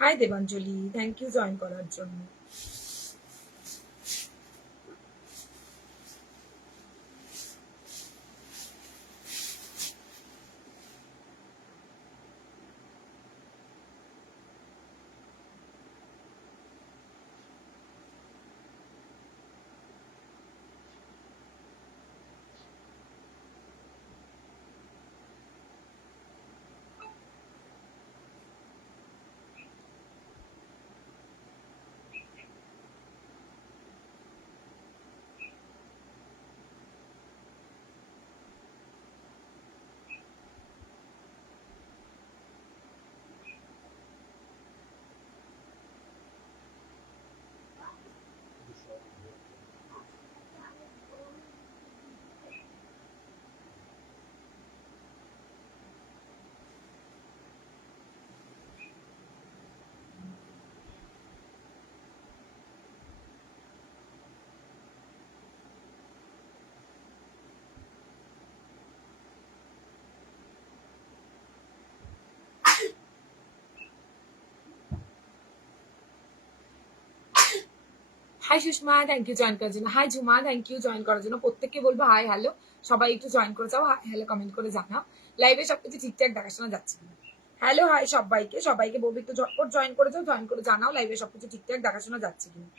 High Debanjali, thank you join করার জন্য। Hi Sushma, thank you join করার জন্য। Hi Jhuma, thank you join করার জন্য। প্রত্যেককে বলবো হাই হ্যালো, সবাই একটু জয়েন করে যাও, হ্যালো কমেন্ট করে জানাও লাইভে সবকিছু ঠিকঠাক দেখাশোনা যাচ্ছে কিনা। হ্যালো হাই সবাইকে, সবাইকে বলবো একটু ঝটপট জয়েন করে যাও, জয়েন করে জানাও লাইভে সবকিছু ঠিকঠাক দেখাশোনা যাচ্ছে কিনা।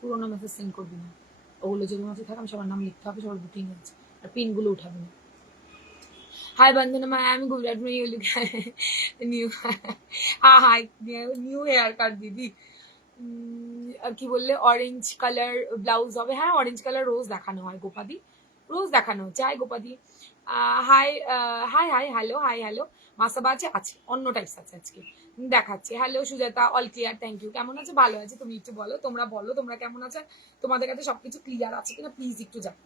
পুরোনো মেসেজ সেন্ড করবি না, ওগুলো যেগুলো মাঝে থাকে আমি সবার নাম লিখতে হবে, সবার বুকিং আছে, আর পিনগুলো উঠাবি না। हाय वंदना, आई एम गुजरात में, यू लुक न्यू। हाँ हाय, নিউ হেয়ার কাট দিদি। কি বললে, অরেঞ্জ কালার ব্লাউজ হবে? হ্যাঁ, অরেঞ্জ কালার রোজ দেখানো হয় গোপাদি, রোজ দেখানো হচ্ছে। হাই গোপাদি, hi hi hi hello, hi hello. Masaba আছে, আছে অন্য টাইপস আছে আজকে, দেখাচ্ছি। Hello Sujata, all clear, thank you. কেমন আছে? ভালো আছে, তুমি একটু বলো, তোমরা বলো তোমরা কেমন আছো, তোমাদের কাছে সবকিছু ক্লিয়ার আছে কিনা প্লিজ একটু জানো।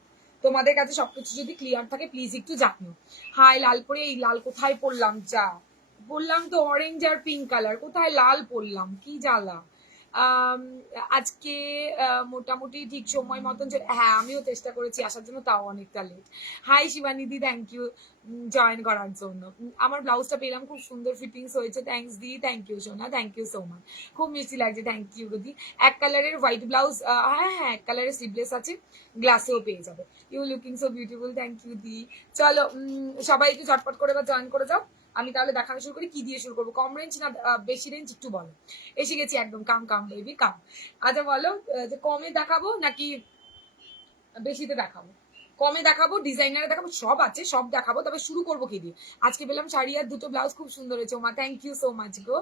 তোমাদের কাছে সবকিছু যদি ক্লিয়ার থাকে প্লিজ একটু জানিও। হাই লাল পরে, এই লাল কোথায় পড়লাম? যা বললাম তো অরেঞ্জ আর পিঙ্ক কালার, কোথায় লাল পড়লাম, কি জ্বালা। আজকে মোটামুটি ঠিক সময় মতন, হ্যাঁ আমিও চেষ্টা করেছি আসার জন্য, তাও অনেকটা লেট। হাই শিবানিদি, থ্যাংক ইউ জয়েন করার জন্য। আমার ব্লাউজটা পেলাম, খুব সুন্দর ফিটিংস হয়েছে, থ্যাংকস দি, থ্যাংক ইউ সোনা, থ্যাংক ইউ সো মাচ, খুব মিষ্টি লাগছে, থ্যাংক ইউ দি। এক কালারের হোয়াইট ব্লাউজ, হ্যাঁ হ্যাঁ এক কালারের স্লিভলেস আছে, গ্লাসেও পেয়ে যাবে। You looking so beautiful, thank you দি। চলো সবাই একটু ঝটপট করে বা জয়েন করে যাও। আমি তাহলে দেখানো শুরু করি। কি দিয়ে শুরু করবো, কম রেঞ্জ না বেশি রেঞ্জ একটু বলো। এসে গেছি একদম, কাম কাম বেবি কাম। আচ্ছা বলো, যে কমে দেখাবো নাকি বেশিতে দেখাবো? কমে দেখাবো, ডিজাইনারে দেখাবো, সব আছে, সব দেখাবো, তবে শুরু করবো কি দিয়ে? আজকে পেলাম শাড়ি আর দুটো ব্লাউজ, খুব সুন্দর হয়েছে ওমা, থ্যাংক ইউ সো মাচ গো।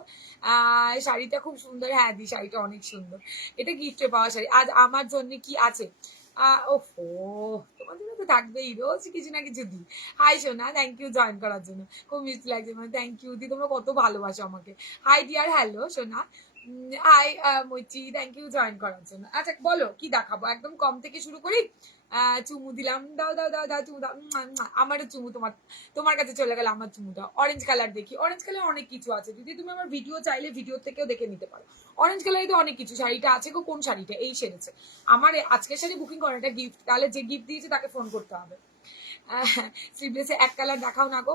শাড়িটা খুব সুন্দর, হ্যাঁ দি শাড়িটা অনেক সুন্দর, এটা গিফটে পাওয়া শাড়ি। আজ আমার জন্য কি আছে? ওফো, তোমার জন্য তো থাকবেই, রোজ কিছু না কিছু দি। হাই সোনা, থ্যাংক ইউ জয়েন করার জন্য, খুব মিষ্টি লাগছে, মানে থ্যাংক ইউ দি, তোমরা কত ভালোবাসো আমাকে। হাই ডিয়ার, হ্যালো সোনা। হাই মৈচি, থ্যাংক ইউ জয়েন করার জন্য। আচ্ছা বলো কি দেখাবো, একদম কম থেকে শুরু করি। চুমু দিলাম, দাও দাও দাও দাও চুমু দাও, আমারও চুমু, তোমার তোমার কাছে চলে গেল আমার চুমুটা। অরেঞ্জ কালার দেখি, অরেঞ্জ কালার অনেক কিছু আছে, যদি তুমি আমার ভিডিও চাইলে ভিডিও থেকেও দেখে নিতে পারো। অরেঞ্জ কালারে তো অনেক কিছু, শাড়িটা আছে গো, কোন শাড়িটা? এই সেরেছে আমার আজকের শাড়ি বুকিং করা, এটা গিফট, তাহলে যে গিফট দিয়েছে তাকে ফোন করতে হবে। স্লিভলেসে এক কালার দেখাও না গো,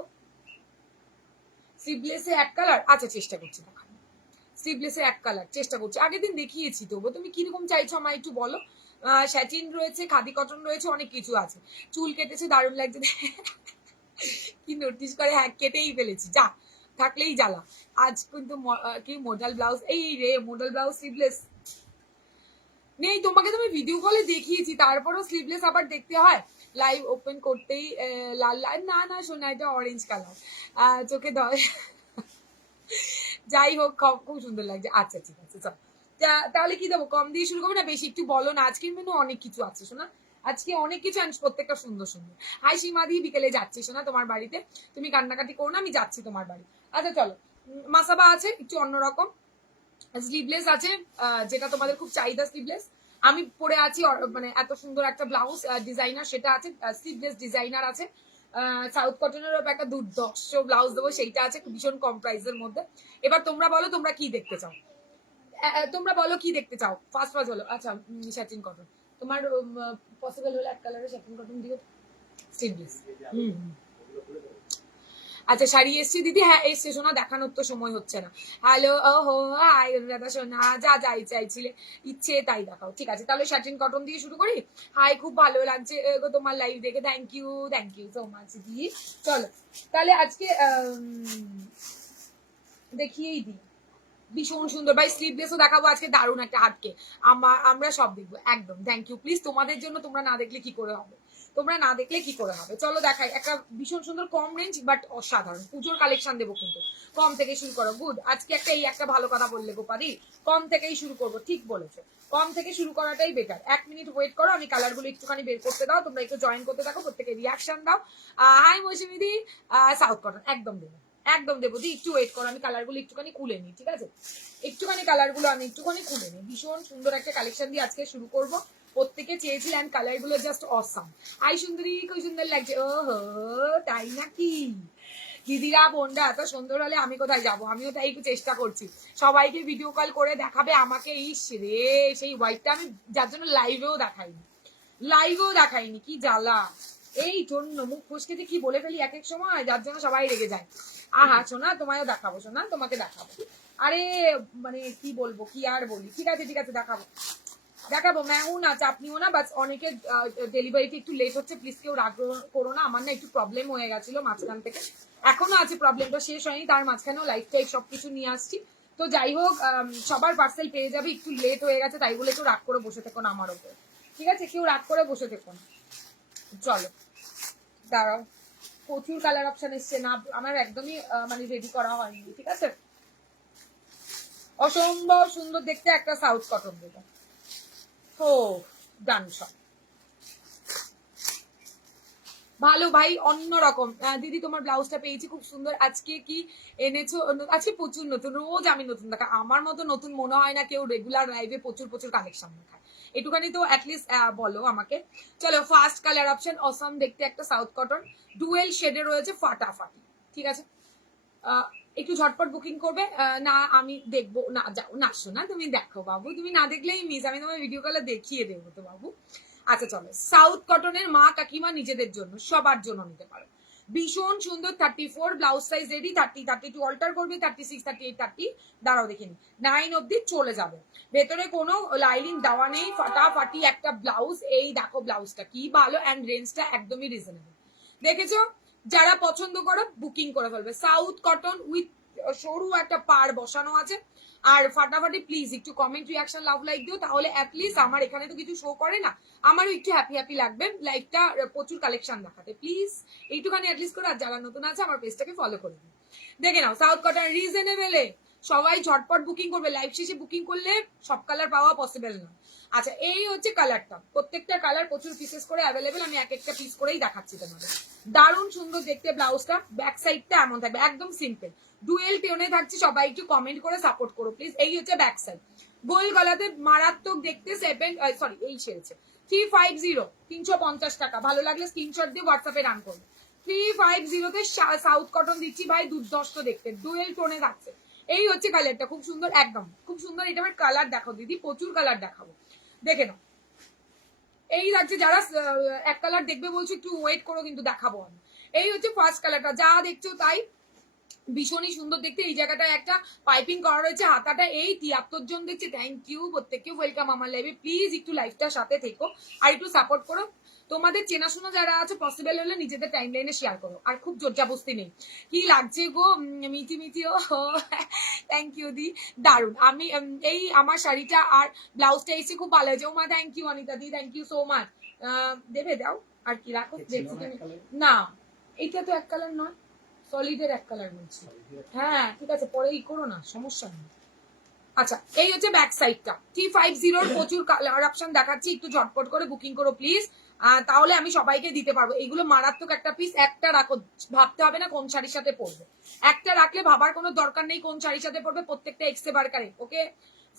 স্লিভলেসে এক কালার, আচ্ছা চেষ্টা করছি দেখানো। স্লিভলেসে এক কালার চেষ্টা করছি, আগের দিন দেখিয়েছি, তবু তুমি কিরকম চাইছো আমার একটু বলো। স্যাটিন রয়েছে, খাদি কটন রয়েছে, অনেক কিছু আছে। চুল কেটেছে, দারুণ লাগছে। কি নোটিস করে, হ্যাঁ কেটেই ফেলেছি, যা থাকলেই জ্বালা। আজ কিন্তু কি মডেল ব্লাউজ, এই রে মডেল ব্লাউজ স্লিভলেস নেই, তোমাকে তো আমি ভিডিও কলে দেখিয়েছি, তারপরও স্লিভলেস আবার দেখতে হয়, লাইভ ওপেন করতেই লাল লাল, না না শোনা, এটা অরেঞ্জ কালার, চোখে যাই হোক, খুব সুন্দর লাগছে। আচ্ছা ঠিক আছে, চল তাহলে কি দেবো, কম দিয়ে শুরু করবো না বেশি, একটু বলো না। আজকের মেনু অনেক কিছু আছে শোনা, আজকে অনেক কিছু, প্রত্যেকটা সুন্দর সুন্দর। হাই সীমাদি, বিকেলে যাচ্ছি শোনা তোমার বাড়িতে, তুমি কান্নাকাটি করো না, আমি যাচ্ছি তোমার বাড়ি। আচ্ছা চলো, মাসাবা আছে একটু অন্যরকম, স্লিভলেস আছে, যেটা তোমাদের খুব চাহিদা স্লিভলেস। আমি পরে আছি মানে এত সুন্দর একটা ব্লাউজ ডিজাইনার, সেটা আছে, স্লিভলেস ডিজাইনার আছে। সাউথ কটনের একটা দুর্ধর্ষ ব্লাউজ দেবো, সেইটা আছে ভীষণ কম প্রাইসের মধ্যে। এবার তোমরা বলো তোমরা কি দেখতে চাও, তোমরা বলো কি দেখতে চাও, ফার্স্ট ফার্স্ট বলো। আচ্ছা, স্যাটিন কটন তোমার পসিবল হলে এক কালারের স্যাটিন কটন দিও, স্লিভলেস। আচ্ছা, শাড়ি এসছি দিদি? হ্যাঁ এসছে সোনা, দেখানোর তো সময় হচ্ছে না। হ্যালো, ওহো, হাই দাদা সোনা, যা যাই চাইছিলে, ইচ্ছে তাই দেখাও। ঠিক আছে, তাহলে স্যাটিন কটন দিয়ে শুরু করি। হাই, খুব ভালো লাগছে গো তোমার লাইভ দেখে, থ্যাংক ইউ সো মাচ দি। চলো তাহলে আজকে দেখিয়েই দিই, ভীষণ সুন্দর ভাই স্লিভলেসও দেখাবো আজকে, দারুণ একটা হাটকে। আমরা সব দেখবো একদম। থ্যাংক ইউ, প্লিজ তোমাদের জন্য, তোমরা না দেখলে কি করে হবে, তোমরা না দেখলে কি করে হবে। চলো দেখাই একটা ভীষণ সুন্দর কম রেঞ্জ বাট অসাধারণ পুজোর কালেকশন দেবো, কিন্তু কম থেকে শুরু করো। গুড, আজকে একটা ভালো কথা বললে গোপাদি, কম থেকেই শুরু করবো, ঠিক বলেছো, কম থেকে শুরু করাটাই বেটার। 1 মিনিট ওয়েট করো, আমি কালারগুলো একটুখানি বের করতে দাও, তোমরা একটু জয়েন করতে থাকো, প্রত্যেকে রিয়াকশন দাও। হাই মৌসুমিদি, সাউথ কটন একদম দেবো, একদম দেবো দি, একটু ওয়েট করো, আমি কালারগুলো একটুখানি খুলে নিই, ঠিক আছে, একটুখানি কালারগুলো আমি একটুখানি খুলে নিই। ভীষণ সুন্দর একটা কালেকশন দিয়ে আজকে শুরু করব, প্রত্যেকে চেয়েছিলেন, কালারগুলো জাস্ট অসাম। আই সুন্দরী, খুব সুন্দর লাগছে, ওহো তাই নাকি দিদিরা বোনরা, এত সুন্দর হলে আমি কোথায় যাব, আমিও তাই একটু চেষ্টা করছি, সবাইকে ভিডিও কল করে দেখাবে আমাকে। ইস রে, সেই হোয়াইটটা আমি যার জন্য লাইভেও দেখাইনি, কি জ্বালা, এই জন্য মুখ ফসকে যে কি বলে ফেলি এক এক সময়, যার জন্য সবাই রেগে যায়। আহা শোনা, তোমায়ও দেখাবো শোনা, তোমাকে দেখাবো। আরে মানে কি বলবো, কি আর বলি, ঠিক আছে ঠিক আছে, দেখাবো দেখাবো, ম্যাও না চাপনিও না, বাস অনেকের ডেলিভারিতে একটু লেট হচ্ছে, প্লিজ কেউ রাগ করো না, আমার না একটু প্রবলেম হয়ে গেছিল মাঝখান থেকে, এখনো আছে প্রবলেমটা, শেষ হয়নি, তার মাঝখানেও লাইফ টাইপ সবকিছু নিয়ে আসছি। তো যাই হোক, সবার পার্সেল পেয়ে যাবে, একটু লেট হয়ে গেছে তাই বলে কেউ রাগ করে বসে থেকো না আমার ওপর, ঠিক আছে, কেউ রাগ করে বসে থেকো না। চলো দাঁড়াও, প্রচুর কালার অপশন এসছে না, আমার একদমই মানে রেডি করা হয়নি, ঠিক আছে। অসম্ভব সুন্দর দেখতে একটা সাউথ কটন দেবো, ও ডান সব ভালো ভাই, অন্যরকম। দিদি তোমার ব্লাউজটা পেয়েছি খুব সুন্দর, আজকে কি এনেছো? আজকে প্রচুর নতুন, রোজ আমি নতুন দেখা, আমার মতো নতুন মনে হয় না কেউ রেগুলার লাইভে প্রচুর প্রচুর কালেকশন দেখায়, একটুখানি তো অ্যাটলিস্ট বলো আমাকে। চলো, ফার্স্ট কালার অপশন অসম দেখতে একটা সাউথ কটন, ডুয়েল শেডে রয়েছে, ফাটাফাটি, ঠিক আছে। একটু ঝটপট বুকিং করবে, না আমি দেখবো না, যাও না শোনা, তুমি দেখো বাবু, তুমি না দেখলেই মিস, আমি তোমার ভিডিও কলে দেখিয়ে দেবো তো বাবু। আচ্ছা চলো, সাউথ কটনের মা কাকিমা নিজেদের জন্য সবার জন্য নিতে পারো, ভীষণ সুন্দর। 34 ব্লাউজ সাইজ রেডি, 32 অল্টার করবে, 36 38 30, দাঁড়াও দেখিনি 9 অব্দি চলে যাবে, ভেতরে কোনো লাইলিং দেওয়া নেই, ফাটাফাটি একটা ব্লাউজ। এই দেখো ব্লাউজটা কি ভালো, অ্যান্ড রেঞ্জটা একদমই রিজনেবল, দেখেছো, যারা পছন্দ করো বুকিং করে ফেলবে। সাউথ কটন উইথ সরু একটা পার বসানো আছে, আর ফাটাফাটি প্লিজ একটু কমেন্ট রিয়াকশন লাভ লাইক দিও, তাহলে অ্যাটলিস্ট আমার এখানে তো কিছু শো করে না, আমারও একটু হ্যাপি হ্যাপি লাগবে লাইভটা প্রচুর কালেকশন দেখাতে, প্লিজ এইটুখানি অ্যাটলিস্ট করে, আর যারা নতুন আছে আমার পেজটাকে ফলো করে দিন। দেখে নাও সাউথ কটন রিজনেবলে, সবাই ঝটপট বুকিং করবে, লাইভ শেষে বুকিং করলে সব কালার পাওয়া পসিবল না। আচ্ছা, এই হচ্ছে কালারটা, প্রত্যেকটা কালার প্রচুর পিসেস করে অ্যাভেলেবেল, আমি এক একটা পিস করেই দেখাচ্ছি তোমাদের। দারুণ সুন্দর দেখতে ব্লাউজটা, ব্যাক সাইডটা এমন থাকবে একদম সিম্পল, ডুয়েল টেনে থাকছে, সবাই একটু কমেন্ট করে সাপোর্ট করো প্লিজ। এই হচ্ছে ব্যাক সাইড, গোল গলাতে মারাত্মক দেখতে, এই সেরেছে 350, 350 টাকা, ভালো লাগলে স্ক্রিনশট দিয়ে হোয়াটসঅ্যাপে রান করবে। 350-তে সাউথ কটন দিচ্ছি ভাই, দুর্ধর্ষ দেখতে, ডুয়েল টোনে থাকছে। এই হচ্ছে কালারটা, খুব সুন্দর, একদম খুব সুন্দর। এটা আমার কালার দেখো দিদি, প্রচুর কালার দেখাবো, দেখে নাও। এই লাগছে, যারা এক কালার দেখবে বলছো একটু ওয়েট করো, কিন্তু দেখাবো আমি। এই হচ্ছে ফার্স্ট কালারটা, যা দেখছো তাই, ভীষণই সুন্দর দেখতে। এই জায়গাটায় একটা পাইপিং করা রয়েছে, হাতাটা এই 73 জন দেখছে, থ্যাংক ইউ প্রত্যেককে, ওয়েলকাম আমার লাইভে, প্লিজ একটু লাইভটার সাথে থেকো আর একটু সাপোর্ট করো। তোমাদের চেনাশোনা যারা আছে পসিবল হলে নিজেদের টাইম লাইনে শেয়ার করো, আর খুব জোরজাবস্তি নেই। কি লাগছে গো মিটি মিটি, ও থ্যাংক ইউ দি, দারুন। আমি এই আমার শাড়িটা আর ব্লাউজটা এসে খুব ভালো হয়েছে, ও মা থ্যাংক ইউ অনিতা দি, থ্যাংক ইউ সো মাচ। দেবে দাও, আর কি রাখো দেখছি তুমি, না এটা তো এক কালার নয়, সলিডের এক কালার বলছি। হ্যাঁ ঠিক আছে, পরে ই করো না, সমস্যা নেই। আচ্ছা এই হচ্ছে ব্যাক সাইডটা। T50 প্রচুর কালার অপশন দেখাচ্ছি, একটু ঝটপট করে বুকিং করো প্লিজ, তাহলে আমি সবাইকে দিতে পারবো। এইগুলো মারাত্মক একটা পিস, একটা রাখো, ভাবতে হবে না কোন শাড়ির সাথে পরবে, একটা রাখলে ভাবার কোনো দরকার নেই কোন শাড়ির সাথে পরবে, প্রত্যেকটা এক্সে বারকারে। ওকে,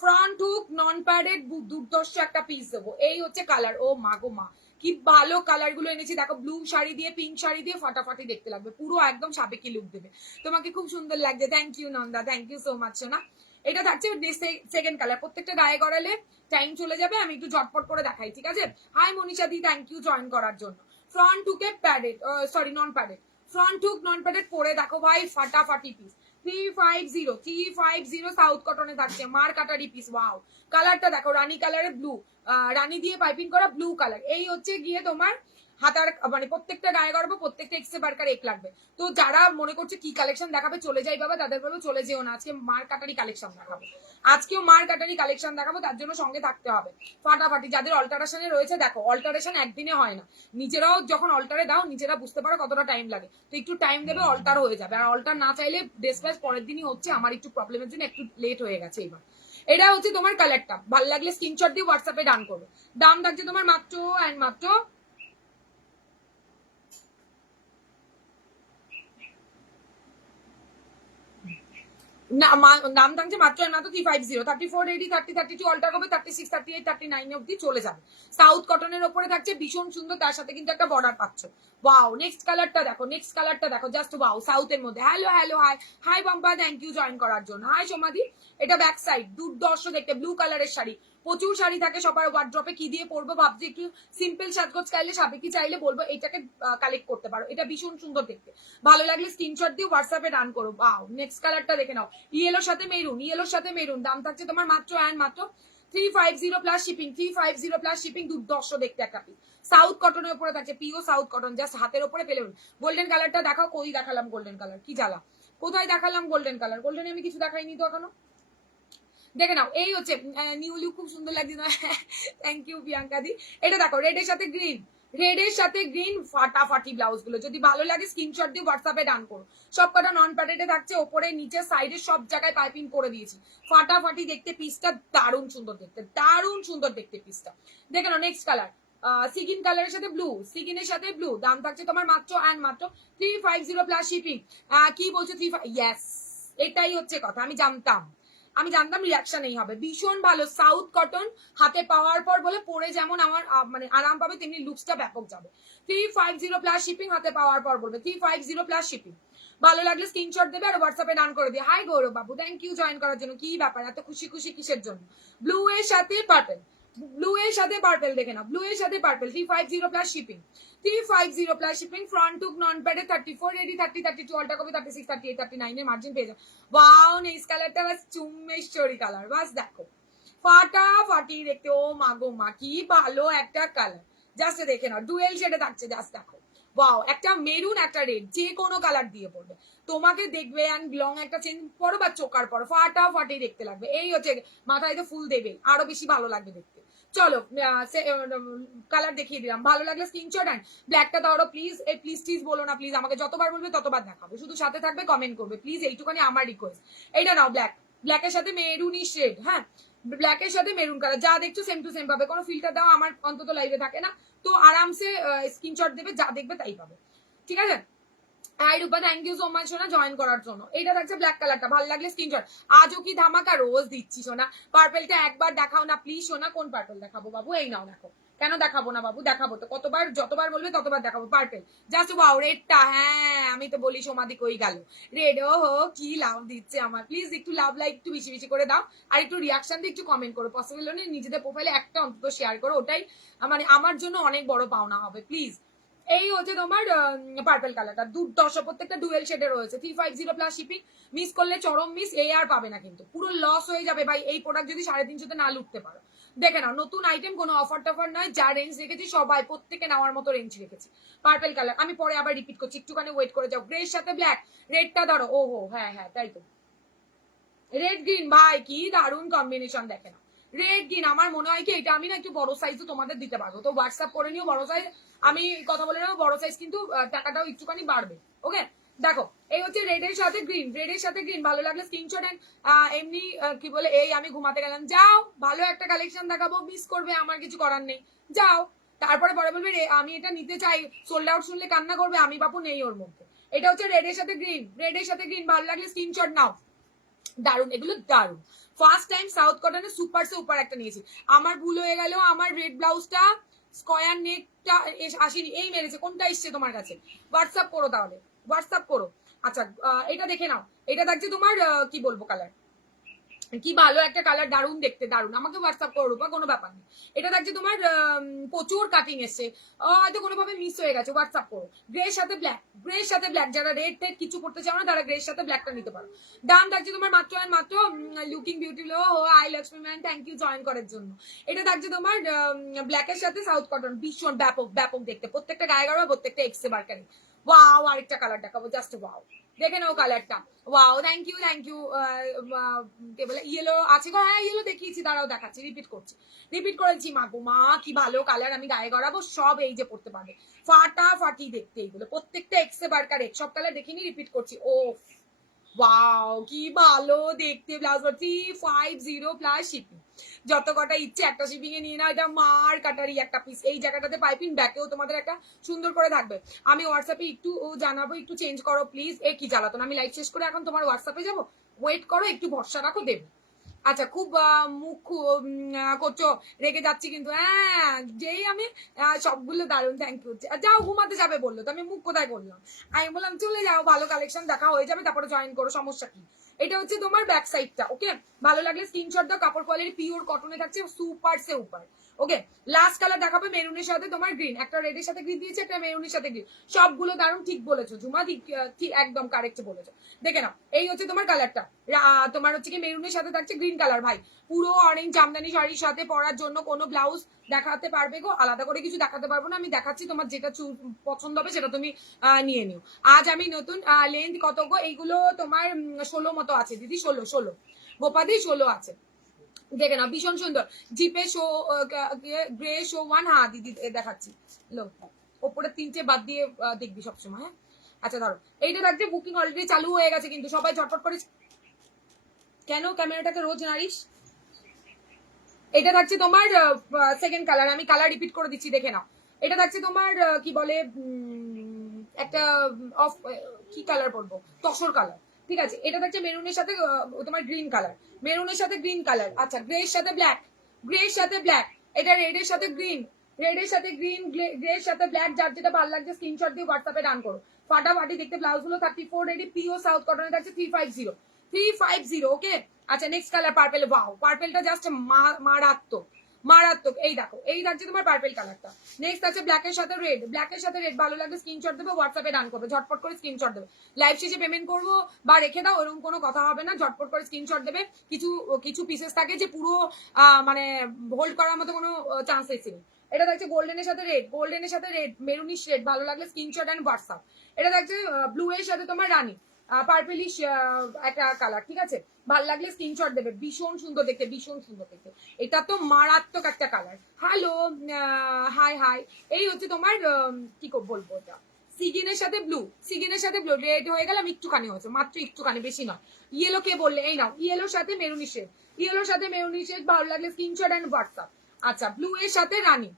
ফ্রন্ট হুক নন প্যাডেড দুর্দর্শ একটা পিস দেবো। এই হচ্ছে কালার, ও মা গো মা কি ভালো কালার গুলো এনেছি দেখো, ব্লু শাড়ি দিয়ে পিঙ্ক শাড়ি দিয়ে ফাটাফাটি দেখতে লাগবে, পুরো একদম সাবেকি লুক দেবে তোমাকে, খুব সুন্দর লাগছে। Thank you Nanda, thank you so much সোনা। এটা থাকছে সেকেন্ড কালার, প্রত্যেকটা গায়ে গড়ালে টাইম চলে যাবে, আমি একটু ঝটপট করে দেখাই, ঠিক আছে। হাই মনীষা দি, থ্যাংক ইউ জয়েন করার জন্য। ফ্রন্ট হুকে padded, sorry non padded, front hook non padded পরে দেখো ভাই ফাটাফাটি পিস। 350 সাউথ কটনে থাকছে, মার কাটারি পিস। ওয়াও, কালারটা দেখো, রানী কালারে ব্লু, রানী দিয়ে পাইপিং করা ব্লু কালার। এই হচ্ছে গিয়ে তোমার হাতার, মানে প্রত্যেকটা গায়ে গড়বো, প্রত্যেকটা এক্সে বারকার এক লাগবে। তো যারা মনে করছে কি কালেকশন দেখাবে চলে যাই বাবা, তাদের বলবো চলে যেও না, আজকে মার কাটারি কালেকশন দেখাবো, আজকেও মার কাটারি কালেকশন দেখাবো, তার জন্য সঙ্গে থাকতে হবে ফাটাফাটি। যাদের অল্টারেশনে রয়েছে দেখো, অল্টারেশন একদিনে হয় না, নিজেরাও যখন অল্টারে দাও নিজেরা বুঝতে পারো কতটা টাইম লাগে, তো একটু টাইম দেবে, অল্টার হয়ে যাবে। আর অল্টার না চাইলে ডিসপ্যাচ পরের দিনই হচ্ছে, আমার একটু প্রবলেমের জন্য একটু লেট হয়ে গেছে এবার। এটা হচ্ছে তোমার কালারটা, ভালো লাগলে স্ক্রিনশট দিয়ে হোয়াটসঅ্যাপে ডান করবে। দাম থাকছে তোমার মাত্র অ্যান্ড মাত্র নাম থাকছে মাত্র মাত্র 350, 34, 80, 30, 32 অল্টার হবে, 36, 38, 39 অব্দি চলে যাবে। সাউথ কটনের ওপরে থাকছে, ভীষণ সুন্দর, তার সাথে কিন্তু একটা বর্ডার পাচ্ছ। ওয়াও, নেক্সট কালারটা দেখো, নেক্সট কালারটা দেখো, জাস্ট ওয়াও, সাউথের মধ্যে। Hello hello, hi hi Pampa, thank you join করার জন্য। হাই সোমাদি, এটা ব্যাক সাইড, দুর্দর্শ দেখতে, ব্লু কালারের শাড়ি, প্রচুর শাড়ি থাকে সবার ওয়ার্ড্রপে, কি দিয়ে পরবো ভাবছি, একটু সিম্পল সাজগোজ চাইলে, সাবেকি চাইলে বলবো এইটাকে কালেক্ট করতে পারো, এটা ভীষণ সুন্দর দেখতে। ভালো লাগলে স্ক্রিনশট দিয়ে হোয়াটসঅ্যাপে ডান করো। ওয়াও, নেক্সট কালারটা দেখে নাও, ইয়েলোর সাথে মেরুন, ইয়েলোর সাথে মেরুন, দাম থাকছে তোমার মাত্র অ্যান্ড মাত্র 350 প্লাস শিপিং, 350 প্লাস শিপিং, দুর্দর্শ দেখতে একটা পিস। সাউথ কটনের উপরে থাকছে, পিও সাউথ কটন, জাস্ট হাতের উপরে পেলে। গোল্ডেন কালারটা দেখাও, কই দেখালাম গোল্ডেন কালার, কি জ্বালা, কোথায় দেখালাম গোল্ডেন কালার, গোল্ডেনে আমি কিছু দেখাইনি তো এখনো, দেখে নাও। এই হচ্ছে নিউ লুক, খুব সুন্দর লাগছে, থ্যাংক ইউ প্রিয়াঙ্কা দি। এটা দেখো, রেডের সাথে গ্রিন, রেডের সাথে গ্রিন, ফাটাফাটি ব্লাউজ গুলো, যদি ভালো লাগে স্ক্রিনশট দিয়ে হোয়াটসঅ্যাপে ডান করো। সব কটা নন প্যাডেডে থাকছে, ওপরে নিচে সাইডে সব জায়গায় পাইপিং করে দিয়েছি, ফাটাফাটি দেখতে পিসটা, দারুণ সুন্দর দেখতে, দারুণ সুন্দর দেখতে পিসটা। দেখে নাও নেক্সট কালার, সিগিন কালারের সাথে ব্লু, সিগিনের সাথে ব্লু, দাম থাকছে তোমার মাত্র অ্যান্ড মাত্র 350 প্লাস শিপিং। কি বলছো 35? ইয়েস, এটাই হচ্ছে কথা, আমি জানতাম, আমি জানতাম রিয়াকশন এই হবে। ভীষণ ভালো সাউথ কটন, হাতে পাওয়ার পর বলে পরে যেমন আমার মানে আরাম পাবে, তেমনি লুকসটা ব্যাপক যাবে। 350 প্লাস শিপিং, হাতে পাওয়ার পর বলবে 350 প্লাস শিপিং। ভালো লাগলে স্ক্রিনশট দেবে আর হোয়াটসঅ্যাপে ডান করে দিয়ে। High Gaurav Babu, thank you join করার জন্য। কি ব্যাপার, এত খুশি খুশি কিসের জন্য? ব্লু এর সাথে পার্পল, ব্লু এর সাথে পার্পল, দেখে না, ব্লু এর সাথে purple, 350 plus shipping, 350 plus shipping. Front hook non প্যাডে 34, 80, 30, 32 অল্টা কপি, 36, 38, 39 এর মার্জিন পেয়ে যাও। ওয়াও, নেক্সট কালারটা বাস চুম্মেশ্বরী কালার, বাস দেখো ফাটাফাটি দেখতে, ও মা গো মা কি ভালো একটা কালার, জাস্ট দেখে নাও, ডুয়েল শেডে থাকছে, জাস্ট দেখো। ওয়াও, একটা মেরুন একটা রেড, যে কোনো কালার দিয়ে পড়বে তোমাকে দেখবে, অ্যান্ড লং একটা চেন পরো বা চোকার পরো, ফাটাফাটি দেখতে লাগবে। এই হচ্ছে, মাথায় তো ফুল দেবে, আরো বেশি ভালো লাগবে দেখতে। চলো কালার দেখিয়ে দিলাম, ভালো লাগলে স্ক্রিনশট অ্যান্ড ব্ল্যাকটা দাও প্লিজ, এই প্লিজ প্লিজ বলো না প্লিজ, আমাকে যতবার বলবে ততবার দেখাবো, শুধু সাথে থাকবে কমেন্ট করবে প্লিজ, এইটুখানি আমার রিকোয়েস্ট। এইটা নাও ব্ল্যাক, ব্ল্যাকের সাথে মেরুনি শেড, হ্যাঁ ব্ল্যাকের সাথে মেরুন কালার, যা দেখছো সেম টু সেম পাবে, কোনো ফিল্টার দাও আমার অন্তত লাইভে থাকে না, তো আরামসে স্ক্রিনশট দেবে, যা দেখবে তাই পাবে, ঠিক আছে। Hi Rupa, thank you so much সোনা জয়েন করার জন্য। এটা থাকছে ব্ল্যাক কালারটা, ভালো লাগলে স্ক্রিনশট। আজও কি ধামাকা, রোজ দিচ্ছি সোনা। পার্পেলটা একবার দেখাও না প্লিজ সোনা, কোন পার্পেল দেখাবো বাবু? এই নাও দেখো, কেন দেখাবো না বাবু, দেখাবো তো, কতবার যতবার বলবে ততবার দেখাবো। পার্পেল, জাস্ট ওয়াও, রেডটা, হ্যাঁ আমি তো বলি সমাধি কই গেল রেড, ও হো কি লাভ দিচ্ছে আমার, প্লিজ একটু লাভ লাইক একটু বেশি বেশি করে দাও, আর একটু রিয়াকশন দিয়ে একটু কমেন্ট করো, পসিবল হলে নিজেদের প্রোফাইলে একটা অন্তত শেয়ার করো, ওটাই মানে আমার জন্য অনেক বড় পাওনা হবে প্লিজ। এই হচ্ছে তোমার পার্পল কালারটা, দুর্দশ, প্রত্যেকটা ডুয়েল শেডে রয়েছে, 350 প্লাস শিপিং। মিস করলে চরম মিস, এই আর পাবে না কিন্তু, পুরো লস হয়ে যাবে ভাই, এই প্রোডাক্ট যদি 350 না লুটতে পারো। দেখে নাও, নতুন আইটেম, কোনো অফার টফার নয়, যা রেঞ্জ রেখেছি সবাই প্রত্যেকে নেওয়ার মতো রেঞ্জ রেখেছি। পার্পল কালার, আমি পরে আবার রিপিট করছি, একটুখানি ওয়েট করে যাও। গ্রে এর সাথে ব্ল্যাক, রেডটা ধরো, ও হো হ্যাঁ হ্যাঁ তাই তো, রেড গ্রিন, ভাই কি দারুণ কম্বিনেশন, দেখে না রেড গ্রিন। আমার মনে হয় কি এটা আমি না একটু বড় সাইজও তোমাদের দিতে পারবো, তো হোয়াটসঅ্যাপ করে নিও বড় সাইজ, আমি কথা বলে নেবো বড় সাইজ, কিন্তু টাকাটাও একটুখানি বাড়বে, ওকে। দেখো এই হচ্ছে রেডের সাথে গ্রিন, রেডের সাথে গ্রিন ভালো লাগলে স্ক্রিনশট এন্ড এমনি কি বলে এই আমি ঘুমাতে গেলাম, যাও ভালো একটা কালেকশন দেখাবো, মিস করবে আমার কিছু করার নেই, যাও। তারপরে পরে বলবে রে আমি এটা নিতে চাই, সোল্ড আউট শুনলে কান্না করবে, আমি বাপু নেই ওর মধ্যে। এটা হচ্ছে রেডের সাথে গ্রিন, রেডের সাথে গ্রিন ভালো লাগলে স্ক্রিনশট নাও। দারুন, এগুলো দারুন। ফার্স্ট টাইম সাউথ কটনে সুপার সুপার একটা নিয়েছি। আমার ভুল হয়ে গেল, আমার রেড ব্লাউজটা স্কয়ার নেকটা আসেনি, এই মেরেছে। কোনটা এসছে তোমার কাছে? হোয়াটসঅ্যাপ করো তাহলে, হোয়াটসঅ্যাপ করো। আচ্ছা এটা দেখে নাও, এটা দেখছি তোমার কি বলবো কালার, কি ভালো একটা কালার, দারুন দেখতে, দারুন। আমাকে হোয়াটসঅ্যাপ করো রূপা, কোনো ব্যাপার নেই। এটা দেখছি তোমার প্রচুর কাটিং এসছে, হয়তো কোনোভাবে মিস হয়ে গেছে, হোয়াটসঅ্যাপ করো। গ্রের সাথে ব্ল্যাক, গ্রের সাথে ব্ল্যাক, যারা রেড টেড কিছু করতে চাও না তারা গ্রের সাথে ব্ল্যাকটা নিতে পারো। দাম থাকছে তোমার মাত্র আর মাত্র লুকিং বিউটিফুল ও আই Lakshmi ma'am, thank you join করার জন্য। এটা থাকছে তোমার ব্ল্যাকের সাথে সাউথ কটন, ভীষণ ব্যাপক ব্যাপক দেখতে, প্রত্যেকটা গায়ে গাড়া, প্রত্যেকটা এক্সে বার্কারি। ওয়াও, আরেকটা কালার দেখাবো, জাস্ট ওয়াও, দেখে নাও কালারটা, wow, thank you thank you. কে বলে ইয়েলো আছে গো, হ্যাঁ ইয়েলো দেখিয়েছি, দাঁড়াও দেখাচ্ছি, রিপিট করছি, রিপিট করেছি। মা গো মা, কি ভালো কালার, আমি গায়ে গড়াবো, সব এই যে পড়তে পারবে, ফাটাফাটি দেখতে এইগুলো, প্রত্যেকটা এক্সে বার্কার এক, সব কালার দেখিনি, রিপিট করছি। ও ওয়াও, কি ভালো দেখতে ব্লাউজ, 350 প্লাস শিপিং, যত কটা ইচ্ছে একটা শিপিং এ নিয়ে নাও। এটা মার কাটারি একটা পিস, এই জায়গাটাতে পাইপিং, ব্যাকেও তোমাদের একটা সুন্দর করে থাকবে। আমি হোয়াটসঅ্যাপে একটু জানাবো, একটু চেঞ্জ করো প্লিজ। এ কি জ্বালাতন, আমি লাইভ শেষ করে এখন তোমার হোয়াটসঅ্যাপে যাবো, ওয়েট করো একটু, ভরসা রাখো, দেবো। আচ্ছা খুব মুখ করছো, রেগে যাচ্ছি কিন্তু, হ্যাঁ যেই আমি সবগুলো দারুন, থ্যাংক ইউ। যাও ঘুমাতে যাবে বললো তো আমি মুখ কোথায় করলাম, আমি বললাম চলে যাও, ভালো কালেকশন দেখা হয়ে যাবে তারপরে জয়েন করো, সমস্যা কি। এটা হচ্ছে তোমার ব্যাক সাইডটা, ওকে। ভালো লাগলে স্ক্রিনশট দাও, কাপড় কোয়ালিটি পিওর কটনে থাকছে, সুপার সে উপর, ওকে। লাস্ট কালার দেখাবে মেরুনের সাথে তোমার গ্রিন, একটা রেডের সাথে গ্রিন দিয়েছে, একটা মেরুনের সাথে গ্রিন, সবগুলো দারুন, ঠিক বলেছো ঝুমা, ঠিক একদম কারেক্ট বলেছো। দেখে নাও, এই হচ্ছে তোমার কালারটা, তোমার হচ্ছে কি মেরুনের সাথে থাকছে গ্রিন কালার, ভাই পুরো অরেঞ্জ জামদানি শাড়ির সাথে পরার জন্য কোনো ব্লাউজ দেখাতে পারবে গো, আলাদা করে কিছু দেখাতে পারবো না, আমি দেখাচ্ছি, তোমার যেটা পছন্দ হবে সেটা তুমি নিয়ে নিও। আজ আমি নতুন লেন্থ কত গো, এইগুলো তোমার 16 মতো আছে দিদি, 16 গোপাদি 16 আছে, দেখে নাও, ভীষণ সুন্দর। জিপে শো গ্রে শো 1, হ্যাঁ দিদি দেখাচ্ছি, লো ওপরে 3টে বাদ দিয়ে দেখবি সবসময়, হ্যাঁ। আচ্ছা ধরো, এইটা থাকছে বুকিং অলরেডি চালু হয়ে গেছে, কিন্তু সবাই ঝটপট করে, কেন ক্যামেরাটাকে রোজ নাড়িস। এটা থাকছে তোমার সেকেন্ড কালার, আমি কালার রিপিট করে দিচ্ছি, দেখে নাও। এটা থাকছে তোমার কি বলে একটা অফ, কি কালার বলবো, তসর কালার, ঠিক আছে। এটা থাকছে মেরুনের সাথে তোমার গ্রিন কালার, মেরুনের সাথে গ্রিন কালার, আচ্ছা গ্রের সাথে ব্ল্যাক, গ্রের সাথে ব্ল্যাক, এটা রেডের সাথে গ্রিন, রেডের সাথে গ্রিন, গ্রের সাথে ব্ল্যাক, যার যেটা ভালো লাগছে স্ক্রিনশট দিয়ে হোয়াটসঅ্যাপে ডান করো। ফাটাফাটি দেখতে ব্লাউজ গুলো 34 রেডি, পিওর সাউথ কটনে থাকছে 350, ওকে। আচ্ছা নেক্সট কালার পার্পেল, ওয়াও পার্পেলটা জাস্ট মারাত্মক মারাত্মক, এই দেখো এই থাকছে তোমার পার্পেল কালারটা। নেক্সট আছে ব্ল্যাকের সাথে রেড, ব্ল্যাকের সাথে রেড, ভালো লাগলে স্ক্রিনশট দেবে, হোয়াটসঅ্যাপে ডান করবে, ঝটপট করে স্ক্রিনশট দেবে। লাইভ শেষে পেমেন্ট করবো বা রেখে দাও এরকম কোনো কথা হবে না, ঝটপট করে স্ক্রিনশট দেবে। কিছু কিছু পিসেস থাকে যে পুরো মানে হোল্ড করার মতো কোনো চান্স নেই। এটা থাকছে গোল্ডেনের সাথে রেড, গোল্ডেনের সাথে রেড, মেরুনিশ রেড, ভালো লাগলে স্ক্রিনশট এন্ড হোয়াটসঅ্যাপ। এটা থাকছে ব্লু এর সাথে তোমার রানী, পার্পেলিশ একটা কালার, ঠিক আছে। ভাল লাগলে স্ক্রিনশট দেবে, ভীষণ সুন্দর দেখতে, ভীষণ সুন্দর দেখতে, এটা তো মারাত্মক একটা কালার। হ্যালো, হাই হাই, এই হচ্ছে তোমার কি বলবো, এটা সিগিনের সাথে ব্লু, সিগিনের সাথে ব্লু, রেড হয়ে গেলাম একটুখানি হয়েছে, মাত্র একটুখানি, বেশি নয়। ইয়েলো কে বললে, এই নাও ইয়েলোর সাথে মেরুনি শেড, ইয়েলোর সাথে মেরুনি শেড, ভালো লাগলে স্ক্রিনশট এন্ড হোয়াটসঅ্যাপ। আচ্ছা ব্লু এর সাথে রানী,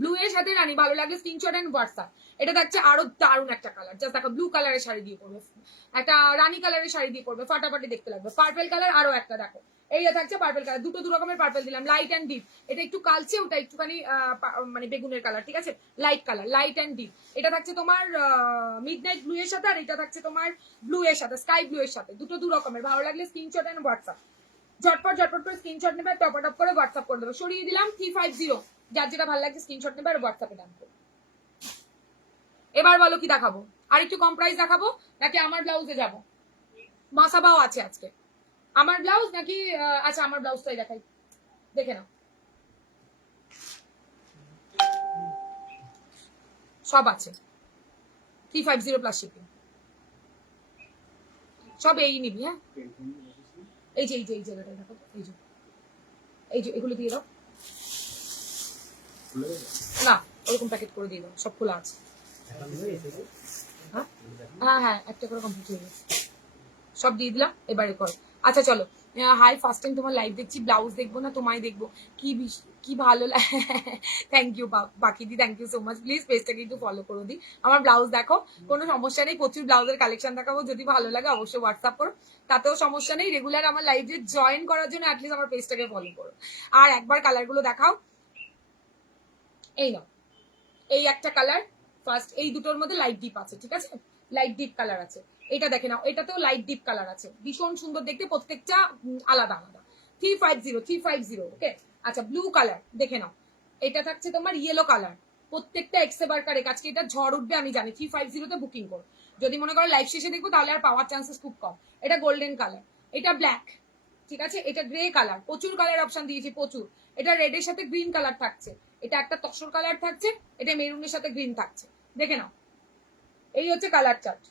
ব্লু এর সাথে রানী, ভালো লাগলে স্ক্রিনশট এন্ড হোয়াটসঅ্যাপ। এটা থাকছে আরো দারুণ একটা কালার, জাস্ট দেখো ব্লু কালারের শাড়ি দিয়ে পরবে, একটা রানী কালারের শাড়ি দিয়ে পরবে, ফাটাফাটি দেখতে লাগবে। পার্পেল কালার আরো একটা দেখো, এই থাকছে পার্পেল কালার, দুটো দু রকমের পার্পেল দিলাম, লাইট এন্ড ডিপ, এটা একটু কালচে, ওটা একটুখানি মানে বেগুনের কালার, ঠিক আছে, light colour, light and deep. এটা থাকছে তোমার মিডনাইট ব্লু এর সাথে, আর এটা থাকছে তোমার ব্লু এর সাথে, স্কাই ব্লু এর সাথে, দুটো দু রকমের, ভালো লাগলে স্ক্রিনশট এন্ড হোয়াটসঅ্যাপ, ঝটপট ঝটপট করে স্ক্রিনশট নেবে, টপ আপ করে হোয়াটসঅ্যাপ করে দেবে। সরিয়ে দিলাম 350, যার যেটা ভালো লাগছে স্ক্রিনশট নেবে আর হোয়াটসঅ্যাপে ডান করবে। এবার বলো কি দেখাবো, আর একটু কম প্রাইস দেখাবো নাকি আমার ব্লাউজে যাবো? মাসাবাও আছে আজকে, আমার ব্লাউজ নাকি আচ্ছা আমার ব্লাউজটাই দেখাই, দেখে নাও, সব আছে 350 প্লাস শিপিং, সব এই নিবি, হ্যাঁ এই যে এই জায়গাটা দেখো, এই যে এগুলো দিয়ে দাও, না ওরকম প্যাকেট করে দিয়ে দাও, সব খোলা আছে, হ্যাঁ হ্যাঁ হ্যাঁ, একটা করে কমপ্লিট হয়ে গেছে, সব দিয়ে দিলাম, এবারে কর। আচ্ছা চলো, হাই, ফার্স্ট টাইম তোমার লাইভ দেখছি, ব্লাউজ দেখবো না তোমায় দেখবো, কি ভালো লাগে। থ্যাংক ইউ বাকিদি, thank you so much. Please পেজটাকে একটু ফলো করে দিই। আমার ব্লাউজ দেখো, কোনো সমস্যা নেই, প্রচুর ব্লাউজের কালেকশন দেখাবো, যদি ভালো লাগে অবশ্যই হোয়াটসঅ্যাপ করো, তাতেও সমস্যা নেই। রেগুলার আমার লাইভে জয়েন করার জন্য অ্যাটলিস্ট আমার পেজটাকে ফলো করো। আর একবার কালারগুলো দেখাও। এই নাও, এই একটা কালার ফার্স্ট, এই দুটোর মধ্যে লাইট ডিপ আছে, ঠিক আছে, লাইট ডিপ কালার আছে। এটা দেখে নাও, এটাতেও লাইট ডিপ কালার আছে, ভীষণ সুন্দর দেখতে, প্রত্যেকটা আলাদা আলাদা। 350 ওকে। আচ্ছা, ব্লু কালার দেখে নাও, এটা থাকছে তোমার ইয়েলো কালার, প্রত্যেকটা এক্সে বার্কারে, আজকে এটা ঝড় উঠবে আমি জানি। 350 তে বুকিং করো, যদি মনে করো লাইভ শেষে দেখবো তাহলে আর পাওয়ার চান্সেস খুব কম। এটা গোল্ডেন কালার, এটা ব্ল্যাক, ঠিক আছে, এটা গ্রে কালার, প্রচুর কালার অপশন দিয়েছি প্রচুর। এটা রেডের সাথে গ্রিন কালার থাকছে, এটা একটা তসর কালার থাকছে, এটা মেরুনের সাথে গ্রিন থাকছে, দেখে নাও। এই হচ্ছে কালার চার্ট,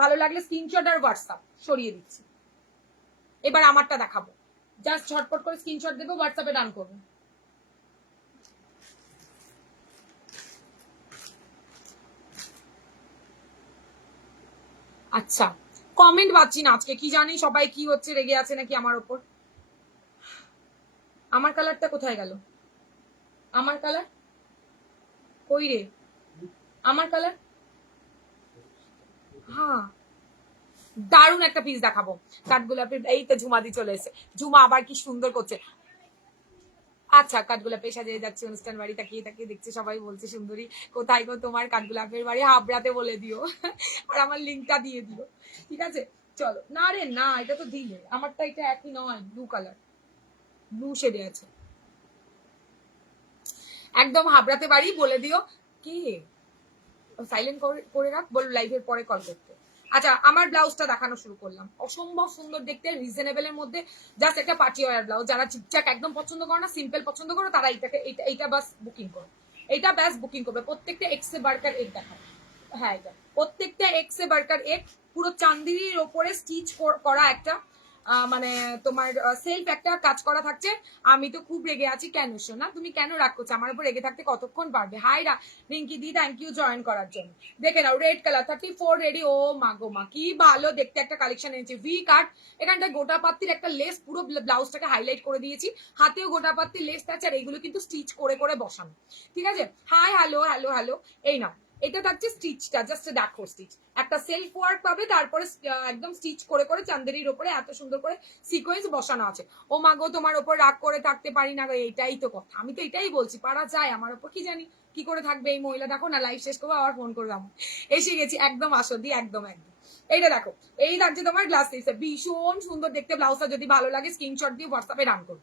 ভালো লাগলে স্ক্রিনশট আর হোয়াটসঅ্যাপ সরিয়ে দিচ্ছি। এবার আমারটা দেখাবো, জাস্ট ঝটপট করে স্ক্রিনশট দেবো, হোয়াটসঅ্যাপে ডান করবো। আচ্ছা, কমেন্ট পাচ্ছি না আজকে, কি জানি সবাই কি হচ্ছে, রেগে আছে নাকি আমার ওপর। আমার কালারটা কোথায় গেল? আমার কালার কই রে? আমার কালার, হ্যাঁ, দারুণ একটা পিস দেখাবো, কাঠগোলাপের। এই তো ঝুমাদি চলে এসে, ঝুমা আবার কি সুন্দর করছে। আচ্ছা, কাঠগোলাপে সাজিয়ে যাচ্ছে অনুষ্ঠান বাড়ি, তাকিয়ে তাকিয়ে দেখছে সবাই, বলছে সুন্দরী কোথায় গো তোমার কাঠগোলাপের বাড়ি, হাবড়াতে বলে দিও। আর আমার লিঙ্কটা দিয়ে দিও, ঠিক আছে। চলো, না রে না, এটা তো দিলে, আমারটা এটা একই নয়, ব্লু কালার, ব্লু শেডে আছে, একদম হাবড়াতে বাড়ি বলে দিও। কি সাইলেন্ট করে রাখ, বল লাইভের পরে কল করতে। আচ্ছা, আমার ব্লাউজটা দেখানো শুরু করলাম, অসম্ভব সুন্দর দেখতে, রিজনেবলের মধ্যে, জাস্ট একটা পার্টি ওয়ার ব্লাউজ। যারা ঠিকঠাক একদম পছন্দ করো না, সিম্পল পছন্দ করো, তারা এইটা বাস বুকিং করো, এইটা ব্যাস বুকিং করবে। প্রত্যেকটা এক্সে বার্কার এক দেখাবে, হ্যাঁ এটা প্রত্যেকটা এক্সে বার্কার এক, পুরো চান্দির ওপরে স্টিচ করা একটা, মানে তোমার সেলফ একটা কাজ করা থাকছে। আমি তো খুব রেগে আছি, কেন শোনা তুমি কেন রাগ করছো আমার উপর, রেগে থাকতে কতক্ষণ পারবে। হাই রিঙ্কি দি, থ্যাংক ইউ জয়েন করার জন্য। দেখে নাও, রেড কালার 34 রেডি, ও মা গো মা, কি ভালো দেখতে একটা কালেকশন এনেছে, ভি কাট, এখানটা গোটা পাত্তির একটা লেস, পুরো ব্লাউজটাকে হাইলাইট করে দিয়েছি, হাতেও গোটা পাত্তির লেস থাকছে, আর এইগুলো কিন্তু স্টিচ করে করে বসানো, ঠিক আছে। হাই, হ্যালো হ্যালো হ্যালো, এই নাও, এটা থাকছে স্টিচটা, জাস্ট দেখো স্টিচ, একটা সেলফ ওয়ার্ক পাবে, তারপরে একদম স্টিচ করে করে চান্দেরির ওপরে এত সুন্দর করে সিকোয়েন্স বসানো আছে। ও মাগো, তোমার ওপর রাগ করে থাকতে পারি না, এইটাই তো কথা, আমি তো এটাই বলছি, পারা যায় আমার ওপর, কি জানি কি করে থাকবে এই মহিলা। দেখো না, লাইভ শেষ করবো আবার ফোন করলাম, এসে গেছি, একদম আসো দি, একদম একদম। এইটা দেখো, এই থাকছে তোমার গ্লাস পিসে, ভীষণ সুন্দর দেখতে ব্লাউজটা, যদি ভালো লাগে স্ক্রিনশট দিয়ে হোয়াটসঅ্যাপে রান করো।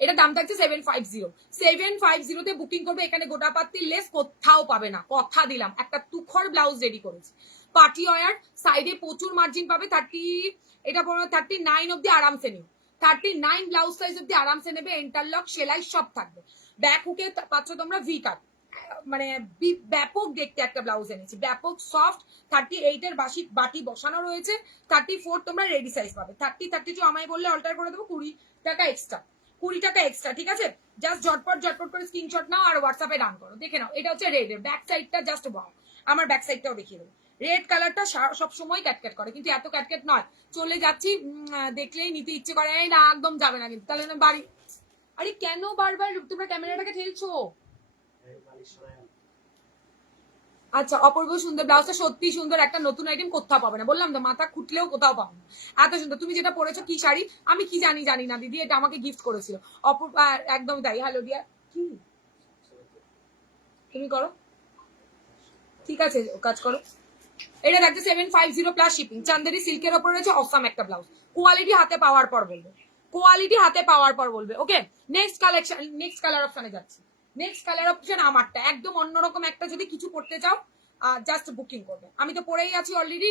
এটা দাম থাকছে 750 তে বুকিং করবে। এখানে গোটা পাত্তির লেস কোথাও পাবে না, কথা দিলাম, একটা তুখর ব্লাউজ রেডি করেছি, পার্টি ওয়ার, সাইডে প্রচুর মার্জিন পাবে, 30, এটা 39 অব্দি আরামসে নিও, 39 ব্লাউজ সাইজ অব্দি আরামসে নেবে, ইন্টারলক সেলাই সব থাকবে। ব্যাক হুকে পাচ্ছ তোমরা ভি কাট, মানে ব্যাপক দেখতে একটা ব্লাউজ এনেছি, ব্যাপক সফট, 38 এর বাটি বসানো রয়েছে, 34 তোমরা রেডি সাইজ পাবে, 32 আমায় বললে অল্টার করে দেবো, 20 টাকা এক্সট্রা, 20 টাকা এক্সট্রা, ঠিক আছে। জাস্ট ঝটপট করে স্ক্রিনশট নাও আর হোয়াটসঅ্যাপে রান করো। দেখে নাও, এটা হচ্ছে রেড এর ব্যাক সাইডটা, জাস্ট ওয়াও, আমার ব্যাক সাইডটাও দেখিয়ে দেবো। রেড কালারটা সব সময় ক্যাটক্যাট করে, কিন্তু এত ক্যাটক্যাট নয়, চলে যাচ্ছি দেখলেই নিতে ইচ্ছে করে, না একদম যাবে না কিন্তু, তাহলে বাড়ি। আরে কেন বারবার তোমরা ক্যামেরাটাকে ঠেলছো? আচ্ছা, অপূর্ব সুন্দর ব্লাউজটা সত্যি সুন্দর, একটা নতুন আইটেম কোথাও পাবে না, বললাম তো, মাথা খুঁটলেও কোথাও পাবে না, এত সুন্দর। তুমি যেটা পরেছো কি শাড়ি, আমি কি জানি না দিদি, এটা আমাকে গিফট করেছিল অপূর্ব, একদম তাই। হ্যালো ডিয়ার, কি তুমি করো, ঠিক আছে কাজ করো। এটা দেখতে 750 প্লাস শিপিং, চান্দেরি সিল্কের ওপর রয়েছে, অসাম একটা ব্লাউজ, কোয়ালিটি হাতে পাওয়ার পর বলবে, কোয়ালিটি হাতে পাওয়ার পর বলবে। ওকে, নেক্সট কালেকশন, নেক্সট কালার অপশনে যাচ্ছি। নেক্সট কালার অপশন আমারটা একদম অন্যরকম একটা, যদি কিছু পড়তে চাও জাস্ট বুকিং করবে, আমি তো পরেই আছি অলরেডি,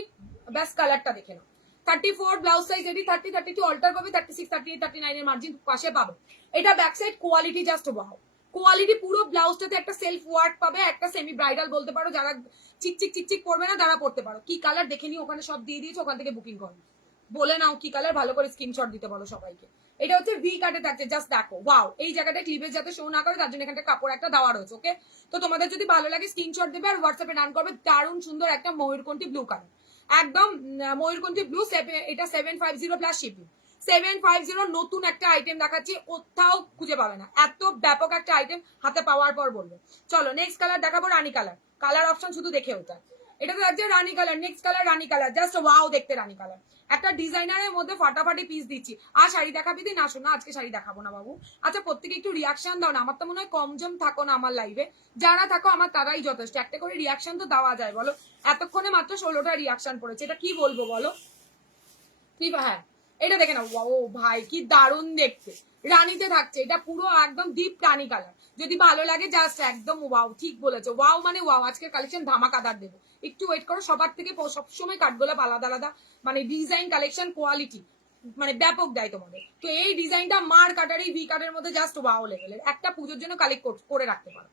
ব্যাস কালারটা দেখে নাও। 34 ব্লাউজ সাইজ রেডি, 32 অল্টার পাবে, 36, 38, 39 এর মার্জিন পাশে পাবে। এটা back side, quality just wow, quality পুরো ব্লাউজটাতে একটা সেলফ ওয়ার্ক পাবে, একটা সেমি ব্রাইডাল বলতে পারো, যারা চিকচিক পড়বে না তারা পড়তে পারো। কি কালার দেখে নি, ওখানে সব দিয়ে দিয়েছে, ওখান থেকে বুকিং করো। বলে নাও কি কালার, ভালো করে স্ক্রিনশট দিতে বলো সবাইকে। এটা হচ্ছে ভি কাটে থাকছে, জাস্ট দেখো ওয়াও। এই জায়গাটা ক্লিপেজ যাতে শো না করে তার জন্য এখানটা কাপড় একটা দেওয়া রয়েছে। ওকে, তো তোমাদের যদি ভালো লাগে স্ক্রিনশট দেবে আর হোয়াটসঅ্যাপে রান করবে। দারুণ সুন্দর একটা ময়ূরকণ্ঠী ব্লু কালার, একদম ময়ূরকণ্ঠী ব্লু। এটা 750 প্লাস শিপিং। 750 নতুন একটা আইটেম দেখাচ্ছি, কোথাও খুঁজে পাবে না, এত ব্যাপক একটা আইটেম হাতে পাওয়ার পর বলবে। চলো নেক্সট কালার দেখাবো, রানী কালার। কালার অপশন শুধু দেখে ওটা, এটা তো হচ্ছে রানী কালার। নেক্সট কালার রানী কালার, জাস্ট ওয়াও দেখতে রানী কালার। একটা ডিজাইনারের মধ্যে ফাটাফাটি পিস দিচ্ছি। আর শাড়ি দেখাবি দিন, আসো না আজকে শাড়ি দেখাবো না বাবু। আচ্ছা প্রত্যেকে একটু রিয়াকশন দাও না, আমার তো মনে হয় কম জম থাকো না আমার লাইভে, যারা থাকো আমার তারাই যথেষ্ট। একটা করে রিয়াকশন তো দেওয়া যায় বলো। এতক্ষণে মাত্র 16টা রিয়াকশন পড়েছে, এটা কি বলবো বলো। কি হ্যাঁ, এটা দেখে নাও, ও ভাই কি দারুণ দেখতে, রানীতে থাকছে। এটা পুরো একদম ডিপ রানী কালার, যদি ভালো লাগে জাস্ট একদম ওয়াও, ঠিক বলেছো ওয়াও মানে ওয়াও। আজকের কালেকশন ধামাকাদার দেবো, একটু ওয়েট করো। সবার থেকে সবসময় কাটগোলাপ আলাদা আলাদা, মানে ডিজাইন কালেকশন কোয়ালিটি মানে ব্যাপক দেয় তোমাদের। তো এই ডিজাইনটা মার কাটার এই ভি কাটের মধ্যে জাস্ট ওয়াও লেভেলের, একটা পুজোর জন্য কালেক্ট করে রাখতে পারো।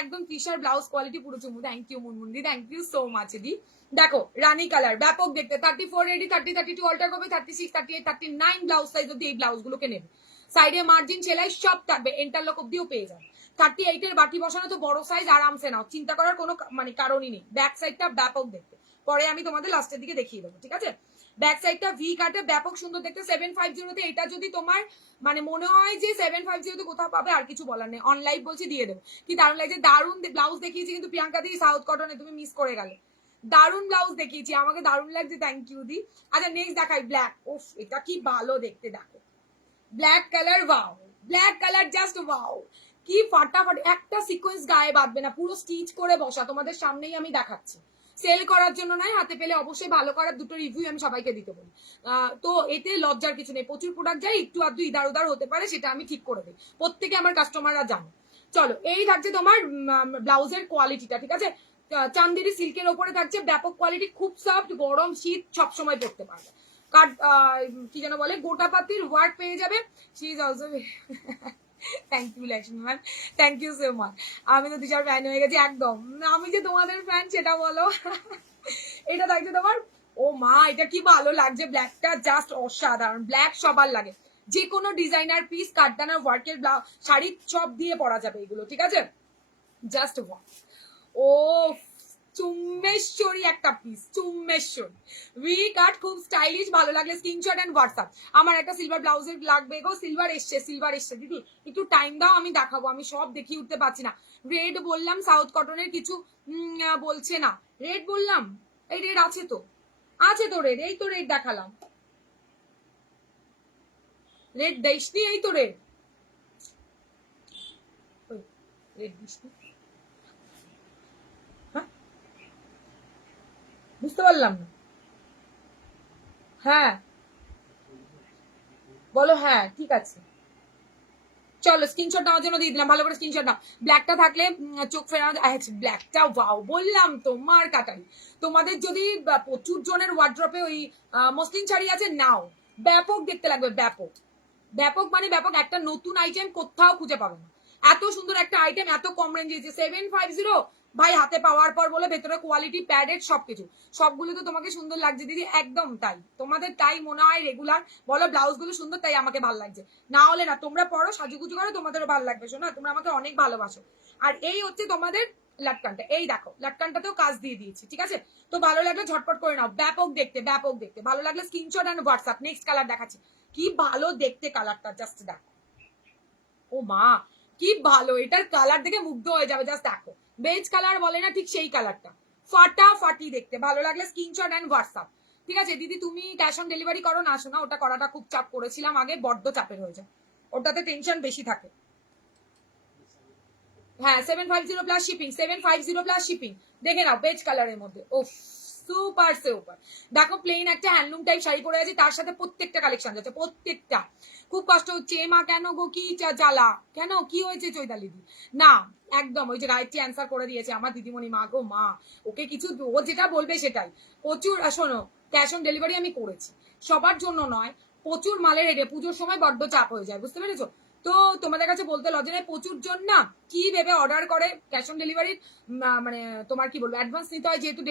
একদম টিশার্ট ব্লাউজ কোয়ালিটি পুরো চুমু। থ্যাংক ইউ মুনমুন্দি, থ্যাংক ইউ সো মাচ দি। দেখো রানী কালার ব্যাপক দেখতে, 34 রেডি, 30 32 অল্টার করবে, 36 38 39 ব্লাউজ সাইজ অব্দি এই ব্লাউজ গুলোকে নেবে। সাইডে মার্জিন সেলাই সব থাকবে, এন্টারলক অব্দিও পেয়ে যাবে। 38 এর বাটি বসানো তো বড় সাইজ, আরামসে নাও, চিন্তা করার কোনো মানে কারণই নেই। ব্যাক সাইডটা ব্যাপক দেখতে, পরে আমি তোমাদের লাস্টের দিকে দেখিয়ে দেবো, ঠিক আছে। ব্যাক সাইডটা ভি কাটে ব্যাপক সুন্দর দেখতে। 750 এটা যদি তোমার মানে মনে হয় যে 750 কোথাও পাবে আর কিছু বলার নেই, অনলাইন বলছি দিয়ে দেবো। কি দারুণ লাগছে, দারুণ ব্লাউজ দেখিয়েছি কিন্তু প্রিয়াঙ্কা দি সাউথ কটনে, তুমি মিস করে গেলে। দারুণ ব্লাউজ দেখিয়েছি, আমাকে দারুণ লাগছে, থ্যাংক ইউ দি। আচ্ছা নেক্সট দেখাই ব্ল্যাক। ওফ এটা কি ভালো দেখতে, দেখো black colour, wow black colour just wow. কি ফাটাফাটি, একটা সিকোয়েন্স গায়ে বাঁধবে না, পুরো স্টিচ করে বসা, তোমাদের সামনেই আমি দেখাচ্ছি। সেল করার জন্য নয়, হাতে পেলে অবশ্যই ভালো করার দুটো রিভিউ আমি সবাইকে দিতে বলি। তো এতে লজ্জার কিছু নেই, প্রচুর প্রোডাক্ট যায়, একটু আধটু ইদার উদার হতে পারে, সেটা আমি ঠিক করে দিই, প্রত্যেকে আমার কাস্টমাররা জানে। চলো এই থাকছে তোমার ব্লাউজের কোয়ালিটিটা, ঠিক আছে। চান্দেরি সিল্কের ওপরে থাকছে, ব্যাপক কোয়ালিটি, খুব সফট, গরম শীত সবসময় পড়তে পারবে। কাট কি যেন বলে, গোটা পাতির ওয়ার্ক পেয়ে যাবে। She is also thank you Lakshmi ma'am, thank you so much. আমি তো দিশার ফ্যান হয়ে গেছি একদম, আমি যে তোমাদের ফ্যান সেটা বলো। এটা থাকছে তোমার, ও মা এটা কি ভালো লাগছে, ব্ল্যাকটা জাস্ট অসাধারণ। ব্ল্যাক সবার লাগে, যে কোনো ডিজাইনার পিস কাটদানার ওয়ার্কের শাড়ি সব দিয়ে পরা যাবে এগুলো, ঠিক আছে। জাস্ট ওয়ান, ও চুম্বেশ্বরী একটা পিস, চুম্বেশ্বরী ভি কাট, খুব স্টাইলিশ। ভালো লাগলে স্ক্রিনশট এন্ড হোয়াটসঅ্যাপ। আমার একটা সিলভার ব্লাউজের লাগবে গো, সিলভার এসছে, সিলভার এসছে দিদি, একটু টাইম দাও, আমি দেখাবো, আমি সব দেখিয়ে উঠতে পারছি না। রেড বললাম, সাউথ কটনের কিছু বলছে না, রেড বললাম, এই রেড আছে তো, আছে তো রেড, এই তো রেড দেখালাম, রেড দেশনি, এই তো রেড, রেড দিসনি, হ্যাঁ বুঝতে পারলাম না। হ্যাঁ বলো, হ্যাঁ ঠিক আছে। চলো স্ক্রিনশট নেওয়ার জন্য দিয়ে দিলাম, ভালো করে স্ক্রিনশট নাও। ব্ল্যাকটা থাকলে চোখ ফেরানো, ব্ল্যাকটা ওয়াও বললাম তো, মার কাটারি। তোমাদের যদি প্রচুর জনের ওয়ার্ড্রপে ওই মসলিন শাড়ি আছে নাও, ব্যাপক দেখতে লাগবে, ব্যাপক ব্যাপক মানে ব্যাপক, একটা নতুন আইটেম কোথাও খুঁজে পাবে না। এত সুন্দর একটা আইটেম এত কম রেঞ্জে, 750 ভাই হাতে পাওয়ার পর বলে, ভেতরে কোয়ালিটি প্যাডেড সবকিছু, সবগুলো তো তোমাকে সুন্দর লাগছে দিদি, একদম তাই, তোমাদের তাই মনে হয় রেগুলার বলো ব্লাউজ গুলো সুন্দর তাই আমাকে ভালো লাগছে, না হলে না। তোমরা পড়ো সাজুগুজু করো, তোমাদেরও ভালো লাগবে, শোনো তোমরা আমাকে অনেক ভালোবাসো। আর এই হচ্ছে তোমাদের লাটকানটা, এই দেখো লাটকানটাতেও কাজ দিয়ে দিয়েছি, ঠিক আছে। তো ভালো লাগলে ঝটপট করে নাও, ব্যাপক দেখতে, ব্যাপক দেখতে। ভালো লাগলে screenshot and WhatsApp. Next colour দেখাচ্ছি, কি ভালো দেখতে কালারটা, জাস্ট দেখো, ও মা কি ভালো, এটার কালার দেখে মুগ্ধ হয়ে যাবে, জাস্ট দেখো, বেজ কালার বলে না, ঠিক সেই কালারটা, ফাটাফাটি দেখতে। ভালো লাগলে স্ক্রিনশট এন্ড হোয়াটসঅ্যাপ, ঠিক আছে। দিদি তুমি ক্যাশ অন ডেলিভারি করো না, আসো না, ওটা করাটা খুব চাপ করেছিলাম আগে, বড্ড চাপের হয়ে যায়, ওটাতে টেনশন বেশি থাকে। হ্যাঁ 750 প্লাস শিপিং, 750 প্লাস শিপিং, দেখে নাও বেজ কালারের মধ্যে, ও সুপার সুপার। দেখো প্লেন একটা হ্যান্ডলুম টাইপ শাড়ি পরে আছে, তার সাথে প্রত্যেকটা কালেকশন যাচ্ছে, প্রত্যেকটা। খুব কষ্ট হচ্ছে, মা কেন গো, কি জ্বালা, কেন কি হয়েছে চৈতালি দি, না একদম ওই যে গায়ত্রী অ্যান্সার করে দিয়েছে আমার দিদিমণি, মা গো মা, ওকে কিছু, ও যেটা বলবে সেটাই। প্রচুর শোনো, ক্যাশ অন ডেলিভারি আমি করেছি, সবার জন্য নয়, প্রচুর মালের হেডে পুজোর সময় বড্ড চাপ হয়ে যায়, বুঝতে পেরেছো। তো তোমাদের কাছে বলতে লজ্জা নেই, প্রচুর জন না কি ভেবে অর্ডার করে ক্যাশ অন ডেলিভারির, মানে তোমার কি বলবো অ্যাডভান্স নিতে হয় যেহেতু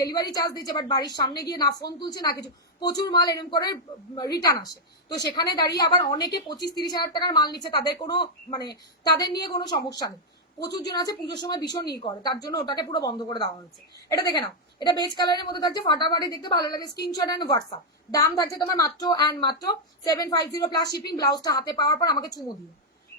ডেলিভারি চার্জ দিচ্ছে, বাট বাড়ির সামনে গিয়ে না ফোন তুলছে না কিছু, প্রচুর মাল এরকম করে রিটার্ন আসে। তো সেখানে দাঁড়িয়ে আবার অনেকে 25-30 হাজার টাকার মাল নিচ্ছে, তাদের কোনো মানে তাদের নিয়ে কোনো সমস্যা নেই। প্রচুর জন আছে পুজোর সময় ভীষণ ই করে, তার জন্য ওটাকে পুরো বন্ধ করে দেওয়া হয়েছে। এটা দেখে নাও, এটা বেজ কালারের মধ্যে থাকছে, ফাটাফাটি দেখতে ভালো লাগে, স্ক্রিনশট অ্যান্ড হোয়াটসঅ্যাপ। দাম থাকছে তোমার মাত্র 750 প্লাস শিপিং। ব্লাউজটা হাতে পাওয়ার পর আমাকে চুমু দিও,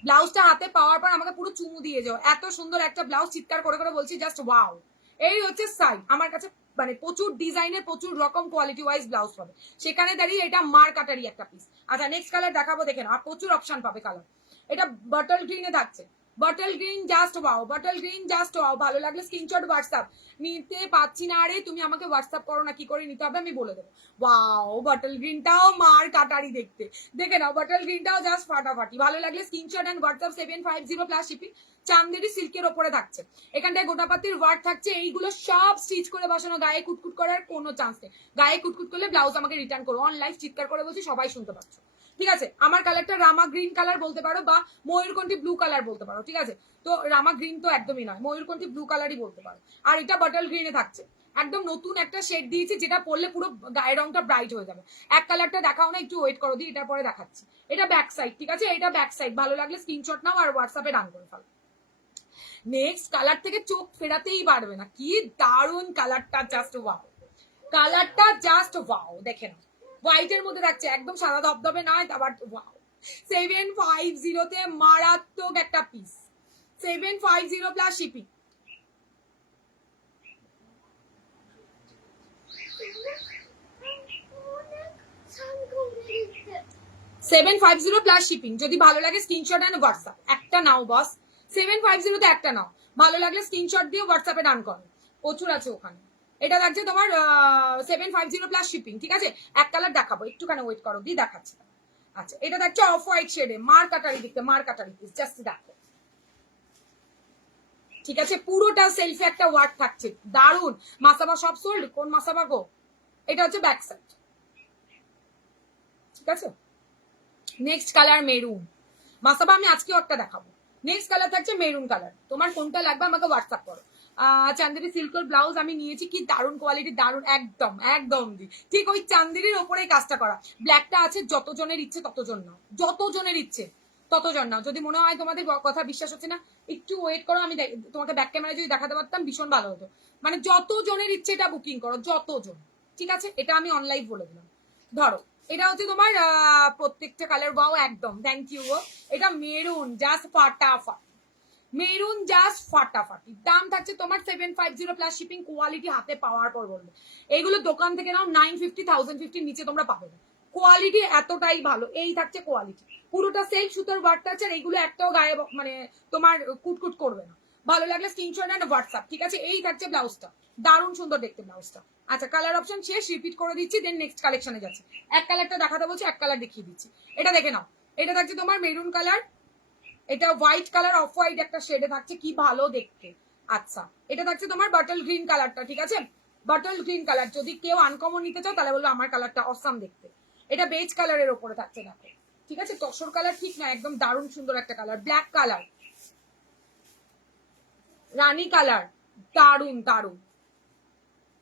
ব্লাউজটা হাতে পাওয়ার পর আমাকে পুরো চুমু দিয়ে যাও। এত সুন্দর একটা ব্লাউজ, চিৎকার করে করে বলছি জাস্ট ওয়াও। এই হচ্ছে সাইড আমার কাছে, মানে প্রচুর ডিজাইনের প্রচুর রকম কোয়ালিটি ওয়াইজ ব্লাউজ পাবে, সেখানে দাঁড়িয়ে এটা মার কাটারি একটা পিস। আচ্ছা নেক্সট কালার দেখাবো, দেখে নাও, প্রচুর অপশন পাবে কালার। এটা বটল গ্রিনে থাকছে, bottle green just wow, bottle green just wow. ভালো লাগলে স্ক্রিনশট হোয়াটসঅ্যাপ। নিতে পাচ্ছি না আরে, তুমি আমাকে হোয়াটসঅ্যাপ করো না, কি করে নিতে হবে আমি বলে দেবো। ওয়াও, বটল গ্রিনটাও মার কাটারি দেখতে, দেখে নাও, বটল গ্রিনটাও জাস্ট ফাটাফাটি। ভালো লাগলে screenshot and WhatsApp 750 plus shipping. Chanderi সিল্কের ওপরে থাকছে, এখানটায় গোটাপাতির ওয়ার্ক থাকছে, এইগুলো সব স্টিচ করে বসানো, গায়ে কুটকুট করার কোনো চান্স নেই। গায়ে কুটকুট করলে ব্লাউজ আমাকে রিটার্ন করো, অনলাইন চিৎকার করে বলছি, সবাই শুনতে পাচ্ছ। ঠিক আছে, আমার কালারটা রামা গ্রিন কালার বলতে পারো বা ময়ূরকণ্ঠী ব্লু কালার বলতে পারো। ঠিক আছে, তো রামা গ্রিন তো একদমই নয়, ময়ূরকণ্ঠী ব্লু কালারই বলতে পারো। আর এটা বটল গ্রিনে থাকছে, একদম নতুন একটা শেড দিয়েছি, যেটা পরলে পুরো গায়ের রংটা ব্রাইট হয়ে যাবে। এক কালারটা দেখাও না, একটু ওয়েট করো, দিই এটার পরে দেখাচ্ছি। এটা ব্যাক সাইড, ঠিক আছে, এটা ব্যাক সাইড। ভালো লাগলে স্ক্রিনশট নাও আর হোয়াটসঅ্যাপে ডান করে ফেলো। নেক্সট কালার থেকে চোখ ফেরাতেই পারবে না, কি দারুন কালারটা, জাস্ট ওয়াও, কালারটা জাস্ট ওয়াও। দেখে নাও, হোয়াইটের মধ্যে থাকছে, একদম সাদা ধবধবে নয়, আবার ওয়াও। 750 মারাত্মক একটা piece, 750 plus shipping. 750 plus shipping. যদি ভালো লাগে স্ক্রিনশট এন্ড হোয়াটসঅ্যাপ, একটা নাও বস, 750 তে একটা নাও, ভালো লাগলে স্ক্রিনশট দিয়ে হোয়াটসঅ্যাপে ডান করো, প্রচুর আছে ওখানে। এটা লাগছে তোমার 750 প্লাস শিপিং। ঠিক আছে, এক কালার দেখাবো, একটুখানি ওয়েট করো, দিয়ে দেখাচ্ছি। আচ্ছা, এটা দেখছো অফ হোয়াইট শেডে, মার কাটারি দেখতে, মার কাটারি পিস, জাস্ট দেখো। ঠিক আছে, পুরোটা সেলফে একটা ওয়ার্ক থাকছে, দারুন। মাসাবা সব সোল্ড, কোন মাসাবা গো? এটা হচ্ছে ব্যাক সাইড। ঠিক আছে, নেক্সট কালার মেরুন। মাসাবা আমি আজকেও একটা দেখাবো। নেক্সট কালার থাকছে মেরুন কালার, তোমার কোনটা লাগবে আমাকে হোয়াটসঅ্যাপ করো। চান্দেরি সিল্কের ব্লাউজ আমি নিয়েছি, কি দারুন কোয়ালিটি, দারুন, একদম একদম ঠিক ওই চান্দেরির ওপরেই কাজটা করা। ব্ল্যাকটা আছে, যতজনের ইচ্ছে ততজন নাও, যতজনের ইচ্ছে ততজন নাও। যদি মনে হয় তোমাদের কথা বিশ্বাস হচ্ছে না, একটু ওয়েট করো, আমি তোমাকে ব্যাক ক্যামেরায় যদি দেখাতে পারতাম ভীষণ ভালো হতো। মানে যতজনের ইচ্ছে এটা বুকিং করো, যতজন। ঠিক আছে, এটা আমি অনলাইন বলে দিলাম। ধরো এটা হচ্ছে তোমার প্রত্যেকটা কালার বাও, একদম থ্যাংক ইউ। এটা মেরুন জাস্ট ফাটাফাটি, মেরুন জাস্ট ফাটাফাটি। দাম থাকছে তোমার 750 প্লাস শিপিং। কোয়ালিটি হাতে পাওয়ার পর বলবে, এইগুলো দোকান থেকে নাও 950 1050 নিচে তোমরা পাবে না, কোয়ালিটি এতটাই ভালো। এই থাকছে কোয়ালিটি, পুরোটা সেলফ সুতোর ওয়ার্ক আছে, এইগুলো একটাও গায়ে মানে তোমার কুটকুট করবে না। ভালো লাগলে স্ক্রিনশট এন্ড হোয়াটসঅ্যাপ। ঠিক আছে, এই থাকছে ব্লাউজটা, দারুণ সুন্দর দেখতে ব্লাউজটা। আচ্ছা, কালার অপশন শেষ, রিপিট করে দিচ্ছি, দেন নেক্সট কালেকশনে যাচ্ছে। এক কালারটা দেখাতে বলছি, এক কালার দেখিয়ে দিচ্ছি। এটা দেখে নাও, এটা থাকছে তোমার মেরুন কালার, এটা হোয়াইট কালার, অফ হোয়াইট একটা শেডে থাকছে, কি ভালো দেখতে। আচ্ছা, এটা থাকছে তোমার বাটল গ্রিন কালারটা। ঠিক আছে, বাটল গ্রিন কালার, যদি কেউ আনকমন নিতে চাও তাহলে বলবো আমার কালারটা অসাম দেখতে। এটা বেজ কালারের ওপরে থাকছে, দেখো। ঠিক আছে, তসর কালার ঠিক না, একদম দারুণ সুন্দর একটা কালার। ব্ল্যাক কালার, রানী কালার, দারুণ দারুণ।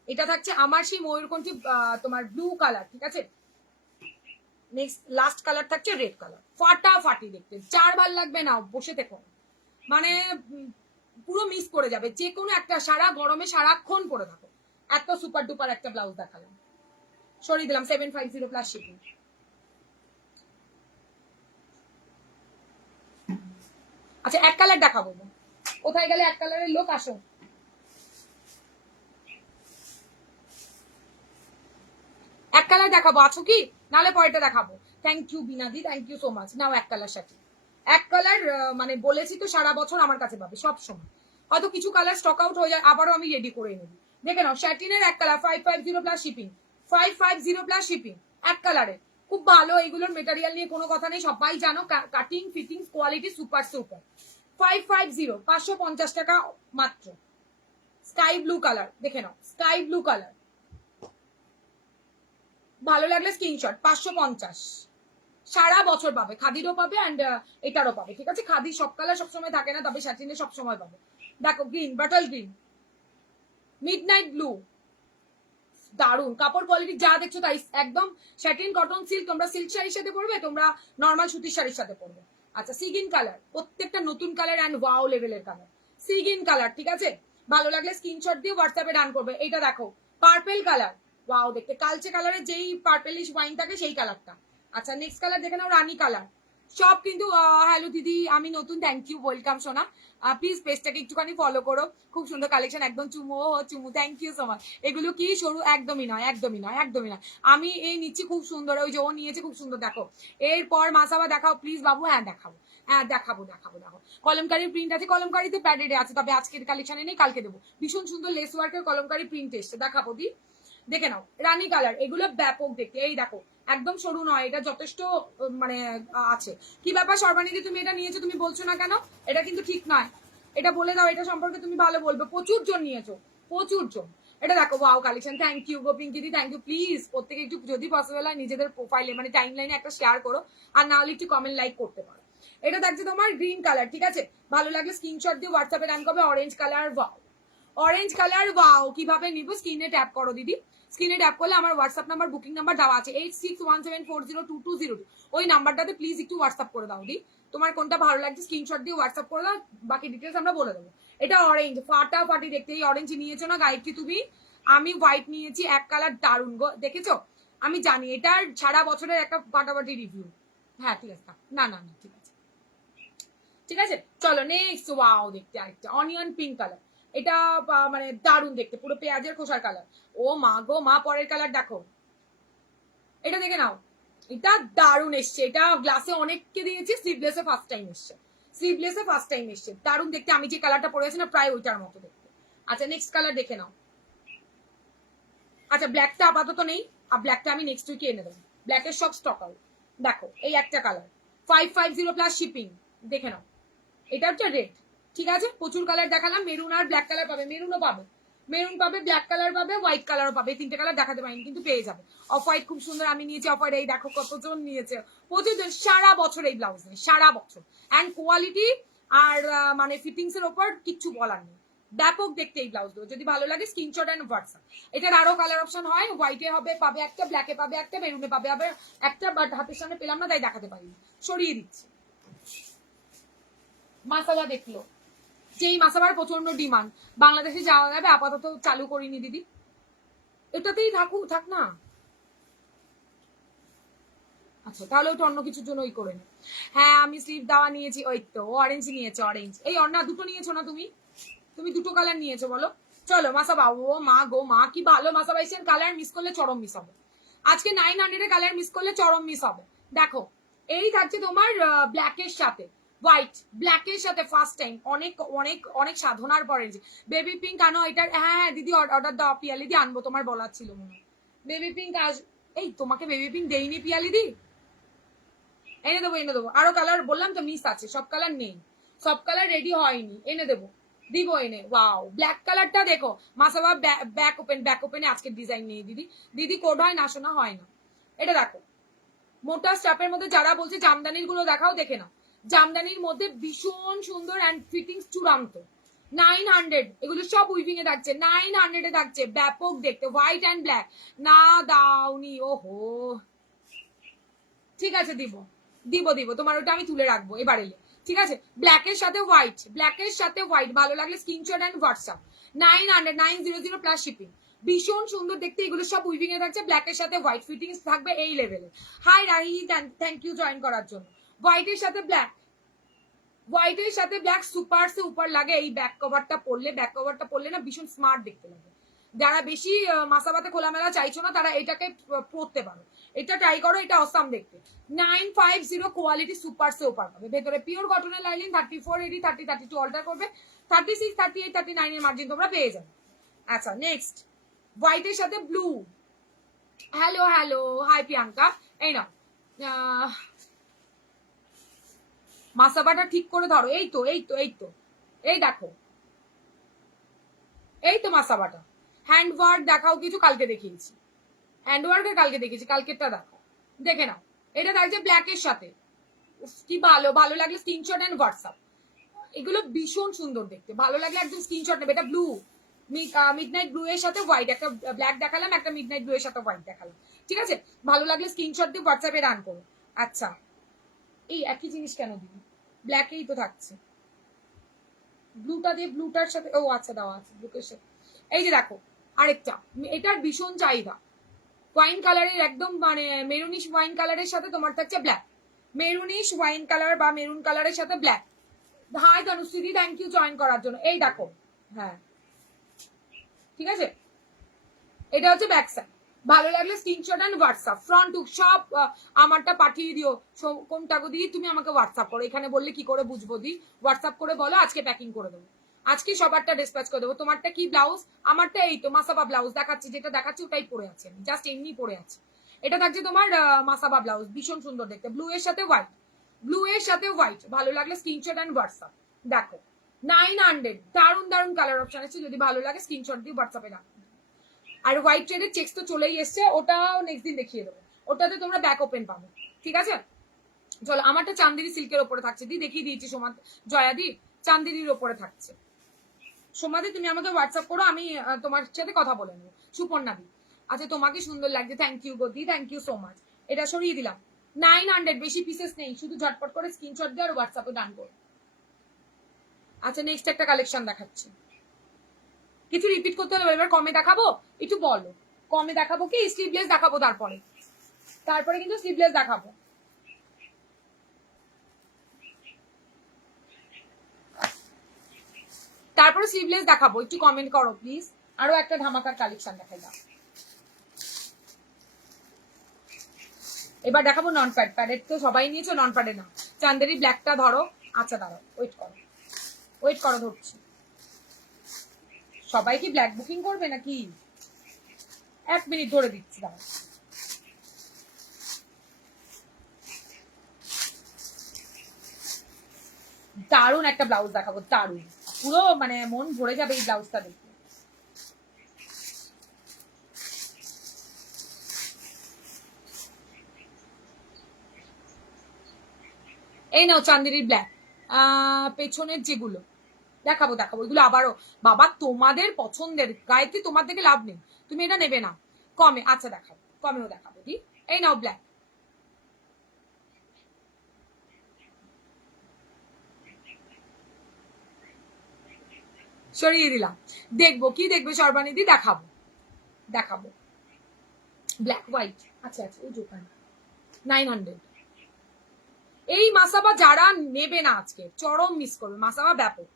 এটা থাকছে আমার সেই ময়ূরকণ্ঠী তোমার ব্লু কালার। ঠিক আছে, নেক্সট লাস্ট কালার থাকছে রেড কালার, ফাটাফাটি দেখতে, চার ভাল লাগবে না, বসে থেকো, মানে পুরো মিস করে যাবে। যে কোনো একটা, সারা গরমে সারাক্ষণ পরে থাকো, এত সুপার ডুপার একটা ব্লাউজ দেখালাম, সরিয়ে দিলাম 750 প্লাস শিপিং। আচ্ছা, এক কালার দেখাবো, কোথায় গেলে এক কালারের লোক, আসো। এক কালার দেখাবো, আছো কি? নাহলে পরেটা দেখাবো। থ্যাংক ইউ বিনাদি, থ্যাংক ইউ সো মাচ। নাও এক কালার সাথে, এক কালার মানে বলেছি তো সারা বছর আমার কাছে পাবে সব সময়। হয়তো কিছু কালার স্টক আউট হয়ে যায়, আবারও আমি রেডি করে নেবো। দেখে নাও, শ্যাটিনের এক colour, 550 plus shipping, 550 plus shipping, এক কালারে, খুব ভালো। এইগুলোর মেটেরিয়াল নিয়ে কোনো কথা নেই, সবাই জানো, cutting fittings quality super super. 550, 550 টাকা মাত্র। স্কাই ব্লু কালার, দেখে নাও, স্কাই ব্লু কালার, ভালো লাগলে স্ক্রিনশট, 550। সারা বছর পাবে, খাদিরও পাবে অ্যান্ড এটারও পাবে, ঠিক আছে? খাদির সব কালার সবসময় থাকে না, তবে স্যাটিনে সবসময় পাবে। দেখো green, bottle green, midnight blue, দারুন কাপড় কোয়ালিটি যা দেখছো তাই একদম স্যাটিন কটন সিল্ক। তোমরা সিল্ক শাড়ির সাথে পরবে, তোমরা নর্মাল সুতির শাড়ির সাথে পরবে। আচ্ছা সিগিন কালার, প্রত্যেকটা নতুন কালার অ্যান্ড ওয়াও লেভেলের কালার, সিগিন কালার, ঠিক আছে? ভালো লাগলে স্ক্রিনশট দিয়ে হোয়াটসঅ্যাপে ডান করবে। এটা দেখো পার্পেল কালার, ওয়াও দেখতে কালচে কালারের যেই পার্পেলিশ ওয়াইন থাকে সেই কালারটা। আচ্ছা নেক্সট কালার দেখে নাও, রানী কালার। সব কিন্তু হ্যালো দিদি আমি নতুন, থ্যাংক ইউ, ওয়েলকাম সোনা। প্লিজ পেজটাকে একটুখানি ফলো করো, খুব সুন্দর কালেকশন, একদম চুমু চুমু, থ্যাংক ইউ সো মাচ। এগুলো কি সরু? একদমই নয়, একদমই নয়, একদমই নয়। আমি এই নিচ্ছি খুব সুন্দর, ওই যে ও নিয়েছে খুব সুন্দর, দেখো। এরপর মাসাবা দেখাও প্লিজ বাবু। হ্যাঁ দেখাবো, হ্যাঁ দেখাবো দেখাবো। দেখো কলমকারীর প্রিন্ট আছে, কলমকারীতে প্যাডেডে আছে, তবে আজকের কালেকশনে নেই, কালকে দেবো। ভীষণ সুন্দর লেস ওয়ার্কের কলমকারী প্রিন্ট এসছে, দেখাবো দি, দেখে নাও। রানী কালার, এগুলো ব্যাপক দেখতে, এই দেখো একদম সরু নয়, এটা যথেষ্ট মানে আছে। কি ব্যাপার সর্বানিধি, তুমি এটা নিয়েছো, তুমি বলছো না কেন? এটা কিন্তু ঠিক নয়, এটা বলে দাও, এটা সম্পর্কে তুমি ভালো বলবে। প্রচুর জন নিয়েছো, প্রচুর জন। এটা দেখো ওয়াও কালেকশন, থ্যাংক ইউ গো পিঙ্কিদি, থ্যাংক ইউ। প্লিজ প্রত্যেকে একটু যদি পসিবল হয় নিজেদের প্রোফাইলে মানে টাইম লাইনে একটা শেয়ার করো, আর না হলে একটু কমেন্ট লাইক করতে পারো। এটা দেখছে তোমার গ্রিন কালার, ঠিক আছে? ভালো লাগলে স্ক্রিনশট দিয়ে হোয়াটসঅ্যাপে ডান করবে। Orange colour, wow orange colour, wow কিভাবে নিব? স্ক্রিনে ট্যাপ করো দিদি, স্ক্রিনে ট্যাপ করলে আমার হোয়াটসঅ্যাপ নাম্বার বুকিং নাম্বার দেওয়া আছে 8617402202। ওই নাম্বারটাতে প্লিজ একটু হোয়াটসঅ্যাপ করে দাও দি, তোমার কোনটা ভালো লাগছে স্ক্রিনশট দিয়ে হোয়াটসঅ্যাপ করে দাও, বাকি ডিটেলস আমরা বলে দেবো। এটা অরেঞ্জ, ফাটাফাটি দেখতে। এই অরেঞ্জ নিয়েছো না গায়ত্রী তুমি? আমি হোয়াইট নিয়েছি, এক কালার, দারুন গো, দেখেছো? আমি জানি এটার সারা বছরের একটা ফাটাফাটি রিভিউ। হ্যাঁ ঠিক আছে, না না না ঠিক আছে, ঠিক আছে চলো নেক্সট। ওয়াও দেখতে আরেকটা অনিয়ন পিঙ্ক কালার, এটা মানে দারুন দেখতে, পুরো পেঁয়াজের খোসার কালার। ও মা গো মা, পরের কালার দেখো, এটা দেখে নাও, এটা দারুন এসছে। এটা গ্লাসে অনেককে দিয়েছি, স্লিভলেসে ফার্স্ট টাইম এসছে, স্লিভলেসে ফার্স্ট টাইম এসছে, দারুন দেখতে। আমি যে কালারটা পরে আছি না প্রায় ওইটার মতো দেখতে। আচ্ছা নেক্সট কালার দেখে নাও। আচ্ছা ব্ল্যাকটা আপাতত নেই, আর ব্ল্যাকটা আমি নেক্সট উইকে এনে দেবো, ব্ল্যাকের সব স্টক আউট। দেখো এই একটা কালার, 550 প্লাস শিপিং, দেখে নাও। এটা হচ্ছে রেড, ঠিক আছে? প্রচুর কালার দেখালাম, মেরুন আর ব্ল্যাক কালার পাবে, মেরুনও পাবে, মেরুন পাবে, ব্ল্যাক কালার পাবে, হোয়াইট কালারও পাবে। তিনটে কালার দেখাতে পারিনি কিন্তু পেয়ে যাবে। অফ হোয়াইট খুব সুন্দর, আমি নিয়েছি অফ হোয়াইট, এই দেখো কতজন নিয়েছে, প্রচুর জন। সারা বছর এই ব্লাউজ নেই, সারা বছর। অ্যান্ড কোয়ালিটি আর মানে ফিটিংস এর ওপর কিচ্ছু বলার নেই, ব্যাপক দেখতে এই ব্লাউজ গুলো। যদি ভালো লাগে স্ক্রিনশট এন্ড হোয়াটসঅ্যাপ। এটার আরো কালার অপশন হয়, হোয়াইটে হবে পাবে একটা, ব্ল্যাকে পাবে একটা, মেরুনে পাবে আবার একটা, বাট হাতের সামনে পেলাম না তাই দেখাতে পারিনি, সরিয়ে দিচ্ছি। মাসালা দেখলো, যেই মাসাবার প্রচন্ড ডিমান্ড, বাংলাদেশে যাওয়া যাবে, আপাতত চালু করিনি দিদি, এটাতেই থাকুক, থাক না। আচ্ছা তাহলে ওটা অন্য কিছুর জন্য ওই করে নি। হ্যাঁ আমি স্লিভ দেওয়া নিয়েছি, ওই তো অরেঞ্জ নিয়েছে, অরেঞ্জ। এই অন্য দুটো নিয়েছো না তুমি? তুমি দুটো কালার নিয়েছো বলো। চলো মাসাবা, ও মা গো মা কি ভালো মাসাবা এসেছেন, কালার মিস করলে চরম মিস হবে। আজকে 900 কালার মিস করলে চরম মিস হবে। দেখো এই থাকছে তোমার ব্ল্যাকের সাথে হোয়াইট, ব্ল্যাকের সাথে ফার্স্ট টাইম, অনেক অনেক অনেক সাধনার পরে বেবি পিঙ্ক আনো এটার। হ্যাঁ হ্যাঁ দিদি অর্ডার দাও, পিয়ালি দি আনবো, তোমার বলার ছিল মনে হয়। বেবি পিঙ্ক আস, এই তোমাকে বেবি পিঙ্ক দেইনি পিয়ালি দি, এনে দেবো এনে দেবো। আরো কালার বললাম তো মিস আছে, সব কালার নেই, সব কালার রেডি হয়নি, এনে দেবো, দিব এনে। ওয়াও ব্ল্যাক কালারটা দেখো, মাসাবা ব্যাক ওপেন, ব্যাক ওপেনে আজকের ডিজাইন নেই দিদি, দিদি কোড হয় না শোনা হয় না। এটা দেখো মোটা স্টাফের মধ্যে, যারা বলছে জামদানির গুলো দেখাও, দেখে নাও। জামদানির মধ্যে ভীষণ সুন্দর অ্যান্ড ফিটিংস চূড়ান্ত। 900, এগুলো সব উইভিং এ থাকছে, 900 এ থাকছে, ব্যাপক দেখতে, হোয়াইট অ্যান্ড ব্ল্যাক। না দাওনি, ওহো ঠিক আছে দিব, দিব দিব, তোমার ওটা আমি তুলে রাখবো এবার এলে, ঠিক আছে? ব্ল্যাকের সাথে হোয়াইট, ব্ল্যাকের সাথে হোয়াইট, ভালো লাগলে screenshot and WhatsApp. 900 plus shipping, ভীষণ সুন্দর দেখতে, এগুলো সব উইভিং এ থাকছে, ব্ল্যাকের সাথে হোয়াইট, ফিটিংস থাকবে এই লেভেলে। Hi Rahi, thank you join করার জন্য। হোয়াইটের সাথে ব্ল্যাক, হোয়াইটের সাথে ব্ল্যাক সুপার সে উপর লাগে। এই ব্যাক কভারটা পরলে, ব্যাক কভারটা পরলে না ভীষণ স্মার্ট দেখতে লাগে। যারা বেশি মাসাবাতে খোলামেলা চাইছো না তারা এটাকে পরতে পারো, এটা ট্রাই করো, এটা অসাম দেখতে। 950 কোয়ালিটি সুপার সে উপর পাবে, ভেতরে পিওর কটনের লাইনিং, 34 80 30 32 অল্টার করবে, 36 38 39 এর মার্জিন তোমরা পেয়ে যাবে। আচ্ছা নেক্সট হোয়াইটের সাথে blue. Hello hello, hi Priyanka, এই নাও মাসাবাটা ঠিক করে ধরো, এই তো এই তো এই তো, এই দেখো, এই তো মাসাবাটা। হ্যান্ড ওয়ার্ক দেখাও কিছু, কালকে দেখিয়েছি হ্যান্ড ওয়ার্কের, কালকে দেখিয়েছি, কালকেরটা দেখো, দেখে নাও। এটা থাকছে ব্ল্যাকের সাথে, কি ভালো, ভালো লাগলে স্ক্রিনশট এন্ড হোয়াটসঅ্যাপ। এগুলো ভীষণ সুন্দর দেখতে, ভালো লাগলে একদম স্ক্রিনশট নেবে। এটা ব্লু, মিডনাইট ব্লু এর সাথে হোয়াইট, একটা ব্ল্যাক দেখালাম, একটা মিডনাইট ব্লু এর সাথে হোয়াইট দেখালাম, ঠিক আছে? ভালো লাগলে স্ক্রিনশট দিয়ে হোয়াটসঅ্যাপে রান করো। আচ্ছা, এই একই জিনিস কেন দিবি, ব্ল্যাকেই তো থাকছে, ব্লুটা দিয়ে, ব্লুটার সাথে, ও আচ্ছা দেওয়া আছে ব্লুকের সাথে। এই যে দেখো আরেকটা, এটার ভীষণ চাহিদা, ওয়াইন কালারের একদম মানে মেরুনিশ ওয়াইন কালারের সাথে তোমার থাকছে ব্ল্যাক, মেরুনিশ ওয়াইন কালার বা মেরুন কালারের সাথে black. Hi Tanushree, thank you join করার জন্য। এই দেখো, হ্যাঁ ঠিক আছে, এটা হচ্ছে ব্যাক সাইড। ভালো লাগলে screenshot and WhatsApp, front hook সব আমারটা পাঠিয়ে দিও। কোনটা গো দিই, তুমি আমাকে হোয়াটসঅ্যাপ করো, এখানে বললে কি করে বুঝবো দি, হোয়াটসঅ্যাপ করে বলো, আজকে প্যাকিং করে দেবো, আজকে সবারটা ডিসপ্যাচ করে দেবো। তোমারটা কি ব্লাউজ? আমারটা এই তো মাসাবা ব্লাউজ দেখাচ্ছি, যেটা দেখাচ্ছি ওটাই পরে আছে, আমি জাস্ট এমনি পরে আছি। এটা থাকছে তোমার মাসাবা ব্লাউজ, ভীষণ সুন্দর দেখতে, ব্লু এর সাথে হোয়াইট, ব্লু এর সাথে হোয়াইট। ভালো লাগলে স্ক্রিনশট এন্ড হোয়াটসঅ্যাপ। দেখো 900, দারুন দারুন কালার অপশন আছে, যদি ভালো লাগে স্ক্রিনশট দিয়ে হোয়াটসঅ্যাপে রাখো। আর হোয়াইট ট্রেডের চেক্স তো চলেই এসছে, ওটাও নেক্সট দিন দেখিয়ে দেবো, ওটাতে তোমরা ব্যাক ওপেন পাবে, ঠিক আছে? চলো, আমারটা চান্দেরি সিল্কের ওপরে থাকছে, দি দেখিয়ে দিয়েছি সোমা, জয়াদি চান্দেরির ওপরে থাকছে। সোমাদি তুমি আমাকে হোয়াটসঅ্যাপ করো, আমি তোমার সাথে কথা বলে নেবো। সুপর্ণা দি, আচ্ছা তোমাকে সুন্দর লাগছে, থ্যাংক ইউ গদি, থ্যাংক ইউ সো মাচ। এটা সরিয়ে দিলাম, 900, বেশি পিসেস নেই, শুধু ঝটপট করে স্ক্রিনশট দিয়ে আর হোয়াটসঅ্যাপে ডান করো। আচ্ছা নেক্সট একটা কালেকশন দেখাচ্ছি, কিছু রিপিট করতে হলে এবার কমে দেখাবো, একটু বলো কমে দেখাবো কি স্লিভলেস দেখাবো, তারপরে তারপরে কিন্তু স্লিভলেস দেখাবো। তারপরে স্লিভলেস দেখাবো, একটু কমেন্ট করো প্লিজ। আরো একটা ধামাকার কালেকশন দেখাই দাও। এবার দেখাবো নন প্যাড, প্যাডের তো সবাই নিয়েছো, নন প্যাডে না। চান্দেরি ব্ল্যাকটা ধরো, আচ্ছা দাঁড়াও, ওয়েট করো, ওয়েট করো, ধরছি। সবাই কি ব্ল্যাক বুকিং করবে নাকি? 1 মিনিট ধরে দিচ্ছি, দাঁড়াও। দারুন একটা ব্লাউজ দেখাবো, দারুন, পুরো মানে মন ভরে যাবে এই ব্লাউজটা দেখে। এই নাও চান্দেরির ব্ল্যাক, পেছনের যেগুলো দেখাবো দেখাবো, এগুলো আবারও বাবা তোমাদের পছন্দের, গায়ত্রী তোমার থেকে লাভ নেই, তুমি এটা নেবে না। কমে, আচ্ছা দেখাবো, কমেও দেখাবো দি। এই নাও ব্ল্যাক, সরিয়ে দিলাম। দেখবো কি দেখবে সর্বানিধি, দেখাবো দেখাবো ব্ল্যাক হোয়াইট, আচ্ছা আচ্ছা ওই দোকান 900। এই মাসাবা যারা নেবে না আজকে চরম মিস করবে, মাসাবা ব্যাপক।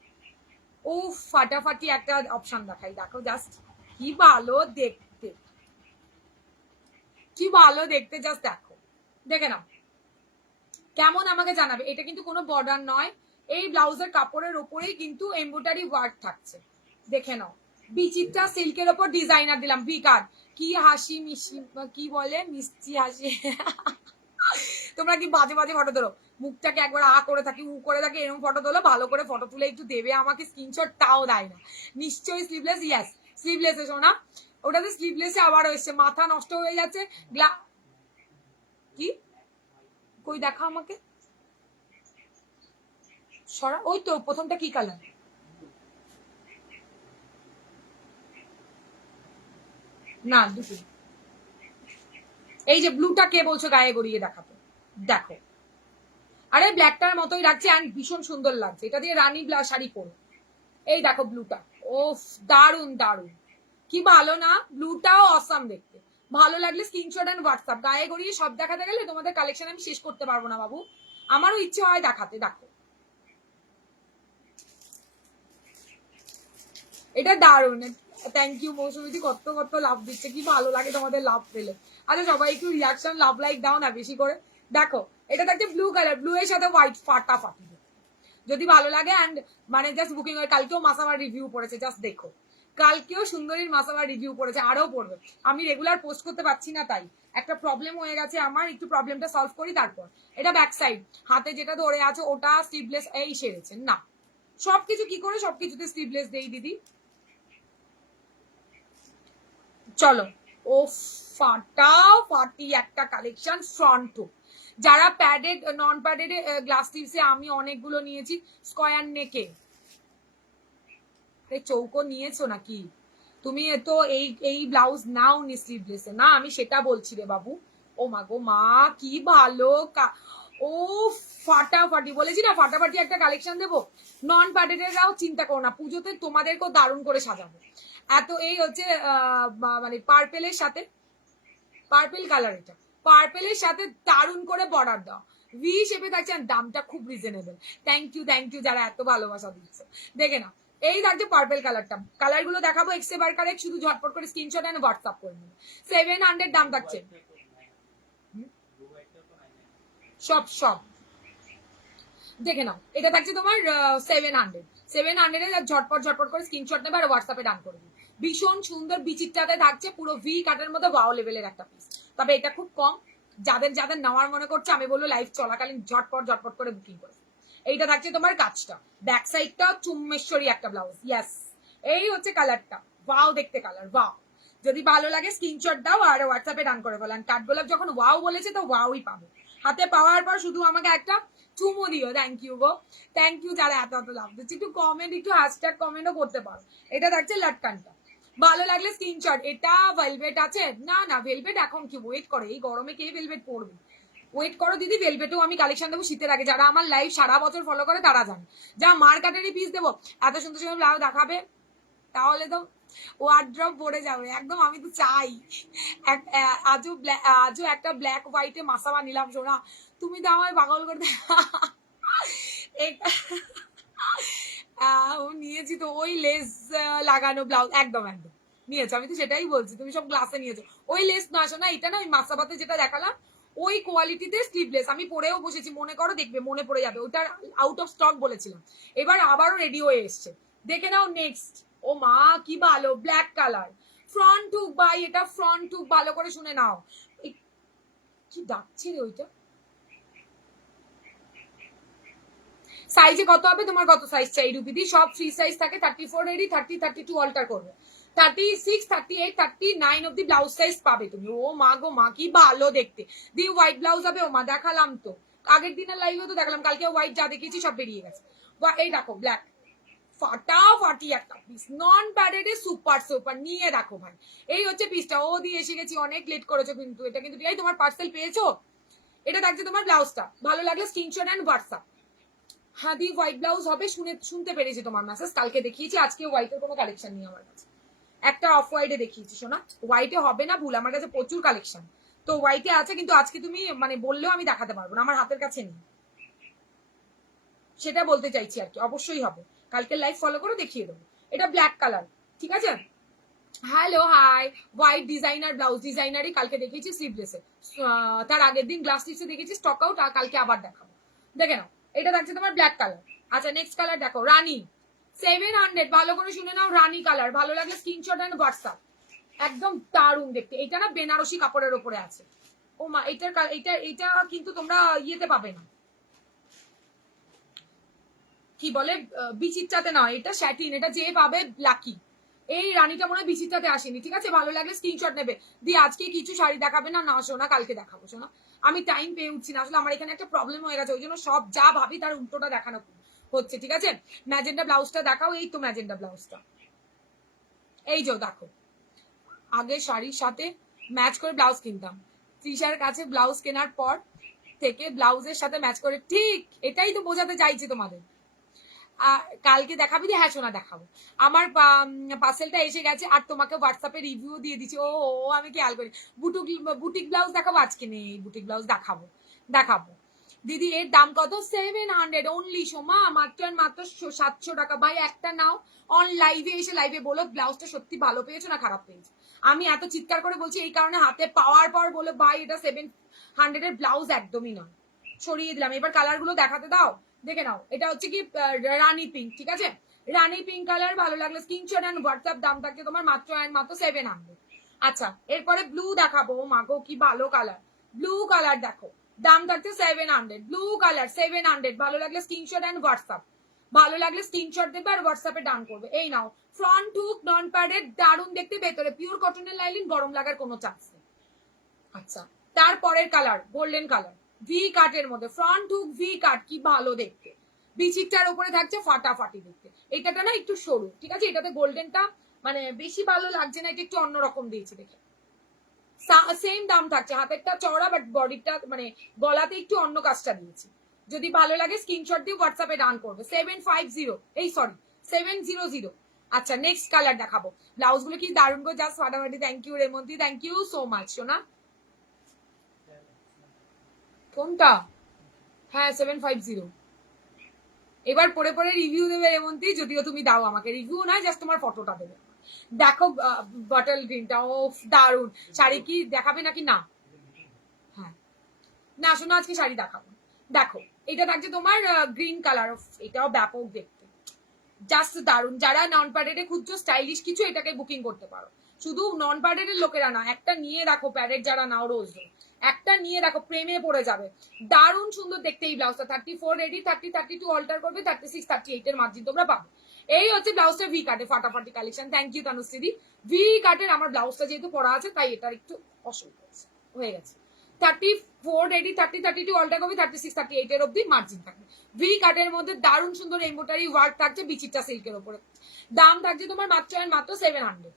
ও ফাটাফাটি একটা অপশন দেখাই, দেখো জাস্ট কি ভালো দেখতে, কি ভালো দেখতে, জাস্ট দেখো, দেখে নাও কেমন আমাকে জানাবে। এটা কিন্তু কোনো বর্ডার নয়, এই ব্লাউজের কাপড়ের ওপরেই কিন্তু এমব্রয়ডারি ওয়ার্ক থাকছে, দেখে নাও। বিচিত্রা সিল্কের ওপর ডিজাইনার দিলাম, বিকার, কি হাসি মিশি, কি বলে মিষ্টি হাসি তোমরা কি বাজে বাজে ফটো তোলো, মুখটাকে একবার আ করে থাকি, উ করে থাকি, এরকম ফটো তোলো, ভালো করে ফটো তুলে একটু দেবে আমাকে স্ক্রিনশট, তাও দেয় না। নিশ্চয়ই স্লিভলেস, ইয়েস স্লিভলেস এসো না, ওটাতে স্লিভলেসে আবারও এসছে, মাথা নষ্ট হয়ে যাচ্ছে। কি কই দেখা আমাকে, সরা, ওই তো প্রথমটা কি কালার, না দুটো, এই যে ব্লুটা কে বলছো গায়ে গড়িয়ে দেখাবো, দেখো, আরে ব্ল্যাকটার মতোই লাগছে অ্যান্ড ভীষণ সুন্দর লাগছে, এটা দিয়ে রানী শাড়ি পরো। এই দেখো ব্লুটা, ওফ দারুন দারুন, কি ভালো না, ব্লুটাও অসাম দেখতে। ভালো লাগলে স্ক্রিনশট এন্ড হোয়াটসঅ্যাপ, গায়ে গড়িয়ে সব দেখাতে গেলে তোমাদের কালেকশন আমি শেষ করতে পারবো না বাবু, আমারও ইচ্ছে হয় দেখাতে। দেখো এটা দারুন, থ্যাংক ইউ মৌসুমীদি, কত কত লাভ দিচ্ছে, কি ভালো লাগে তোমাদের লাভ পেলে। আচ্ছা সবাই একটু রিয়াকশন লাভ লাইক দাও না বেশি করে। দেখো এটা থাকছে ব্লু কালার, ব্লু এর সাথে হোয়াইট, ফাটাফাটি, যদি ভালো লাগে অ্যান্ড মানে জাস্ট বুকিং হয়। কালকেও মাসামার রিভিউ পড়েছে, জাস্ট দেখো, কালকেও সুন্দরীর মাসামার রিভিউ পড়েছে, আরো পড়বে। আমি রেগুলার পোস্ট করতে পারছি না, তাই একটা প্রবলেম হয়ে গেছে আমার, একটু প্রবলেমটা সলভ করি তারপর। এটা ব্যাক সাইড, হাতে যেটা ধরে আছে ওটা স্লিভলেস, এই সেরেছে না, সবকিছু কি করে সবকিছুতে স্লিভলেস দেই দিদি। চলো, ও ফাটাফাটি একটা কালেকশন, ফ্রন্ট টু যারা প্যাডেড নন প্যাডেড গ্লাস স্লিভসে আমি অনেকগুলো নিয়েছি স্কয়ার নেকে। চৌকো নিয়েছো নাকি তুমি? তো এই ব্লাউজ নাও নি স্লিভলেসে না, আমি সেটা বলছি রে বাবু। ও মা গো মা, কি ভালো ও ফাটাফাটি বলেছি না, ফাটাফাটি একটা কালেকশন দেবো। নন প্যাডেডেররাও চিন্তা করো না, পুজোতে তোমাদেরকেও দারুণ করে সাজাবো। এত এই হচ্ছে মানে পার্পেলের সাথে, পার্পেল কালার, এটা পার্পেলের সাথে দারুণ করে বর্ডার দাও, ভি শেপে থাকছে, দামটা খুব রিজনেবল। থ্যাংক ইউ যারা এত ভালোবাসা দিচ্ছে। দেখে না, এই থাকছে পার্পেল কালারটা। কালার গুলো দেখাবো এক্সে বার কারেক্ট, শুধু ঝটপট করে স্ক্রিনশট এনে হোয়াটসঅ্যাপ করে নেবে। 700 দাম থাকছে সব দেখে নাও। এটা থাকছে তোমার 700 ঝটপট করে স্ক্রিনশট নেবে আর হোয়াটসঅ্যাপে ডান করে দিবে। ভীষণ সুন্দর বিচিত্রাতে থাকছে, পুরো ভি কাটের মধ্যে ওয়াও লেভেলের একটা পিস। তবে এটা খুব কম, যাদের যাদের নেওয়ার মনে করছে আমি বলবো লাইভ চলাকালীন ঝটপট করে বুকিং করে। এইটা থাকছে তোমার কাজটা, ব্যাক সাইডটা চুম্মেশ্বরী একটা ব্লাউজ। ইয়েস, এই হচ্ছে কালারটা, ওয়াও দেখতে কালার, ওয়াও। যদি ভালো লাগে স্ক্রিনশট দাও আর হোয়াটসঅ্যাপে ডান করে বলেন। কাঠগোলাপ যখন ওয়াও বলেছে তো ওয়াওই পাবে। হাতে পাওয়ার পর শুধু আমাকে একটা চুমু দিও। থ্যাংক ইউ গো, থ্যাংক ইউ যারা এত লাভ দিচ্ছে। একটু কমেন্ট, একটু হ্যাশট্যাগ কমেন্টও করতে পারো। এটা থাকছে লটকানটা, ভালো লাগলে স্ক্রিনশট। এটা ভেলভেট আছে না? না ভেলভেট এখন কি, ওয়েট করো, এই গরমে কে ভেলভেট পরবে? ওয়েট করো দিদি, ভেলভেটও আমি কালেকশন দেবো শীতের আগে। যারা আমার লাইভ সারা বছর ফলো করে তারা জানে, যা মার্কেটেরই পিস দেবো। এত সুন্দর সুন্দর ব্লাউজ দেখাবে, তাহলে তো ওয়ার্ড্রপ পড়ে যাবে একদম। আমি তো চাই আজও একটা ব্ল্যাক হোয়াইটে মাসাবা নিলাম সোনা, তুমি তো আমায় পাগল করতে। নিয়েছি তো ওই লেস লাগানো ব্লাউজ, একদম নিয়েছো, আমি তো সেটাই বলছি, তুমি সব গ্লাসে নিয়েছো। ওই লেস না আসো না, এটা না ওই মাসাবাতে যেটা দেখালাম ওই কোয়ালিটিতে স্লিভলেস। আমি পরেও বসেছি, মনে করো দেখবে মনে পড়ে যাবে, ওটার আউট অফ স্টক বলেছিলাম, এবার আবারও রেডি হয়ে এসছে। দেখে নাও নেক্সট। ও মা কি ভালো, ব্ল্যাক কালার, ফ্রন্ট হুক ভাই, এটা ফ্রন্ট হুক, ভালো করে শুনে নাও। কি ডাকছে রে ওইটা? সাইজে কত হবে তোমার? কত সাইজ চাই রুবিদি? সব ফ্রি সাইজ থাকে, 34 এরই 30 32 অল্টার করবে, 36 38 39 অব্দি ব্লাউজ সাইজ পাবে তুমি। ও মা গো মা, কি ভালো দেখতে। দি হোয়াইট ব্লাউজ হবে, ও মা দেখালাম তো আগের দিনের লাইভে, তো দেখালাম, কালকে হোয়াইট যা দেখিয়েছি সব বেরিয়ে গেছে। এই দেখো ব্ল্যাক, ফাটাফাটি একটা পিস, নন প্যাডেড, সুপার সুপার, নিয়ে রাখো ভাই। এই হচ্ছে পিসটা, ও দিয়ে এসে গেছি, অনেক লেট করেছো কিন্তু। এটা কিন্তু এই তোমার পার্সেল পেয়েছো। এটা থাকছে তোমার ব্লাউজটা, ভালো লাগলে স্ক্রিনশট এন্ড হোয়াটসঅ্যাপ। হাদি হোয়াইট ব্লাউজ হবে, শুনতে পেরেছি তোমার মেসেজ, কালকে দেখিয়েছি, আজকে হোয়াইটের কোনো কালেকশন নেই আমার কাছে। একটা অফ হোয়াইটে দেখিয়েছি শোনা, হোয়াইটে হবে না ভুল, আমার কাছে প্রচুর কালেকশন তো হোয়াইটে আছে, কিন্তু আজকে তুমি মানে বললেও আমি দেখাতে পারবো না, আমার হাতের কাছে নেই, সেটা বলতে চাইছি আর কি। অবশ্যই হবে, কালকে লাইভ ফলো করে দেখিয়ে দেবো। এটা ব্ল্যাক কালার, ঠিক আছে। Hello hi, white designer blouse, ডিজাইনারই কালকে দেখিয়েছি স্লিভলেসে, তার আগের দিন গ্লাস স্লিভসে দেখেছি স্টক আউট, আর কালকে আবার দেখাবো। দেখে নাও, এটা থাকছে তোমার ব্ল্যাক কালার। আচ্ছা নেক্সট কালার দেখো, রানী, 700, ভালো করে শুনে নাও, রানী কালার, ভালো লাগলে স্ক্রিনশট এন্ড হোয়াটসঅ্যাপ। একদম দারুণ দেখতে, এটা না বেনারসি কাপড়ের ওপরে আছে। ও মা, এটা কিন্তু তোমরা ইয়েতে পাবে না, কি বলে বিচিত্রাতে না, এটা স্যাটিন, এটা যে পাবে লাকি। এই রানীটা মনে হয় বিচিত্রাতে আসেনি, ঠিক আছে। ভালো লাগলে স্ক্রিনশট নেবে। দিয়ে আজকে কিছু শাড়ি দেখাবে না, না শোনা, কালকে দেখাবো শোনা। আমি টাইম পেয়ে উঠছি না, আসলে আমার এখানে একটা প্রবলেম হয়ে গেছে, ওই জন্য সব যা ভাবি তার উল্টোটা দেখানো হচ্ছে, ঠিক আছে। ম্যাজেন্ডা ব্লাউজটা দেখাও, এই তো ম্যাজেন্ডা ব্লাউজটা, এই যে দেখো। আগে শাড়ির সাথে ম্যাচ করে ব্লাউজ কিনতাম, তৃষার কাছে ব্লাউজ কেনার পর থেকে ব্লাউজের সাথে ম্যাচ করে, ঠিক এটাই তো বোঝাতে চাইছি তোমাদের। কালকে দেখাবি? হ্যাঁ সোনা দেখাবো। আমার পার্সেলটা এসে গেছে, আর তোমাকে হোয়াটসঅ্যাপে রিভিউ দিয়ে দিচ্ছি। ও আমি খেয়াল করি। বুটিক ব্লাউজ দেখাবো, আজকে নেই বুটিক ব্লাউজ, দেখাবো দিদি। এর দাম কত? 700 অনলি সোমা, মাত্র 700 টাকা। ভাই একটা নাও, অন লাইভে এসে লাইভে বলো ব্লাউজটা সত্যি ভালো পেয়েছো না খারাপ পেয়েছো। আমি এত চিৎকার করে বলছি এই কারণে, হাতে পাওয়ার পর বলো ভাই এটা 700 ব্লাউজ একদমই নয়। সরিয়ে দিলাম, এবার কালার গুলো দেখাতে দাও, দেখে নাও। এটা হচ্ছে কি রানী পিঙ্ক, ঠিক আছে, রানী পিঙ্ক কালার, ভালো লাগলে স্ক্রিনশট এন্ড হোয়াটসঅ্যাপ। দাম থাকছে তোমার মাত্র 700। আচ্ছা এরপরে ব্লু দেখাবো, মাগো কি ভালো কালার, ব্লু কালার দেখো, দাম থাকছে 700, ব্লু কালার 700, ভালো লাগলে স্ক্রিনশট এন্ড হোয়াটসঅ্যাপ। ভালো লাগলে স্ক্রিনশট দেবে আর হোয়াটসঅ্যাপে ডান করবে। এই নাও, ফ্রন্ট হুক, নন প্যাডেড, দারুণ দেখতে, ভেতরে পিওর কটনের লাইনিং, গরম লাগার কোনো চান্স নেই। আচ্ছা তারপরের কালার গোল্ডেন কালার, ভি কাটের মধ্যে ফ্রন্ট হুক ভি কাট, কি ভালো দেখতে। বিচিকটার উপরে থাকছে ফাটাফাটি দেখতে। এটাটা না একটু সরু, ঠিক আছে, এটাতে গোল্ডেনটা মানে বেশি ভালো লাগছে না, এটা একটু অন্যরকম দিয়েছে দেখে। সেম দাম থাকছে, হাতেরটা চওড়া বাট বডিটা মানে গলাতে একটু অন্য কাজটা দিয়েছি। যদি ভালো লাগে স্ক্রিনশট দিয়ে হোয়াটসঅ্যাপে ডান করবে 750, এই সরি 700। আচ্ছা নেক্সট কালার দেখাবো। ব্লাউজ গুলো কি দারুণ গো, জাস্ট ফাটাফাটি। থ্যাংক ইউ রেমন্তি, থ্যাংক ইউ সো মাচ সোনা। কোনটা? হ্যাঁ 750। এবার পরে পরে রিভিউ দেবে রেমন্তি, যদিও তুমি দাও আমাকে রিভিউ, না জাস্ট তোমার ফটোটা দেবে। দেখো বটল গ্রিনটা, ও দারুণ। শাড়ি কি দেখাবে নাকি? না হ্যাঁ না শোনো, আজকে শাড়ি দেখাবো। দেখো এটা থাকছে তোমার গ্রিন কালার, এটাও ব্যাপক দেখতে, জাস্ট দারুণ। যারা নন প্যাডেডে খুঁজছো স্টাইলিশ কিছু, এটাকে বুকিং করতে পারো। শুধু নন প্যাডেডের লোকেরা না, একটা নিয়ে রাখো, প্যাডেড যারা নাও রোজ একটা নিয়ে রাখো, প্রেমে পড়ে যাবে। দারুণ সুন্দর দেখতে এই ব্লাউজটা। 34 রেডি, 30 32 অল্টার করবে, 36 38 এর মার্জিন তোমরা পাবে। এই হচ্ছে ব্লাউজটা ভি কাটে ফাটাফাটি collection. Thank you Tanushree. V কাটের আমার ব্লাউজটা যেহেতু পরা আছে তাই এটার একটু অসুবিধা হয়ে গেছে। 34 রেডি, 30 32 অল্টার করবে, 36 38 এর অব্দি মার্জিন থাকবে। ভি কাটের মধ্যে দারুণ সুন্দর এমব্রয়ডারি ওয়ার্ক থাকছে বিচিত্রা সিল্কের উপরে। দাম থাকছে তোমার মাত্র 700।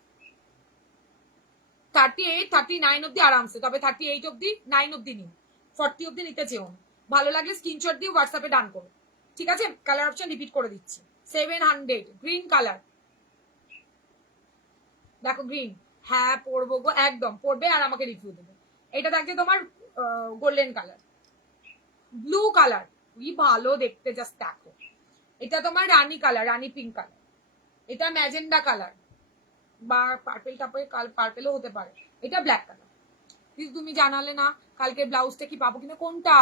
38 39 অব্দি আরামসে, তবে 38 অব্দি 9 অব্দি নিন, 40 অব্দি নিতে চেও না। ভালো লাগলে স্ক্রিনশট দিয়ে হোয়াটসঅ্যাপে ডান করো, ঠিক আছে। কালার অপশন রিপিট করে দিচ্ছি। 700 গ্রিন কালার, দেখো গ্রিন। হ্যাঁ পরবো গো, একদম পরবে আর আমাকে রিভিউ দেবে। এটা থাকছে তোমার গোল্ডেন কালার, ব্লু কালার, কি ভালো দেখতে, জাস্ট দেখো। এটা তোমার রানী কালার, রানী পিঙ্ক কালার। এটা ম্যাজেন্ডা কালার বা পার্পেল টাপের, পার্পেলও হতে পারে। এটা ব্ল্যাক কালার। কিন্তু তুমি জানালে না কালকে ব্লাউজটা কি পাবো কিনা, কোনটা?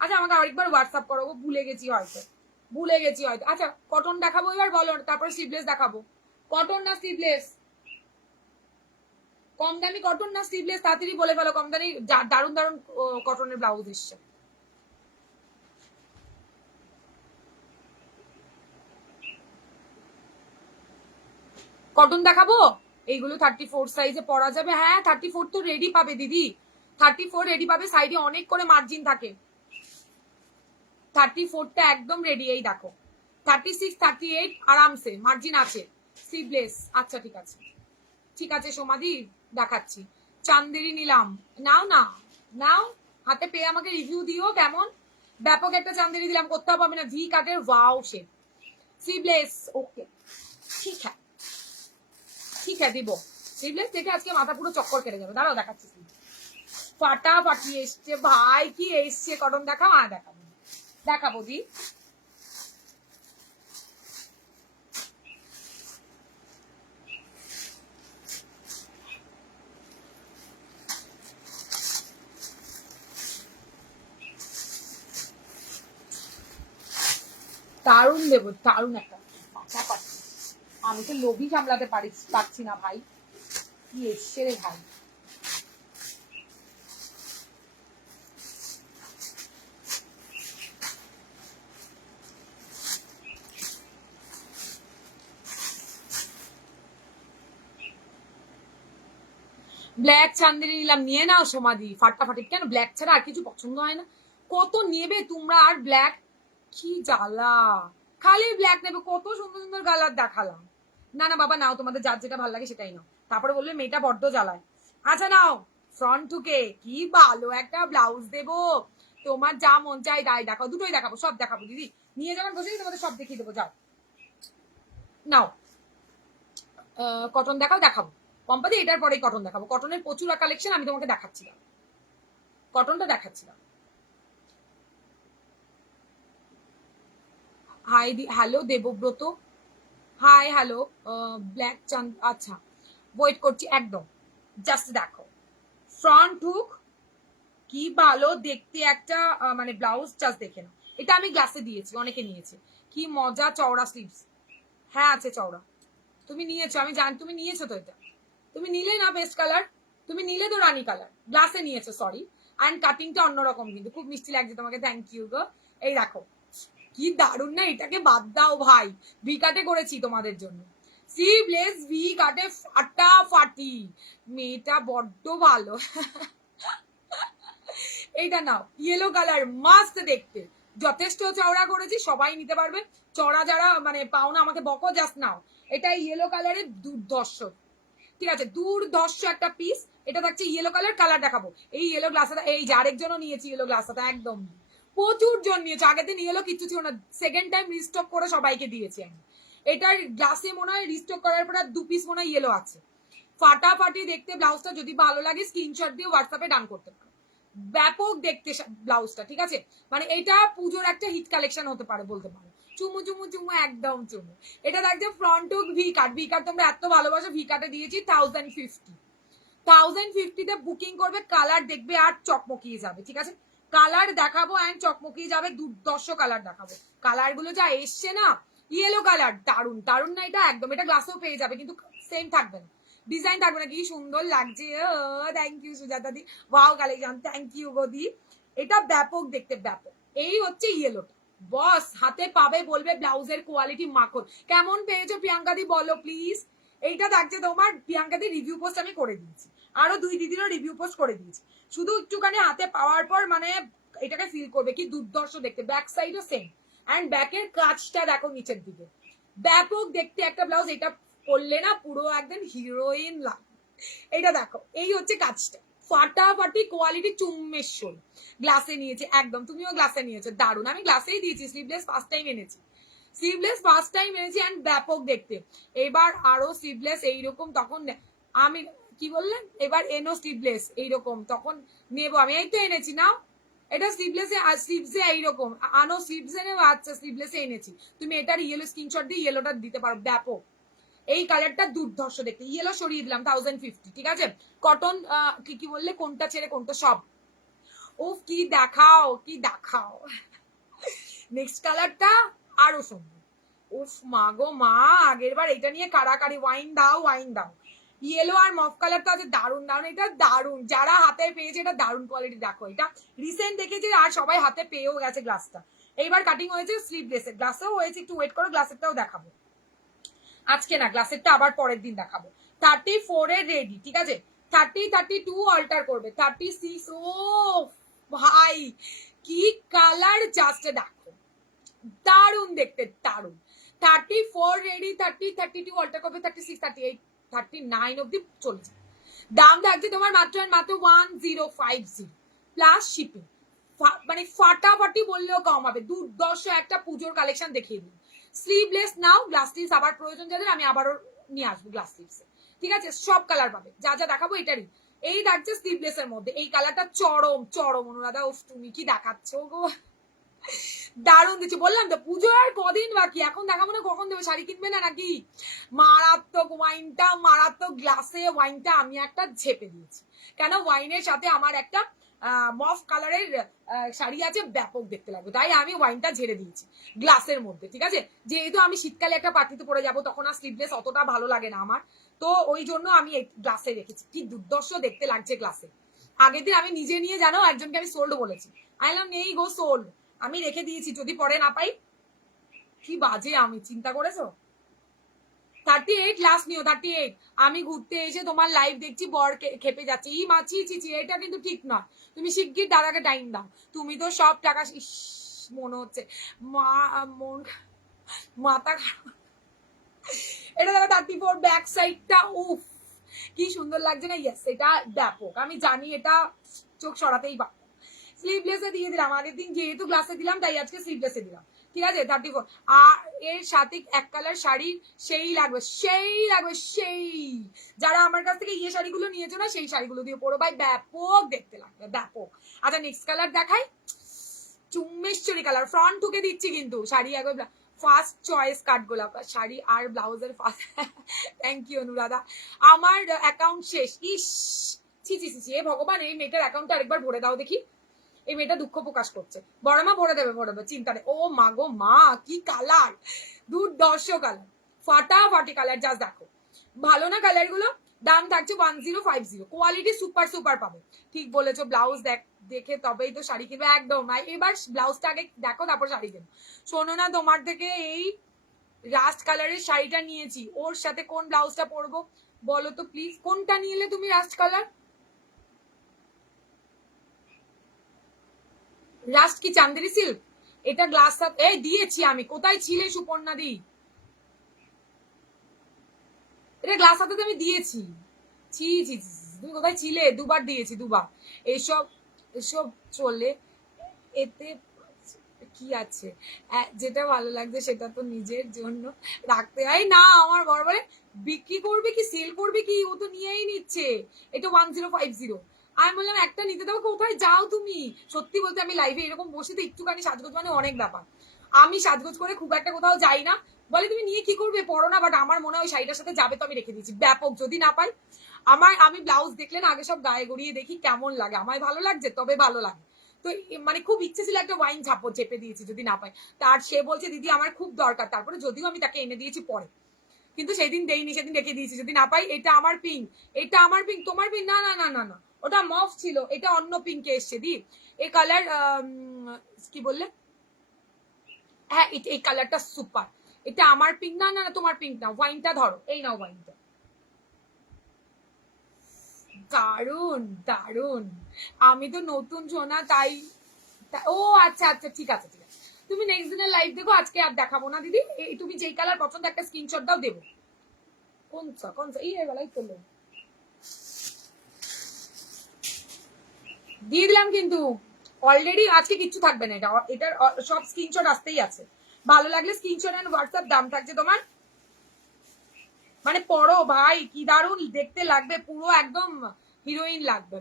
আচ্ছা আমাকে আরেকবার হোয়াটসঅ্যাপ করো, ভুলে গেছি হয়তো, ভুলে গেছি হয়তো। আচ্ছা কটন দেখাবো এবার, বলো, তারপর স্লিভলেস দেখাবো। কটন না স্লিভলেস? কম দামি কটন না স্লিভলেস, তাড়াতাড়ি বলে ফেলো। কম দামি দারুণ দারুণ কটনের ব্লাউজ এসছে। কটন দেখাবো, এইগুলো 34 সাইজে পরা যাবে। হ্যাঁ 34 তো রেডি পাবে দিদি, 34 রেডি পাবে, সাইডে অনেক করে মার্জিন থাকে। 34টা একদম রেডি, এই দেখো। 36 38 আরামসে মার্জিন আছে, স্লিভলেস। আচ্ছা ঠিক আছে, ঠিক আছে সোমাদি দেখাচ্ছি। চান্দেরি নিলাম, নাও না, নাও হাতে পেয়ে আমাকে রিভিউ দিও কেমন। ব্যাপক একটা চান্দেরি দিলাম, কোথাও পাবে না। ভি কাটের ওয়াও শেপ, স্লিভলেস। ওকে ঠিক আছে, ঠিক আছে দিব। স্লিভলেস দেখে আজকে মাথা পুরো চক্কর কেটে যাবে। দাঁড়াও দেখাচ্ছি। ফাটাফাটি এসছে ভাই, কি এসছে। কটন দেখাও? হ্যাঁ দেখাবো, দেখাবো দি। দারুণ দেবো, দারুণ একটা ফাটাফাটি। আমি তো লোভই সামলাতে পারছি না ভাই, কি এসছে রে ভাই। ব্ল্যাক চান্দেরি নিলাম, নিয়ে নাও সমাধি ফাটাফাটি। কেন ব্ল্যাক ছাড়া আর কিছু পছন্দ হয় না? কত নেবে তোমরা আর ব্ল্যাক, কি জ্বালা, খালি ব্ল্যাক নেবে। কত সুন্দর সুন্দর কালার দেখালাম। না না বাবা নাও, তোমাদের যার যেটা ভালো লাগে সেটাই নাও, তারপরে বলবে মেয়েটা বড্ড জ্বালায়। আচ্ছা নাও, ফ্রন্ট টুকে কি ভালো একটা ব্লাউজ দেবো, তোমার যা মন চাই তাই দেখাও। দুটোই দেখাবো, সব দেখাবো দিদি, নিয়ে যখন বসে তোমাদের সব দেখিয়ে দেবো। যাও নাও, কটন দেখাও, দেখাবো পম্পাদি, এটার পরেই কটন দেখাবো। কটনের প্রচুর কালেকশন আমি তোমাকে দেখাচ্ছিলাম, কটনটা দেখাচ্ছিলাম। Hi hello Debabrata, hi hello. Black চান, আচ্ছা ওয়েট করছি একদম। জাস্ট দেখো ফ্রন্ট হুক, কি ভালো দেখতে একটা মানে ব্লাউজ, জাস্ট দেখে না। এটা আমি গ্লাসে দিয়েছি, অনেকে নিয়েছে, কি মজা। চওড়া স্লিভস, হ্যাঁ আছে চওড়া। তুমি নিয়েছো আমি জানি, তুমি নিয়েছো তো, এটা তুমি নিলে না পেস্ট কালার, তুমি নিলে তো রানী কালার, গ্লাসে নিয়েছো সরি। অ্যান্ড কাটিংটা অন্যরকম, কিন্তু খুব মিষ্টি লাগছে তোমাকে, থ্যাংক ইউ গো। এই দেখো কি দারুণ না, এটাকে বাদ দাও ভাই, ভি কাটে করেছি তোমাদের জন্য। স্লিভলেস ভি কাটে ফাটাফাটি, মেয়েটা বড্ড ভালো। এইটা নাও, ইয়েলো কালার, মাস্ট দেখতে, যথেষ্ট চওড়া করেছি, সবাই নিতে পারবে। চড়া যারা মানে পাও না আমাকে বকো, জাস্ট নাও। এটা ইয়েলো কালারের দুর্ধর্ষ, ঠিক আছে, দুর্ধর্ষ একটা পিস। এটা থাকছে ইয়েলো কালার। কালার দেখাবো। এই ইয়েলো গ্লাসটা, এই যে আরেকজনও নিয়েছি ইয়েলো গ্লাসটা, একদম প্রচুর জন নিয়েছে। আগের দিন ইয়েলো কিচ্ছু ছিল না, সেকেন্ড টাইম রিস্টক করে সবাইকে দিয়েছি আমি। এটার গ্লাসে মনে হয় রিস্টক করার পর আর 2 পিস মনে হয় ইয়েলো আছে। ফাটাফাটি দেখতে ব্লাউজটা, যদি ভালো লাগে স্ক্রিনশট দিয়ে হোয়াটসঅ্যাপে ডান করতে পারো। ব্যাপক দেখতে ব্লাউজটা, ঠিক আছে, মানে এটা পুজোর একটা হিট কালেকশন হতে পারে বলতে পারো। চুমু চুমু চুমু, একদম চুমু। এটা থাকছে ফ্রন্ট হুক ভি কাট। ভি কাট তোমরা এত ভালোবাসো, ভি কাটে দিয়েছি 1050। 1050 বুকিং করবে, কালার দেখবে আর চকমকিয়ে যাবে, ঠিক আছে। কালার দেখাবো অ্যান্ড চকমকিয়ে যাবে, দুর্দর্শ কালার দেখাবো। কালার গুলো যা এসছে না, ইয়েলো কালার দারুন দারুন না, এটা একদম, এটা গ্লাসেও পেয়ে যাবে কিন্তু সেম থাকবে না, ডিজাইন থাকবে না। কি সুন্দর লাগছে, থ্যাংক ইউ সুজাতা দি, ওয়াও কালেকশন, থ্যাংক ইউ গদি। এটা ব্যাপক দেখতে, ব্যাপক। এই হচ্ছে ইয়েলোটা, বস হাতে পাবে বলবে ব্লাউজের কোয়ালিটি মাখন। কেমন পেয়েছো প্রিয়াঙ্কা দি বলো প্লিজ। এইটা থাকছে তোমার, প্রিয়াঙ্কা দি রিভিউ পোস্ট আমি করে দিয়েছি, আরো 2 দিদিরও রিভিউ পোস্ট করে দিয়েছি। শুধু একটুখানি হাতে পাওয়ার পর মানে এটাকে ফিল করবে কি দুর্দর্শ দেখতে। ব্যাক সাইডও সেম, অ্যান্ড ব্যাকের কাজটা দেখো নিচের দিকে, ব্যাপক দেখতে একটা ব্লাউজ। এটা পরলে না পুরো একদম হিরোইন লাগে। এটা দেখো, এই হচ্ছে কাজটা, ফাটাফাটি কোয়ালিটি, চুম্মেশ্বর। গ্লাসে নিয়েছে একদম, তুমিও গ্লাসে নিয়েছো, দারুন। আমি গ্লাসেই দিয়েছি, স্লিভলেস ফার্স্ট টাইম এনেছি, স্লিভলেস ফার্স্ট টাইম এনেছি, অ্যান্ড ব্যাপক দেখতে। এবার আরো স্লিভলেস এইরকম, তখন আমি কি বললেন, এবার এনো স্লিভলেস এইরকম, তখন নেবো আমি। এই তো এনেছি নাও, এটা স্লিভলেসে, আর স্লিভসে এইরকম আনো, স্লিভসে নেবো, আচ্ছা স্লিভলেসে এনেছি। তুমি এটার ইয়েলো স্ক্রিনশট দিয়ে ইয়েলোটা দিতে পারো, ব্যাপক। এই কালারটা দুর্ধর্ষ দেখতে, ইয়েলো সরিয়ে দিলাম 1050, ঠিক আছে। কটন কি কি বললে, কোনটা ছেড়ে কোনটা, সব। উফ কি দেখাও, কি দেখাও। নেক্সট কালারটা আরো সুন্দর। উফ মা গো মা, আগের বার এটা নিয়ে কারাকারি, ওয়াইন দাও ওয়াইন দাও। ইয়েলো আর মফ কালারটা আছে দারুন দারুন, এটা দারুন, যারা হাতে পেয়েছে এটা দারুন কোয়ালিটি। দেখো এটা রিসেন্ট দেখেছি আর সবাই হাতে পেয়েও গেছে গ্লাসটা। এইবার কাটিং হয়েছে স্লিভলেসের, গ্লাসেও হয়েছে, একটু ওয়েট করো, গ্লাসেরটাও দেখাবো। আজকে না, গ্লাসেরটা আবার পরের দিন দেখাবো। 34 এর রেডি, ঠিক আছে। 32 অল্টার করবে, 36। ও ভাই কি কালার, জাস্ট দেখো, দারুন দেখতে, দারুন। 34 রেডি, 32 অল্টার করবে, 36, 38, 39 অব্দি চলে যায়। দাম থাকছে তোমার মাত্র মাত্র 1050 প্লাস শিপিং। মানে ফাটাফাটি বললেও কম হবে, দুর্দর্শ একটা পুজোর কালেকশন দেখিয়ে দিন। স্লিভলেস নাও, গ্লাস স্লিভস আবার প্রয়োজন যাদের আমি আবারও নিয়ে আসবো গ্লাস স্লিভস, ঠিক আছে। সব কালার পাবে, যা যা দেখাবো এটারই। এই থাকছে স্লিভলেস এর মধ্যে, এই কালারটা চরম চরম অনুরাধা, উফ তুমি কি দেখাচ্ছ গো, দারুণ দিচ্ছে। বললাম তো পুজো আর কদিন বাকি, এখন দেখাবো না কখন দেবে, শাড়ি কিনবে না নাকি। মারাত্মক ওয়াইনটা, মারাত্মক গ্লাসে ওয়াইনটা আমি একটা ঝেপে দিয়েছি, কেন ওয়াইনের সাথে আমার একটা মফ কালারের শাড়ি আছে, ব্যাপক দেখতে লাগবে, তাই আমি ওয়াইনটা ঝেড়ে দিয়েছি গ্লাসের মধ্যে, ঠিক আছে। যেহেতু আমি শীতকালে একটা পার্টিতে পরে যাব, তখন আর স্লিভলেস অতটা ভালো লাগে না আমার, তো ওই জন্য আমি গ্লাসে রেখেছি। কি দুর্দর্শ দেখতে লাগছে গ্লাসে। আগের দিন আমি নিজে নিয়ে জানো একজনকে আমি সোল্ড বলেছি, আইলাম নেই গো সোল্ড, আমি রেখে দিয়েছি, যদি পরে না পাই। কি বাজে আমি, চিন্তা করেছো। 38 লাস্ট নিও, 38। আমি ঘুরতে এসে তোমার লাইভ দেখছি, বর খেপে যাচ্ছে, ই মাছি চিচি, এটা কিন্তু ঠিক না। তুমি শিগগির দাদাকে টাইম দাও, তুমি তো সব টাকা, মনে হচ্ছে মা মন মাথা খারাপ। এটা দেখো 34 ব্যাক সাইডটা, উফ কি সুন্দর লাগছে না। ইয়েস এটা ব্যাপক, আমি জানি এটা চোখ সরাতেই পারবো। স্লিভলেসে দিয়ে দিলাম, আগের দিন যেহেতু গ্লাসে দিলাম তাই আজকে স্লিভলেসে দিলাম, ঠিক আছে। 34 আর এর সাথে এক কালার শাড়ি সেই লাগবে, সেই লাগবে, সেই। যারা আমার কাছ থেকে ইয়ে শাড়িগুলো নিয়েছো না, সেই শাড়িগুলো দিয়ে পরো ভাই, ব্যাপক দেখতে লাগবে, ব্যাপক। আচ্ছা নেক্সট কালার দেখাই, চুম্মেশ্বরী কালার, ফ্রন্ট ঢুকে দিচ্ছি কিন্তু শাড়ি একবার। ফার্স্ট চয়েস কাঠগোলাপ শাড়ি আর ব্লাউজের ফার্স্ট, থ্যাংক ইউ অনুরাধা। আমার অ্যাকাউন্ট শেষ, ইস ছি ছি ছি, এ ভগবান, এই মেয়েটার অ্যাকাউন্টটা আরেকবার ভরে দাও দেখি। এই মেয়েটা দুঃখ প্রকাশ করছে, বড় মা ভরে দেবে ভরে দেবে, চিন্তা নেই। ও মা গো মা, কি কালার, দুর্দর্শ কালার, ফাটাফাটি কালার, জাস্ট দেখো, ভালো না কালার গুলো। দাম থাকছে 1050, কোয়ালিটি সুপার সুপার পাবে। ঠিক বলেছো, ব্লাউজ দেখে তবেই তো শাড়ি কিনবে, একদম। এবার ব্লাউজটা আগে দেখো তারপর শাড়ি কিনবো। শোনো না, তোমার থেকে এই রাস্ট কালারের শাড়িটা নিয়েছি, ওর সাথে কোন ব্লাউজটা পরবো বলো তো প্লিজ, কোনটা নিলে তুমি রাস্ট কালার। রাস্ট কি চান্দেরি সিল্ক? এটা গ্লাস এই দিয়েছি আমি, কোথায় ছিলে সুপর্ণা দি? এটা গ্লাস হাতে আমি দিয়েছি। ছি ছি ছি, তুমি কোথায় ছিলে? দুবার দিয়েছি, দুবার। এসব এসব চলে, এতে কি আছে? যেটা ভালো লাগছে সেটা তো নিজের জন্য রাখতে হয় না। আমার বড় বলে বিক্রি করবে কি সেল করবে কি, ও তো নিয়েই নিচ্ছে। এটা 1050। আমি বললাম একটা নিতে দেবো, কোথায় যাও তুমি? সত্যি বলতে আমি লাইভে এরকম বসে তো একটুখানি সাজগোজ মানে অনেক ব্যাপার। আমি সাজগোজ করে খুব একটা কোথাও যাই না। বলে তুমি নিয়ে কি করবে, পড়ো না। বাট আমার মনে হয় শাড়িটার সাথে যাবে, তো আমি রেখে দিয়েছি। ব্যাপক যদি না পাই, আমি ব্লাউজ দেখলে না আগে সব গায়ে গড়িয়ে দেখি কেমন লাগে, আমার ভালো লাগছে তবে ভালো লাগে। তো মানে খুব ইচ্ছে ছিল একটা ওয়াইন ঝাপড় চেপে দিয়েছি যদি না পাই। তার সে বলছে দিদি আমার খুব দরকার, তারপরে যদিও আমি তাকে এনে দিয়েছি পরে, কিন্তু সেদিন দেইনি, সেদিন রেখে দিয়েছি যদি না পাই। এটা আমার পিঙ্ক, এটা আমার পিঙ্ক, তোমার পিঙ্ক না না না না না, ওটা মফ ছিল, এটা অন্য পিঙ্কে এসছে দি। এই কালার কি বললে? হ্যাঁ এই কালারটা সুপার। এটা আমার পিঙ্ক না না না, তোমার পিঙ্ক না। ওয়াইনটা ধরো, এই নাও ওয়াইনটা। দারুন দারুন। আমি তো নতুন সোনা তাই। ও আচ্ছা আচ্ছা, ঠিক আছে ঠিক আছে। তুমি নেক্সট দিনের লাইভ দেখো, আজকে আর দেখাবো না দিদি। তুমি যেই কালার পছন্দ একটা স্ক্রিনশট দাও, দেবো। কোনটা কোনটা এই বেলায় করলো, দিয়ে দিলাম কিন্তু অলরেডি। আজকে কিচ্ছু থাকবে না, এটা এটার সব স্ক্রিনশট আসতেই আছে। ভালো লাগলে স্ক্রিনশট এন্ড হোয়াটসঅ্যাপ। দাম থাকছে তোমার, মানে পড়ো ভাই, কি দারুন দেখতে লাগবে, পুরো একদম হিরোইন লাগবে।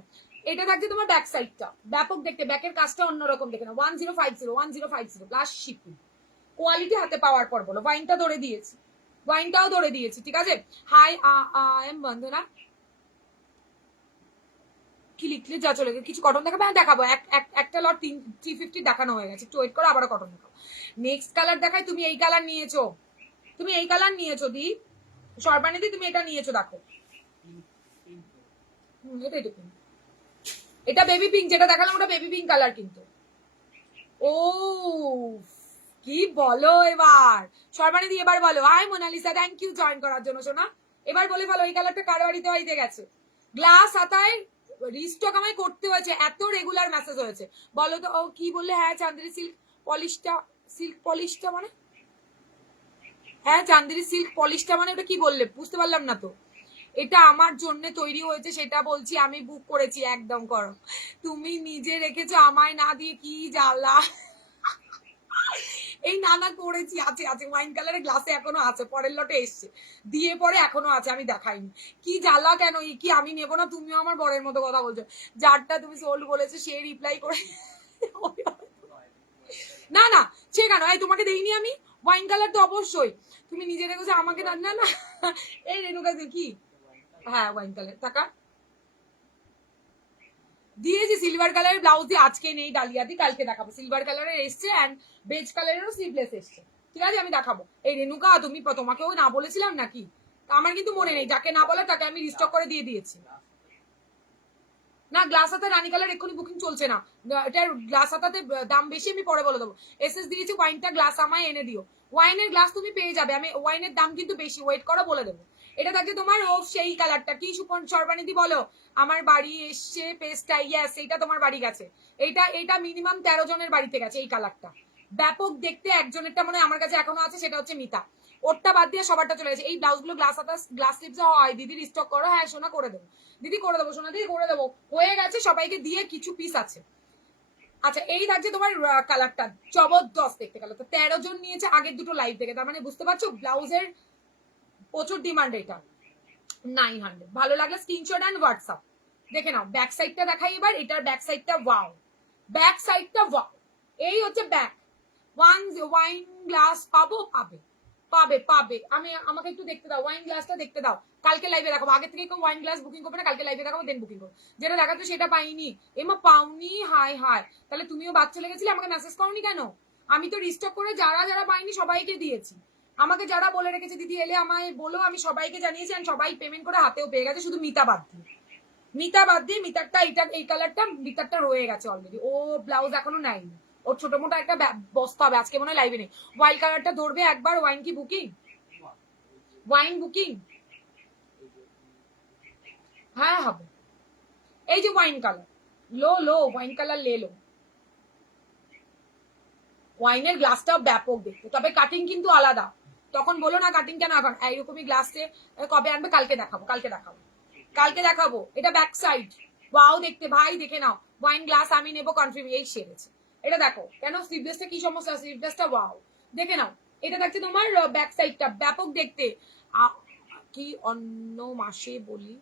এটা থাকছে তোমার ব্যাক সাইডটা, ব্যাপক দেখতে, ব্যাকের কাজটা অন্যরকম দেখে না। 1050 প্লাস শিপিং। কোয়ালিটি হাতে পাওয়ার পর বলো। ওয়াইনটা ধরে দিয়েছি, ওয়াইনটাও ধরে দিয়েছি, ঠিক আছে। হাই এম বন্ধনা, কি লিখলে যা চলে গেছে। কিছু কটন দেখাবো? হ্যাঁ দেখাবো। একটা লট 350 দেখানো হয়ে গেছে, একটু ওয়েট করো, আবারও কটন দেখাবো। নেক্সট কালার দেখাই। তুমি এই কালার নিয়েছো, তুমি এই কালার নিয়েছো দি, সর্বাণী দি তুমি এটা নিয়েছো, দেখো। এটা এটা পিঙ্ক, এটা বেবি পিঙ্ক, যেটা দেখালাম ওটা বেবি পিঙ্ক কালার কিন্তু। ও কি বলো এবার? সর্বাণী দি এবার বলো। Hi Monalisa, thank you join করার জন্য সোনা। এবার বলে ফেলো, এই কালারটা কার বাড়িতে হইতে গেছে? গ্লাস হাতায় রিস্টক আমায় করতে হয়েছে, এত রেগুলার মেসেজ হয়েছে। বলো তো ও কি বললে? হ্যাঁ চান্দেরি সিল্ক পলিশটা, সিল্ক পলিশটা মানে? হ্যাঁ চান্দেরি সিল্ক পলিশটা মানে ওটা কি বললে? বুঝতে পারলাম না তো। এটা আমার জন্য তৈরি হয়েছে সেটা বলছি, আমি বুক করেছি, একদম করো। তুমি নিজে রেখেছো, আমায় না দিয়ে, কি জ্বালা। এই নানা করেছি, আছে আছে ওয়াইন কালারের গ্লাসে এখনো আছে, পরের লটে এসছে, দিয়ে পরে এখনো আছে, আমি দেখাইনি। কি জ্বালা কেন, এই কি আমি নেবো না? তুমিও আমার বরের মতো কথা বলছো। যারটা তুমি সোল্ড বলেছো সে রিপ্লাই করে না না, সে কেন? এই তোমাকে দেইনি আমি? ওয়াইন কালার তো অবশ্যই তুমি নিজে রেখেছো, আমাকে না না না। এই রেনুকা কি? হ্যাঁ ওয়াইন কালার টাকা দিয়েছি। সিলভার কালারের ব্লাউজ দিয়ে আজকে নেই, ডালিয়া দি কালকে দেখাবো। সিলভার কালারের এসছে অ্যান্ড বেজ কালারেরও স্লিভলেস এসছে, ঠিক আছে আমি দেখাবো। এই রেনুকা তুমি তোমাকেও না বলেছিলাম নাকি? আমার কিন্তু মনে নেই, যাকে না বলে তাকে আমি রিস্টক করে দিয়ে দিয়েছি। না গ্লাস হাতা রানী কালার এক্ষুনি বুকিং চলছে না, এটার গ্লাস হাতাতে দাম বেশি, আমি পরে বলে দেবো। এসএস দিয়েছি, ওয়াইনটা গ্লাস আমায় এনে দিও। ওয়াইনের গ্লাস তুমি পেয়ে যাবে, আমি ওয়াইনের দাম কিন্তু বেশি, ওয়েট করো বলে দেবো। এটা থাকছে তোমার ও সেই কালারটা কি সুপন সর্বানিধি বলো? আমার বাড়ি এসছে পেস্টটা, ইয়াস এইটা তোমার বাড়ি গেছে। এইটা এটা মিনিমাম 13 জনের বাড়িতে গেছে এই কালারটা। ব্যাপক দেখতে, একজনেরটা মনে হয় আমার কাছে এখনো আছে, সেটা হচ্ছে মিতা। ওরটা বাদ দিয়ে সবারটা চলে গেছে। এই ব্লাউজগুলো গ্লাস হাতা গ্লাস স্লিভস হয়, দিদি রিস্টক করো। হ্যাঁ সোনা করে দেবো দিদি, করে দেবো সোনা দিদি, করে দেবো। হয়ে গেছে, সবাইকে দিয়ে কিছু পিস আছে। আচ্ছা এই থাকছে তোমার কালারটা, জবরদস্ত দেখতে কালারটা। 13 জন নিয়েছে আগের দুটো লাইভ থেকে, তার মানে বুঝতে পারছো ব্লাউজের প্রচুর ডিমান্ড। এটা 900। ভালো লাগলে স্ক্রিনশট অ্যান্ড হোয়াটসঅ্যাপ দেখে নাও। ব্যাক সাইডটা দেখাই এবার। এটার ব্যাক সাইডটা ওয়াও, ব্যাক সাইডটা ওয়াও। এই হচ্ছে ব্যাক। ওয়াইন গ্লাস পাবো, পাবে পাবে পাবে। আমাকে একটু দেখতে দাও, ওয়াইন গ্লাসটা দেখতে দাও। কালকে লাইভে দেখাবো, আগে থেকে কেউ ওয়াইন গ্লাস বুকিং করবে না, কালকে লাইভে দেখাবো, দেন বুকিং করবো। যেটা দেখাতো সেটা পাইনি, এমা পাওনি? হাই হাই, তাহলে তুমিও বাদ চলে গেছিলে, আমাকে মেসেজ করনি কেন? আমি তো রিস্টক করে যারা যারা পাইনি সবাইকে দিয়েছি। আমাকে যারা বলে রেখেছে দিদি এলে আমায় বলো, আমি সবাইকে জানিয়েছি, আর সবাই পেমেন্ট করে হাতেও পেয়ে গেছে, শুধু মিতা বাদ দিয়ে। মিতা বাদ দিয়ে, মিতারটা এটা এই কালারটা, মিতারটা রয়ে গেছে অলরেডি, ও ব্লাউজ এখনো নেয়নি। ওর ছোট মোটো একটা বস্তা হবে, আজকে মনে হয় লাইভে নেই। ওয়াইল্ড কালারটা ধরবে একবার। ওয়াইন কি বুকিং? ওয়াইন বুকিং হ্যাঁ হবে। এই যে ওয়াইন কালার, লো লো ওয়াইন কালার লে লো। ওয়াইনের গ্লাসটাও ব্যাপক দেখতে, তবে কাটিং কিন্তু আলাদা। তখন বলো না কাটিং কেন, এখন এইরকমই গ্লাসে কবে আনবে, কালকে দেখাবো, কালকে দেখাবো, কালকে দেখাবো। এটা ব্যাক সাইড, ওয়াও দেখতে ভাই, দেখে নাও। ওয়াইন গ্লাস আমি নেবো কনফার্ম, এই সেরেছে। এটা দেখো কেন স্লিভলেসটা কি সমস্যা, স্লিভলেসটা ওয়াও, দেখে নাও। এটা দেখছে তোমার ব্যাক সাইডটা ব্যাপক দেখতে। কি অন্য মাসে বলি,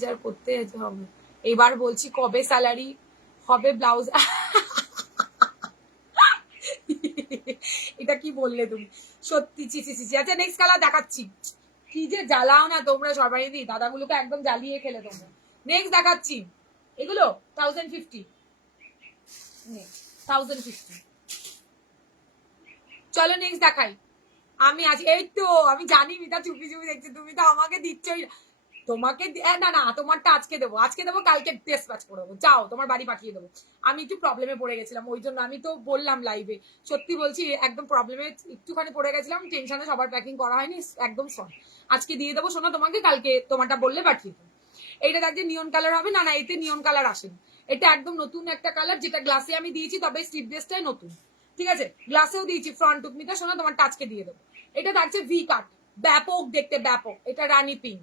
যার করতে হবে। এবার বলছি কবে স্যালারি হবে ব্লাউজ। এটা কি বললে তুমি, সত্যি ছি ছি ছি। আচ্ছা নেক্সট কালার দেখাচ্ছি। কি যে জ্বালাও না তোমরা সবাই, দি দাদাগুলোকে একদম জ্বালিয়ে খেলে তোমরা। নেক্সট দেখাচ্ছি, এগুলো 1050, 1050। চলো নেক্সট দেখাই। আমি আজ এই তো আমি জানি মিতা চুপি চুপি দেখছি, তুমি তো আমাকে দিচ্ছই। তোমাকে না না, তোমারটা আজকে দেবো, আজকে দেবো, কালকে ডিসপ্যাচ করে দেবো, যাও তোমার বাড়ি পাঠিয়ে দেবো। আমি একটু প্রবলেমে পড়ে গেছিলাম, ওই জন্য আমি তো বললাম লাইভে, সত্যি বলছি একদম প্রবলেমে একটুখানি পড়ে গেছিলাম, টেনশনে সবার প্যাকিং করা হয়নি, একদম সরি। আজকে দিয়ে দেবো শোনো তোমাকে, কালকে তোমারটা বললে পাঠিয়ে দেবো। এইটা দেখতে নিয়ন কালার হবে না, না এতে নিয়ন কালার আসেনি। এটা একদম নতুন একটা কালার, যেটা গ্লাসে আমি দিয়েছি, তবে স্লিভলেসটাই নতুন। ঠিক আছে, গ্লাসেও দিয়েছি ফ্রন্ট টুকমিটা, শোনো তোমার টাচকে দিয়ে দেবো। এটা থাকছে ভি কাট, ব্যাপক দেখতে ব্যাপক। এটা রানী পিঙ্ক,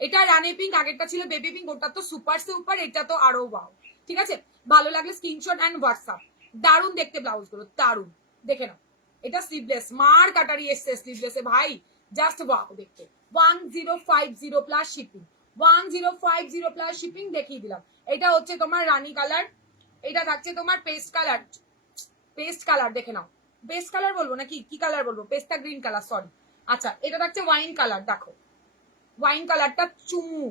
এটা রানী পিঙ্ক, আগেরটা ছিল বেবি পিঙ্ক, ওটা তো সুপার সুপার, এটা তো আরো ওয়াও। ঠিক আছে, ভালো লাগলে স্ক্রিনশট এন্ড হোয়াটসঅ্যাপ। দারুন দেখতে ব্লাউজ গুলো, দারুন, দেখে নাও। এটা স্লিভলেস, মার কাটারি এসছে স্লিভলেসে ভাই, জাস্ট ওয়াও দেখতে। 1050 প্লাস শিপিং, 1050 প্লাস শিপিং দেখিয়ে দিলাম। এটা হচ্ছে তোমার রানী কালার, এটা থাকছে তোমার পেস্ট কালার, পেস্ট কালার দেখে নাও। পেস্ট কালার বলবো নাকি কি কালার বলবো, পেস্টা গ্রিন কালার, সরি। আচ্ছা এটা থাকছে ওয়াইন কালার, দেখো ওয়াইন কালারটা চুমু।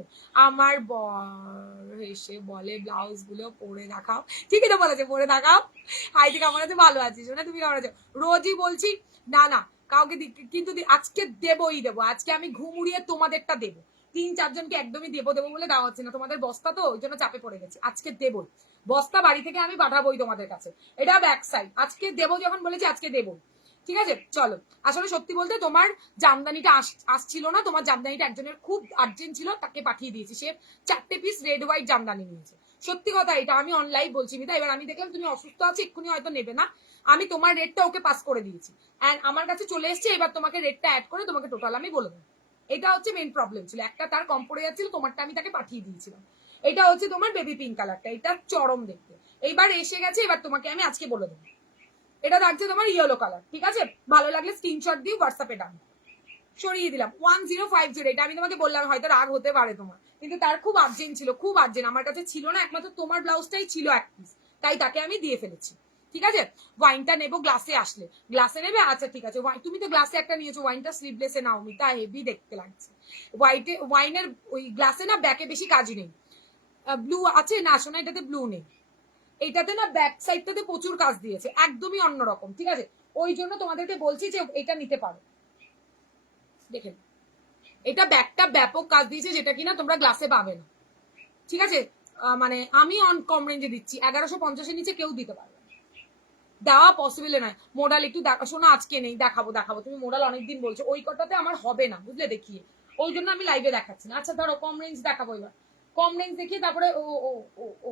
আমার বর এসে বলে ব্লাউজ গুলো পরে দেখাও, ঠিকই তো বলেছে পরে দেখাও। হাই দিকে আমার কাছে ভালো আছিস না, তুমি কেমন আছো। রোজই বলছি না না কাউকে, কিন্তু আজকে দেবই দেবো, আজকে আমি ঘুম উড়িয়ে তোমাদেরটা দেবো। 3-4 জনকে একদমই দেবো দেবো বলে দেওয়া হচ্ছে না, তোমাদের বস্তা তো ওই জন্য চাপে পড়ে গেছে, আজকে দেবো। বস্তা বাড়ি থেকে আমি পাঠাবোই তোমাদের কাছে, এটা ব্যাক সাইড, আজকে দেবো যখন বলেছি আজকে দেবো। ঠিক আছে চলো। আসলে সত্যি বলতে তোমার জামদানিটা আসছিল না, তোমার জামদানিটা একজনের খুব আর্জেন্ট ছিল, তাকে পাঠিয়ে দিয়েছি, সে 4টে পিস রেড হোয়াইট জামদানি নিয়েছে। সত্যি কথা, এটা আমি অনলাইন বলছি মিতা, এবার আমি দেখলাম তুমি অসুস্থ আছো, এক্ষুনি হয়তো নেবে না, আমি তোমার রেটটা ওকে পাস করে দিয়েছি, এন্ড আমার কাছে চলে এসছে, এবার তোমাকে রেটটা অ্যাড করে তোমাকে টোটাল আমি বলে দেবো। এটা হচ্ছে মেন প্রবলেম ছিল, একটা তার কম পড়ে যাচ্ছিল, তোমারটা আমি তাকে পাঠিয়ে দিয়েছিলাম। এটা হচ্ছে তোমার বেবি পিঙ্ক কালারটা, এটা চরম দেখতে, এইবার এসে গেছে, এবার তোমাকে আমি আজকে বলে দেবো। এটা থাকছে তোমার ইয়েলো কালার, ঠিক আছে, ভালো লাগলে স্ক্রিনশট দিয়ে হোয়াটসঅ্যাপে ডান সরিয়ে দিলাম। 1050, এটা আমি তোমাকে বললাম, হয়তো রাগ হতে পারে তোমার, কিন্তু তার খুব আর্জেন্ট ছিল, খুব আর্জেন্ট, আমার কাছে ছিল না, একমাত্র তোমার ব্লাউজটাই ছিল এক পিস, তাই তাকে আমি দিয়ে ফেলেছি। ঠিক আছে, ওয়াইনটা নেবো গ্লাসে আসলে, গ্লাসে নেবে, আচ্ছা ঠিক আছে। তুমি তো গ্লাসে একটা নিয়েছো, ওয়াইনটা স্লিভলেসে নাও মিতা, হেভি দেখতে লাগছে। ওয়াইনের ওই গ্লাসে না ব্যাকে বেশি কাজ নেই, ব্লু আছে না, শোনা এটাতে ব্লু নেই, এটাতে না ব্যাক সাইডটাতে প্রচুর কাজ দিয়েছে, একদমই অন্যরকম। ঠিক আছে, ওই জন্য তোমাদেরকে বলছি যে এটা নিতে পারো। দেখেন এটা ব্যাকটা ব্যাপক কাজ দিয়েছে, যেটা কিনা তোমরা গ্লাসে পাবে না। ঠিক আছে, মানে আমি কম রেঞ্জে দিচ্ছি, 1150-এর নিচে কেউ দিতে পারবে না, দেওয়া পসিবল নয়। মোডাল একটু শোনো, আজকে নেই, দেখাবো দেখাবো, তুমি মোডাল অনেকদিন বলছো, ওই কটাতে আমার হবে না বুঝলে, দেখিয়ে, ওই জন্য আমি লাইভে দেখাচ্ছি না। আচ্ছা ধরো কম রেঞ্জ দেখাবো, এবার কম রেঞ্জ দেখিয়ে তারপরে ও ও ও ও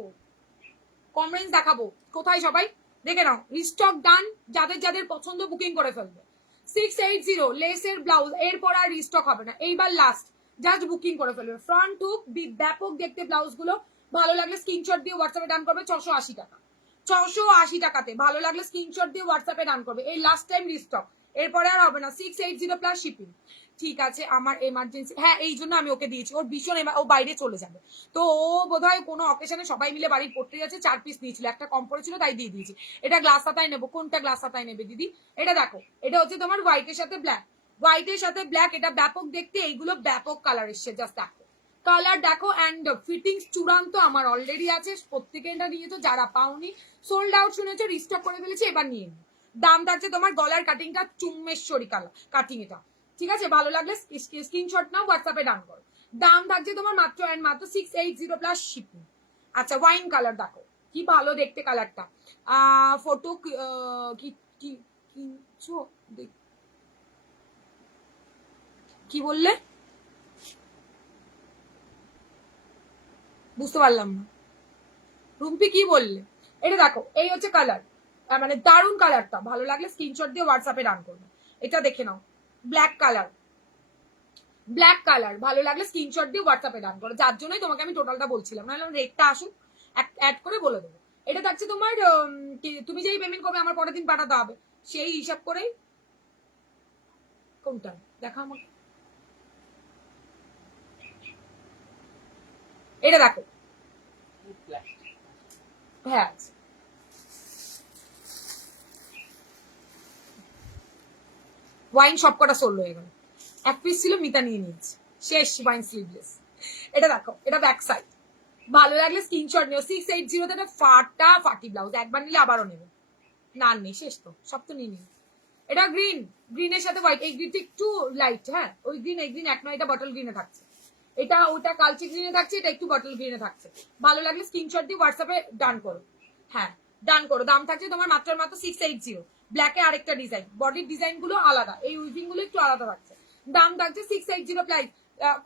কম রেঞ্জ দেখাবো। কোথায় সবাই দেখে নাও, রিস্টক ডান, যাদের যাদের পছন্দ বুকিং করে ফেলবে। 680 লেসের ব্লাউজ, এরপর আর রিস্টক হবে না, এইবার লাস্ট, জাস্ট বুকিং করে ফেলবে। ফ্রন্ট হুক ব্যাপক দেখতে ব্লাউজ গুলো, ভালো লাগলে স্ক্রিনশট দিয়ে হোয়াটসঅ্যাপে ডান করবে। 680 টাকা, 680 টাকাতে, ভালো লাগলে স্ক্রিনশট দিয়ে হোয়াটসঅ্যাপে ডান করবে, এই লাস্ট টাইম রিস্টক, এরপরে আর হবে না। 680 প্লাস শিপিং। ঠিক আছে, আমার এমার্জেন্সি, হ্যাঁ এই জন্য আমি ওকে দিয়েছি, ওর ভীষণ ও বাইরে চলে যাবে, তো ও বোধহয় কোনো অকেশনে সবাই মিলে বাড়ি পড়তে যাচ্ছে, 4 পিস নিয়েছিল, একটা কম পড়েছিল তাই দিয়ে দিয়েছি। এটা গ্লাস হাতায় নেবো, কোনটা গ্লাস হাতায় নেবে দিদি, এটা দেখো, এটা হচ্ছে তোমার হোয়াইটের সাথে ব্ল্যাক, হোয়াইটের সাথে ব্ল্যাক, এটা ব্যাপক দেখতে, এইগুলো ব্যাপক কালার এসছে, জাস্ট দেখো কালার দেখো, অ্যান্ড ফিটিংস চূড়ান্ত, আমার অলরেডি আছে, প্রত্যেকে এটা নিয়েছো, যারা পাওনি সোল্ড আউট শুনেছো, রিস্টক করে ফেলেছি, এবার নিয়ে নিও। দাম থাকছে তোমার গলার কাটিংটা চুম্মেশ্বরী কালার কাটিং এটা, ঠিক আছে, ভালো লাগলে স্ক্রিনশট নাও, হোয়াটসঅ্যাপে ডান করো। দাম থাকছে তোমার মাত্র অ্যান্ড মাত্র 680 প্লাস শিপিং। আচ্ছা ওয়াইন কালার দেখো, কি ভালো দেখতে কালারটা, ফটো কি কি কিনছো, কি বললে বুঝতে পারলাম না। রুম্পি কি বললে? এটা দেখো, এই হচ্ছে কালার, মানে দারুণ কালারটা। ভালো লাগলে স্ক্রিনশট দিয়ে হোয়াটসঅ্যাপে রান করবে। এটা দেখে নাও, ব্ল্যাক কালার, ব্ল্যাক কালার। ভালো লাগলে স্ক্রিনশট দিয়ে হোয়াটসঅ্যাপে রান করো, যার জন্যই তোমাকে আমি টোটালটা বলছিলাম, নাহলে রেটটা আসুক অ্যাড করে বলে দেবো। এটা থাকছে তোমার, তুমি যেই পেমেন্ট করবে আমার পরের দিন পাঠাতে হবে, সেই হিসাব করেই। কোনটা দেখা আমাকে, এটা দেখো, হ্যাঁ ওয়াইন সব কটা সোল হয়ে গেল, এক পিস ছিল মিতা নিয়ে নিয়েছে, শেষ ওয়াইন স্লিভলেস। এটা দেখো, এটা ব্যাক সাইড। ভালো লাগলে স্ক্রিনশট নিও। 680 তে ফাটি ব্লাউজ, একবার নিলে আবারও নেবে, না নেই শেষ তো, সব তো নিয়ে নিই। এটা গ্রিন, গ্রিনের সাথে হোয়াইট, এই গ্রিনটা একটু লাইট, হ্যাঁ ওই গ্রিন এই গ্রিন এক নয়, এটা বটল গ্রিনে থাকছে, এটা ওটা কালচে গ্রিনে থাকছে, এটা একটু বটল গ্রিনে থাকছে। ভালো লাগলে স্ক্রিনশট দিয়ে হোয়াটসঅ্যাপে ডান করো, হ্যাঁ ডান করো। দাম থাকছে তোমার মাত্র 680। ব্ল্যাকে আরেকটা ডিজাইন, বডির ডিজাইন গুলো আলাদা, এই উইভিং গুলো একটু আলাদা থাকছে। দাম থাকছে 680 প্রাইস।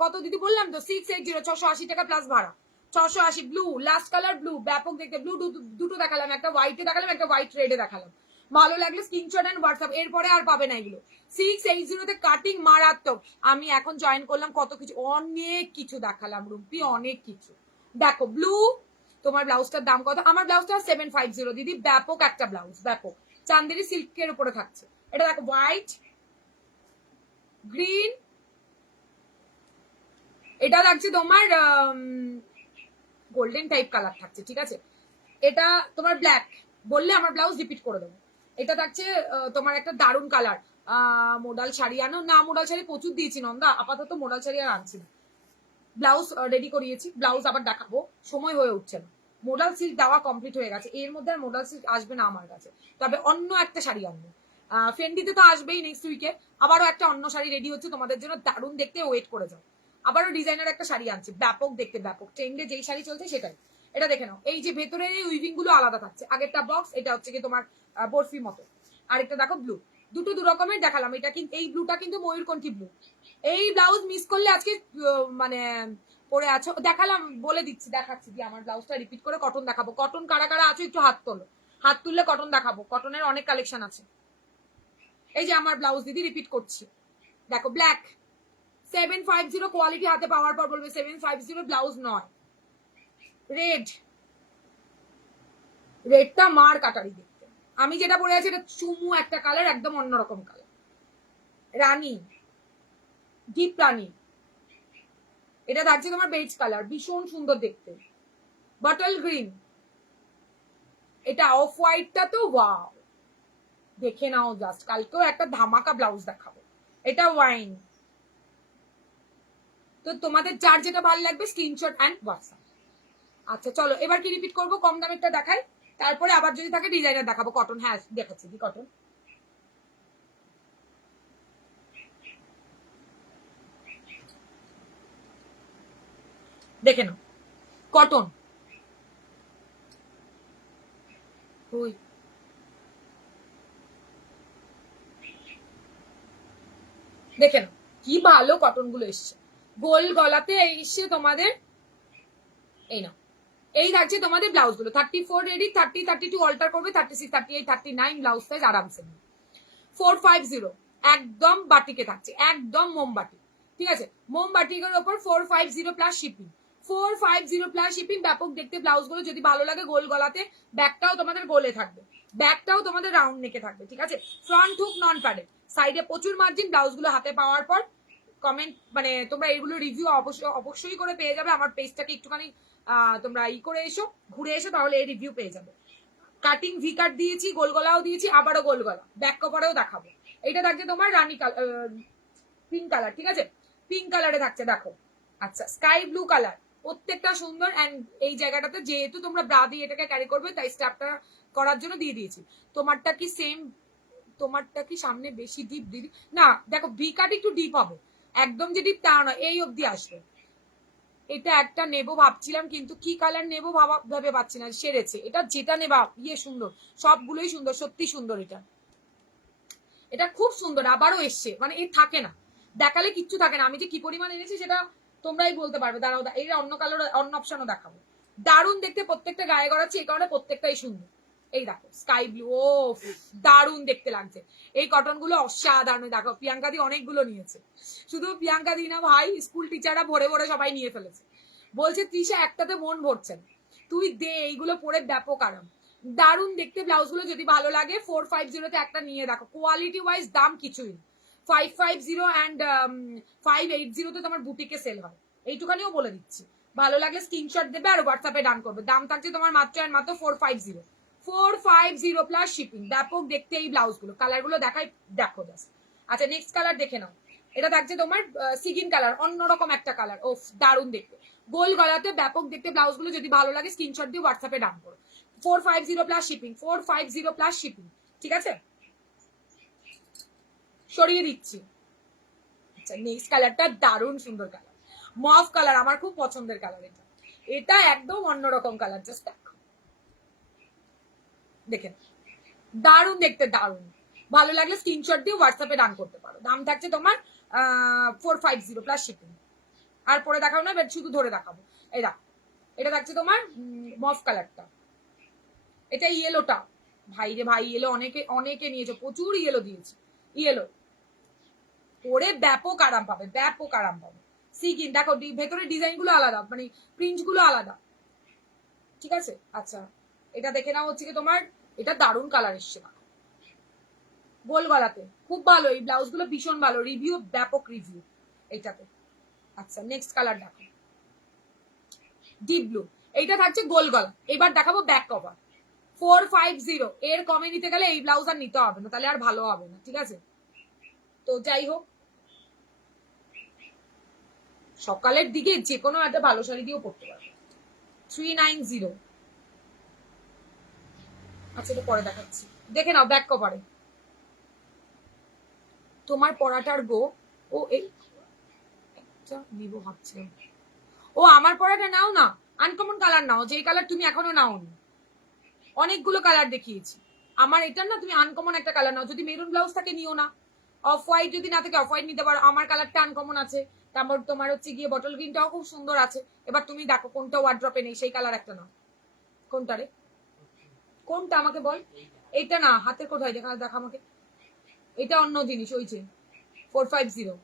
কত দিদি বললাম তো, 680, 680 টাকা প্লাস ভাড়া। 680। ব্লু, লাস্ট কালার ব্লু, ব্যাপক দেখতে। ব্লু দুটো দেখালাম, একটা হোয়াইটে দেখালাম, একটা হোয়াইট রেডে দেখালাম। ভালো লাগলে স্ক্রিনশট এন্ড হোয়াটসঅ্যাপ, এরপরে আর পাবে না এগুলো। 680 তে কাটিং মারাত্মক। আমি এখন জয়েন করলাম, কত কিছু, অনেক কিছু দেখালাম রুম্পি, অনেক কিছু। দেখো ব্লু, তোমার ব্লাউজটার দাম কত? আমার ব্লাউজটা 750 দিদি, ব্যাপক একটা ব্লাউজ, ব্যাপক চান্দেরি সিল্কের উপরে থাকছে। এটা দেখো হোয়াইট, গ্রিন, এটা থাকছে তোমার গোল্ডেন টাইপ কালার থাকছে, ঠিক আছে। এটা তোমার ব্ল্যাক, বললে আমার ব্লাউজ রিপিট করে দেবো। এটা থাকছে তোমার একটা দারুণ কালার, মোডাল শাড়ি আনো না, মোডাল শাড়ি প্রচুর দিয়েছি নন্দা, আপাতত মোডাল শাড়ি আর আনছি না। ব্লাউজ রেডি করিয়েছি, ব্লাউজ আবার দেখাবো, সময় হয়ে উঠছে না। মোডাল সিল্ক দেওয়া কমপ্লিট হয়ে গেছে, এর মধ্যে আর মোডাল সিল্ক আসবে না আমার কাছে, তবে অন্য একটা শাড়ি আনবো। ফেন্ডিতে তো আসবেই নেক্সট উইকে, আবারও একটা অন্য শাড়ি রেডি হচ্ছে তোমাদের জন্য, দারুণ দেখতে, ওয়েট করে যাও। আবারও ডিজাইনার একটা শাড়ি আনছি, ব্যাপক দেখতে, ব্যাপক ট্রেন্ডে যেই শাড়ি চলছে সেটাই। এটা দেখে নাও, এই যে ভেতরের এই উইভিং গুলো আলাদা থাকছে, আগেরটা বক্স, এটা হচ্ছে কি তোমার বরফি মতো। আরেকটা দেখো ব্লু, দুটো দু রকমের দেখালাম। এটা কিন্তু, এই ব্লুটা কিন্তু ময়ূরকণ্ঠী ব্লু। এই ব্লাউজ মিস করলে আজকে মানে পরে আছো, দেখালাম বলে দিচ্ছি, দেখাচ্ছি দিয়ে আমার ব্লাউজটা রিপিট করে কটন দেখাবো। কটন কারা কারা আছো একটু হাত তোলো, হাত তুললে কটন দেখাবো, কটনের অনেক কালেকশন আছে। এই যে আমার ব্লাউজ দিদি রিপিট করছি, দেখো ব্ল্যাক 750, কোয়ালিটি হাতে পাওয়ার পর বলবে 750 ব্লাউজ নয়। রেড, রেডটা মার কাটারি দেখতে, আমি যেটা পরে আছি এটা চুমু একটা কালার, একদম অন্যরকম কালার। রানী, ডিপ রানী, এটা থাকছে তোমার বেজ কালার, ভীষণ সুন্দর দেখতে। বটল গ্রিন, এটা অফ হোয়াইটটা তো ওয়াও, দেখে নাও জাস্ট, কালকেও একটা ধামাকা ব্লাউজ দেখাবো। এটা ওয়াইন। তো তোমাদের যার যেটা ভালো লাগবে স্ক্রিনশট অ্যান্ড হোয়াটসঅ্যাপ। আচ্ছা চলো এবার কি রিপিট করবো, কম দামেরটা দেখাই, তারপরে আবার যদি থাকে ডিজাইনার দেখাবো। কটন, হ্যাঁ দেখাচ্ছি দি কটন। দেখে নাও কটন, ওই দেখে নাও কি ভালো কটন গুলো এসছে, গোল গলাতে এসছে তোমাদের। এই নাও, এই থাকছে তোমাদের ব্লাউজ গুলো। 34 রেডি, 30, 32 অল্টার করবে, 36, 38, 39 ব্লাউজ সাইজ আরামসে। 450 একদম বাটিকে থাকছে, একদম মোমবাটি, ঠিক আছে। মোমবাটিকের ওপর 450 প্লাস শিপিং, 450 প্লাস শিপিং। ব্যাপক দেখতে ব্লাউজ গুলো, যদি ভালো লাগে গোল গলাতে, ব্যাকটাও তোমাদের গোলে থাকবে, ব্যাকটাও তোমাদের রাউন্ড নেকে থাকবে, ঠিক আছে। ফ্রন্ট হুক নন প্যাডেড, সাইডে প্রচুর মার্জিন। ব্লাউজ গুলো হাতে পাওয়ার পর কমেন্ট, মানে তোমরা এগুলো রিভিউ অবশ্যই করে পেয়ে যাবে। আমার পেজটাকে একটুখানি তোমরা করে এসো, ঘুরে এসো, তাহলে এই রিভিউ পেয়ে যাবে। কাটিং ভি কাট দিয়েছি, গোল গলাও দিয়েছি, আবারও গোল গলা, ব্যাক কভারেও দেখাবো। এটা থাকছে তোমার রানী পিঙ্ক কালার, ঠিক আছে, পিঙ্ক কালারে থাকছে দেখো। আচ্ছা স্কাই ব্লু কালার, প্রত্যেকটা সুন্দর। এন্ড এই জায়গাটাতে যেহেতু তোমরা ব্রা দিয়ে এটাকে ক্যারি করবে, তাই স্ট্যাপটা করার জন্য দিয়ে দিয়েছি। তোমারটা কি সেম, তোমারটা কি সামনে বেশি ডিপ দিদি? না দেখো ভি কাট একটু ডিপ হবে, একদম যে ডিপ তা নয়, এই অবধি আসবে। এটা একটা নেবো ভাবছিলাম, কিন্তু কি কালার নেবো ভেবে পাচ্ছি না, সেরেছে। এটা যেটা নেবা ইয়ে সুন্দর, সবগুলোই সুন্দর, সত্যি সুন্দর। এটা এটা খুব সুন্দর, আবারও এসছে, মানে এর থাকে না, দেখালে কিচ্ছু থাকে না। আমি যে কি পরিমাণ এনেছি সেটা তোমরাই বলতে পারবে, দাঁড়াও এর অন্য কালার, অন্য অপশনও দেখাবো। দারুণ দেখতে, প্রত্যেকটা গায়ে গড়াচ্ছে, এই কারণে প্রত্যেকটাই সুন্দর। এই দেখো স্কাই ব্লু, ও দারুণ দেখতে লাগছে। এই কটন গুলো অসাধারণ। দেখো প্রিয়াঙ্কা দি অনেকগুলো নিয়েছে, শুধু প্রিয়াঙ্কা দি না ভাই, স্কুল টিচাররা ভরে ভরে সবাই নিয়ে ফেলেছে। বলছে তৃষা একটাতে মন ভরছে না, তুই দে, এইগুলো পরে ব্যাপক আরাম, দারুণ দেখতে। ব্লাউজ গুলো যদি ভালো লাগে 450 তে একটা নিয়ে দেখো, কোয়ালিটি ওয়াইজ দাম কিছুই না। 550 অ্যান্ড 580 তে তোমার বুটিকে সেল হয়, এইটুখানিও বলে দিচ্ছি। ভালো লাগলে স্ক্রিনশট দেবে আর হোয়াটসঅ্যাপে ডান করবে। দাম থাকছে তোমার মাত্র আর মাত্র 450 প্লাস শিপিং। ব্যাপক দেখতে এই ব্লাউজ গুলো, কালার গুলো দেখাই, দেখো জাস্ট। আচ্ছা নেক্সট কালার দেখে নাও, এটা থাকছে তোমার সিগিন কালার, অন্যরকম একটা কালার, ও দারুণ দেখতে, গোল গলাতে ব্যাপক দেখতে ব্লাউজ গুলো। যদি ভালো লাগে স্ক্রিনশট দিয়ে হোয়াটসঅ্যাপে ডান করো। 450 প্লাস শিপিং, 450 প্লাস শিপিং, ঠিক আছে, সরিয়ে দিচ্ছি। আচ্ছা নেক্সট কালারটা দারুণ সুন্দর কালার, মফ কালার, আমার খুব পছন্দের কালার এটা। এটা একদম অন্যরকম কালার, জাস্ট দেখো, দেখেন দারুণ দেখতে, দারুণ। ভালো লাগলে স্ক্রিনশট দিয়ে হোয়াটসঅ্যাপে ডান করতে পারো। দাম থাকছে তোমার 450 প্লাস শিপিং। আর পরে দেখাবো না, শুধু ধরে দেখাবো। এই দেখো, এটা থাকছে তোমার মফ কালারটা, এটা ইয়েলোটা, ভাই রে ভাই, ইয়েলো অনেকে অনেকে নিয়েছে, প্রচুর ইয়েলো দিয়েছে। ইয়েলো পরে ব্যাপক আরাম পাবে, ব্যাপক আরাম পাবে। সিকিন দেখো, ভেতরে ডিজাইন গুলো আলাদা, মানে প্রিন্ট গুলো আলাদা, ঠিক আছে। আচ্ছা এটা দেখে নাও, হচ্ছে কি তোমার, এটা দারুণ কালার এসছে না, গোল গলাতে, খুব ভালো। এই ব্লাউজ গুলো ভীষণ ভালো, রিভিউ ব্যাপক রিভিউ এইটাতে। আচ্ছা নেক্সট কালার দেখো, ডিপ ব্লু, এইটা থাকছে গোল গলা। এবার দেখাবো ব্যাক কভার। 450, এর কমে নিতে গেলে এই ব্লাউজ আর নিতে হবে না, তাহলে আর ভালো হবে না, ঠিক আছে। তো যাই হোক, সকালের দিকে যে কোনো একটা ভালো শাড়ি দিয়েও পড়তে পারবে। 390। আচ্ছা এটা পরে দেখাচ্ছি, দেখে নাও ব্যাক কভারে। তোমার পরাটার গো, ও এই নিবো ভাবছিলাম, ও আমার পরাটা নাও না, আনকমন কালার নাও, যে কালার তুমি এখনো নাওনি। অনেকগুলো কালার দেখিয়েছি, আমার এটা না, তুমি আনকমন একটা কালার নাও। যদি মেরুন ব্লাউজ থাকে নিও না, অফ হোয়াইট যদি না থাকে অফ হোয়াইট নিতে পারো। আমার কালারটা আনকমন আছে, তারপর তোমার হচ্ছে গিয়ে বটল গ্রিনটাও খুব সুন্দর আছে। এবার তুমি দেখো কোনটা ওয়ার্ড্রপে নেই, সেই কালার একটা নাও। কোনটা রে, কোনটা আমাকে বল। এইটা না, হাতের কোথায় দেখা, দেখা আমাকে। এটা অন্য জিনিস, ওই যে 450।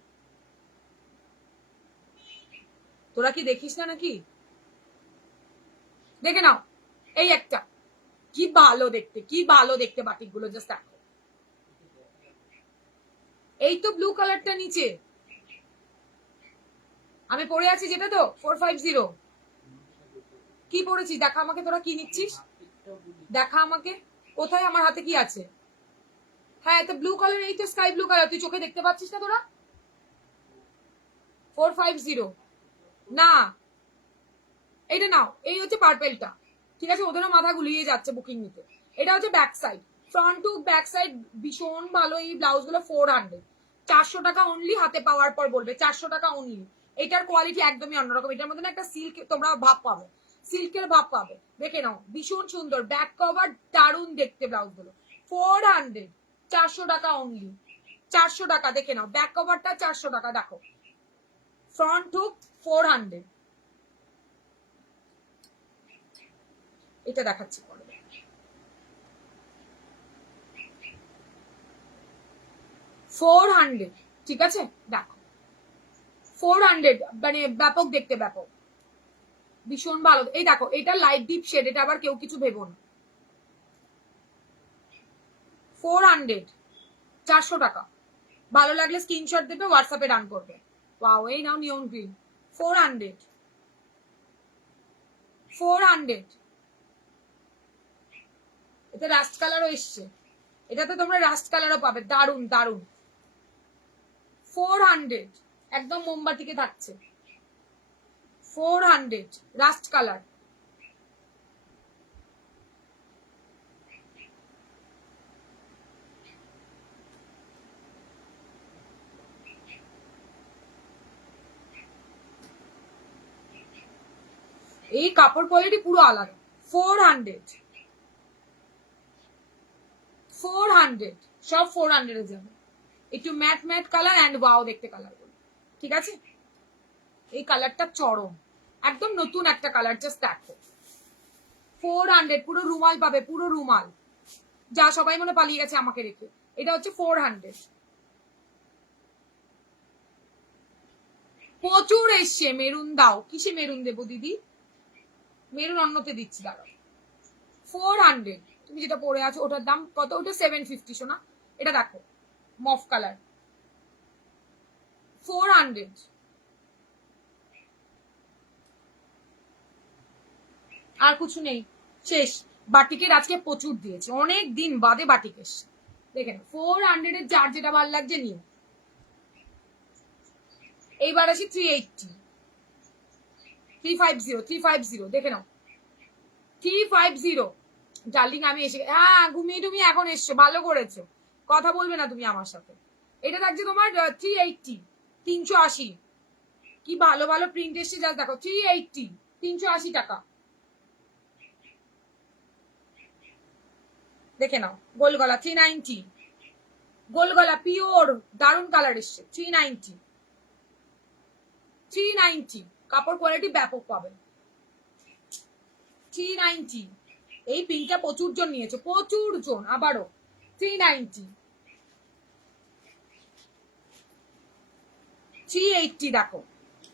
তোরা কি দেখিস না নাকি, দেখে নাও। এই একটা, কি ভালো দেখতে, কি ভালো দেখতে বাটিক গুলো, জাস্ট দেখো। এই তো ব্লু কালারটা নিচে আমি পরে আছি, যেটা তো 450। কি পরেছিস দেখা আমাকে, তোরা কি নিচ্ছিস দেখা আমাকে, কোথায় আমার হাতে কি আছে। হ্যাঁ এটা ব্লু কালার, এই তো স্কাই ব্লু কালার, তুই চোখে দেখতে পাচ্ছিস না তোরা। 450 না, এইটা নাও। এই হচ্ছে পার্পেলটা, ঠিক আছে, ওদেরও মাথা গুলিয়ে যাচ্ছে বুকিং নিতে। এটা হচ্ছে back side, front to back side ভীষণ ভালো। এই ব্লাউজ গুলো 400, 400 টাকা অনলি। হাতে পাওয়ার পর বলবে 400 টাকা অনলি। এটার কোয়ালিটি একদমই অন্যরকম, এটার মধ্যে একটা সিল্ক তোমরা ভাব পাবে, সিল্কের ভাব পাবে। দেখে নাও ভীষণ সুন্দর, ব্যাক কভার দারুণ দেখতে ব্লাউজ গুলো। 400, 400 টাকা অনলি, 400 টাকা। দেখে নাও ব্যাক কভারটা 400 টাকা, দেখো ফ্রন্ট হুক 400। এটা দেখাচ্ছি পরে, 400, ঠিক আছে দেখো 400, মানে ব্যাপক দেখতে, ব্যাপক ভীষণ ভালো। এই দেখো এটা লাইট ডিপ শেড, এটা আবার কেউ কিছু ভেবো না। 400, 400 টাকা। ভালো লাগলে স্ক্রিনশট দেবে, হোয়াটসঅ্যাপে ডান করবে। ওয়াও, এই নাও নিয়ন গ্রিন, 400, 400। এটা রাস্ট কালারও এসছে, এটাতে তোমরা রাস্ট কালারও পাবে, দারুন দারুন। 400, একদম মোমবাতিকে থাকছে, 400 রাস্ট কালার। এই কাপড় কোয়ালিটি পুরো আলাদা। 400, 400, সব 400 এ যাবে। একটু matte matte colour and wow দেখতে কালার গুলো, ঠিক আছে। এই কালারটা চরম, একদম নতুন একটা কালার, জাস্ট দেখো 400 পুরো রুমাল পাবে, পুরো রুমাল। যা সবাই মনে পালিয়ে গেছে আমাকে রেখে। এটা হচ্ছে 400। প্রচুর এসছে। মেরুন দাও, কিসে মেরুন দেবো দিদি? মেরুন অন্যতে দিচ্ছি, দাঁড়াও। 400 তুমি যেটা পরে আছো ওটার দাম কত? ওটা 750 শোনা। এটা দেখো মফ কালার, 400। আর কিছু নেই, শেষ। বাটিকের আজকে প্রচুর দিয়েছে, অনেক দিন বাদে বাটিক এসছে। দেখেন 400 এর যার যেটা ভালো লাগছে নিও। এইবার আসি 380, 350 দেখে নাও। 350 ডার্লিং আমি এসে, হ্যাঁ ঘুমিয়ে টুমিয়ে এখন এসছো, ভালো করেছো। কথা বলবে না তুমি আমার সাথে। এটা থাকছে তোমার 380, 380। কি ভালো ভালো প্রিন্ট এসছে, যা দেখো 380, 380 টাকা। দেখে নাও গোল গলা 390, গোল গলা পিওর দারুন কালার এসছে 390, 390। কাপড় কোয়ালিটি ব্যাপক পাবেন। 390। এই পিনটা প্রচুর জন নিয়েছে, প্রচুর জন। আবারও 390, 380 দেখো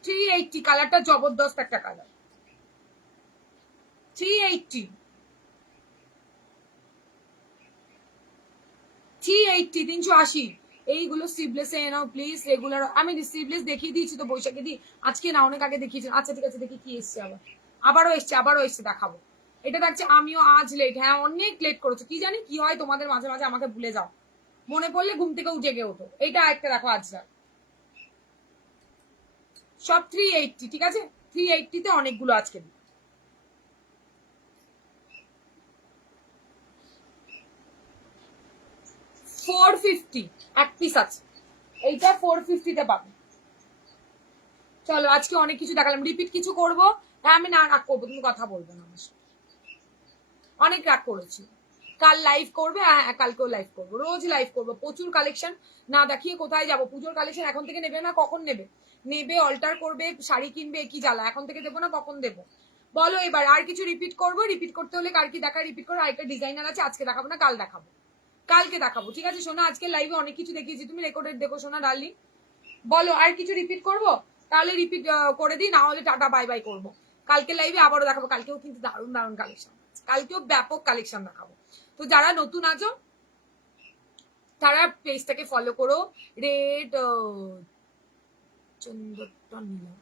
380। কালারটা জবরদস্ত একটা কালার, 380, 380, 380। এইগুলো স্লিভলেসে নাও প্লিজ, রেগুলার। আমি স্লিভলেস দেখিয়ে দিয়েছি তো বৈশাখী দি, আজকে না অনেক আগে দেখিয়েছি। আচ্ছা ঠিক আছে, দেখি কি এসছে আবার। আবারও এসছে দেখাবো। এটা দেখছে আমিও আজ লেট, হ্যাঁ অনেক লেট করেছো। কি জানি কি হয় তোমাদের, মাঝে মাঝে আমাকে ভুলে যাও, মনে পড়লে ঘুম থেকে জেগে ওঠো। এইটা একটা দেখো আজরা, সব 380, ঠিক আছে। 380 তে অনেকগুলো আজকে। 450 এক পিস আছে, এইটা 450 তে পাবে। চলো আজকে অনেক কিছু দেখালাম, রিপিট কিছু করবো? হ্যাঁ আমি না রাগ করবো, তুমি কথা বলবে না আমার সাথে। অনেক রাগ করেছি। কাল লাইভ করবে, হ্যাঁ কালকেও লাইভ করবো, রোজ লাইভ করবো। প্রচুর কালেকশন না দেখিয়ে কোথায় যাবো? পুজোর কালেকশন এখন থেকে নেবে না, কখন নেবে? নেবে অল্টার করবে, শাড়ি কিনবে, কি জ্বালা। এখন থেকে দেবো না, কখন দেবো বলো? এবার আর কিছু রিপিট করবো? রিপিট করতে হলে কার কি দেখা রিপিট করো। আরেকটা ডিজাইনার আছে, আজকে দেখাবো না, কাল দেখাবো, কালকে দেখাবো, ঠিক আছে সোনা। আজকে লাইভে অনেক কিছু দেখিয়েছি, তুমি রেকর্ডেড দেখো সোনা ডার্লিং। বলো আর কিছু রিপিট করবো? তাহলে রিপিট করে দিই, না হলে টাটা বাই বাই করবো। কালকে লাইভে আবারও দেখাবো, কালকেও কিন্তু দারুণ দারুণ কালেকশন, কালকেও ব্যাপক কালেকশন দেখাবো। তো যারা নতুন আছো তারা পেজটাকে ফলো করো। রেড চন্দ্রটা নিলাম,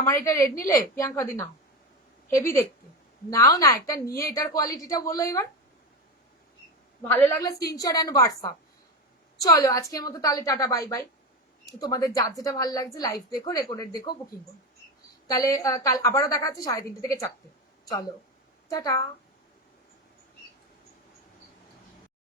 আমার এটা রেড নিলে প্রিয়াঙ্কা দি নাও, হেভি দেখতে। নাও না একটা নিয়ে, এটার কোয়ালিটিটা বলো এবার। ভালো লাগলে স্ক্রিনশট এন্ড হোয়াটসঅ্যাপ। চলো আজকের মতো তাহলে টাটা বাই বাই। তোমাদের যার যেটা ভালো লাগছে লাইভ দেখো, রেকর্ডেড দেখো, বুকিং করো। তাহলে কাল আবারও দেখা হচ্ছে 3:30 থেকে 4টে। চলো টাটা।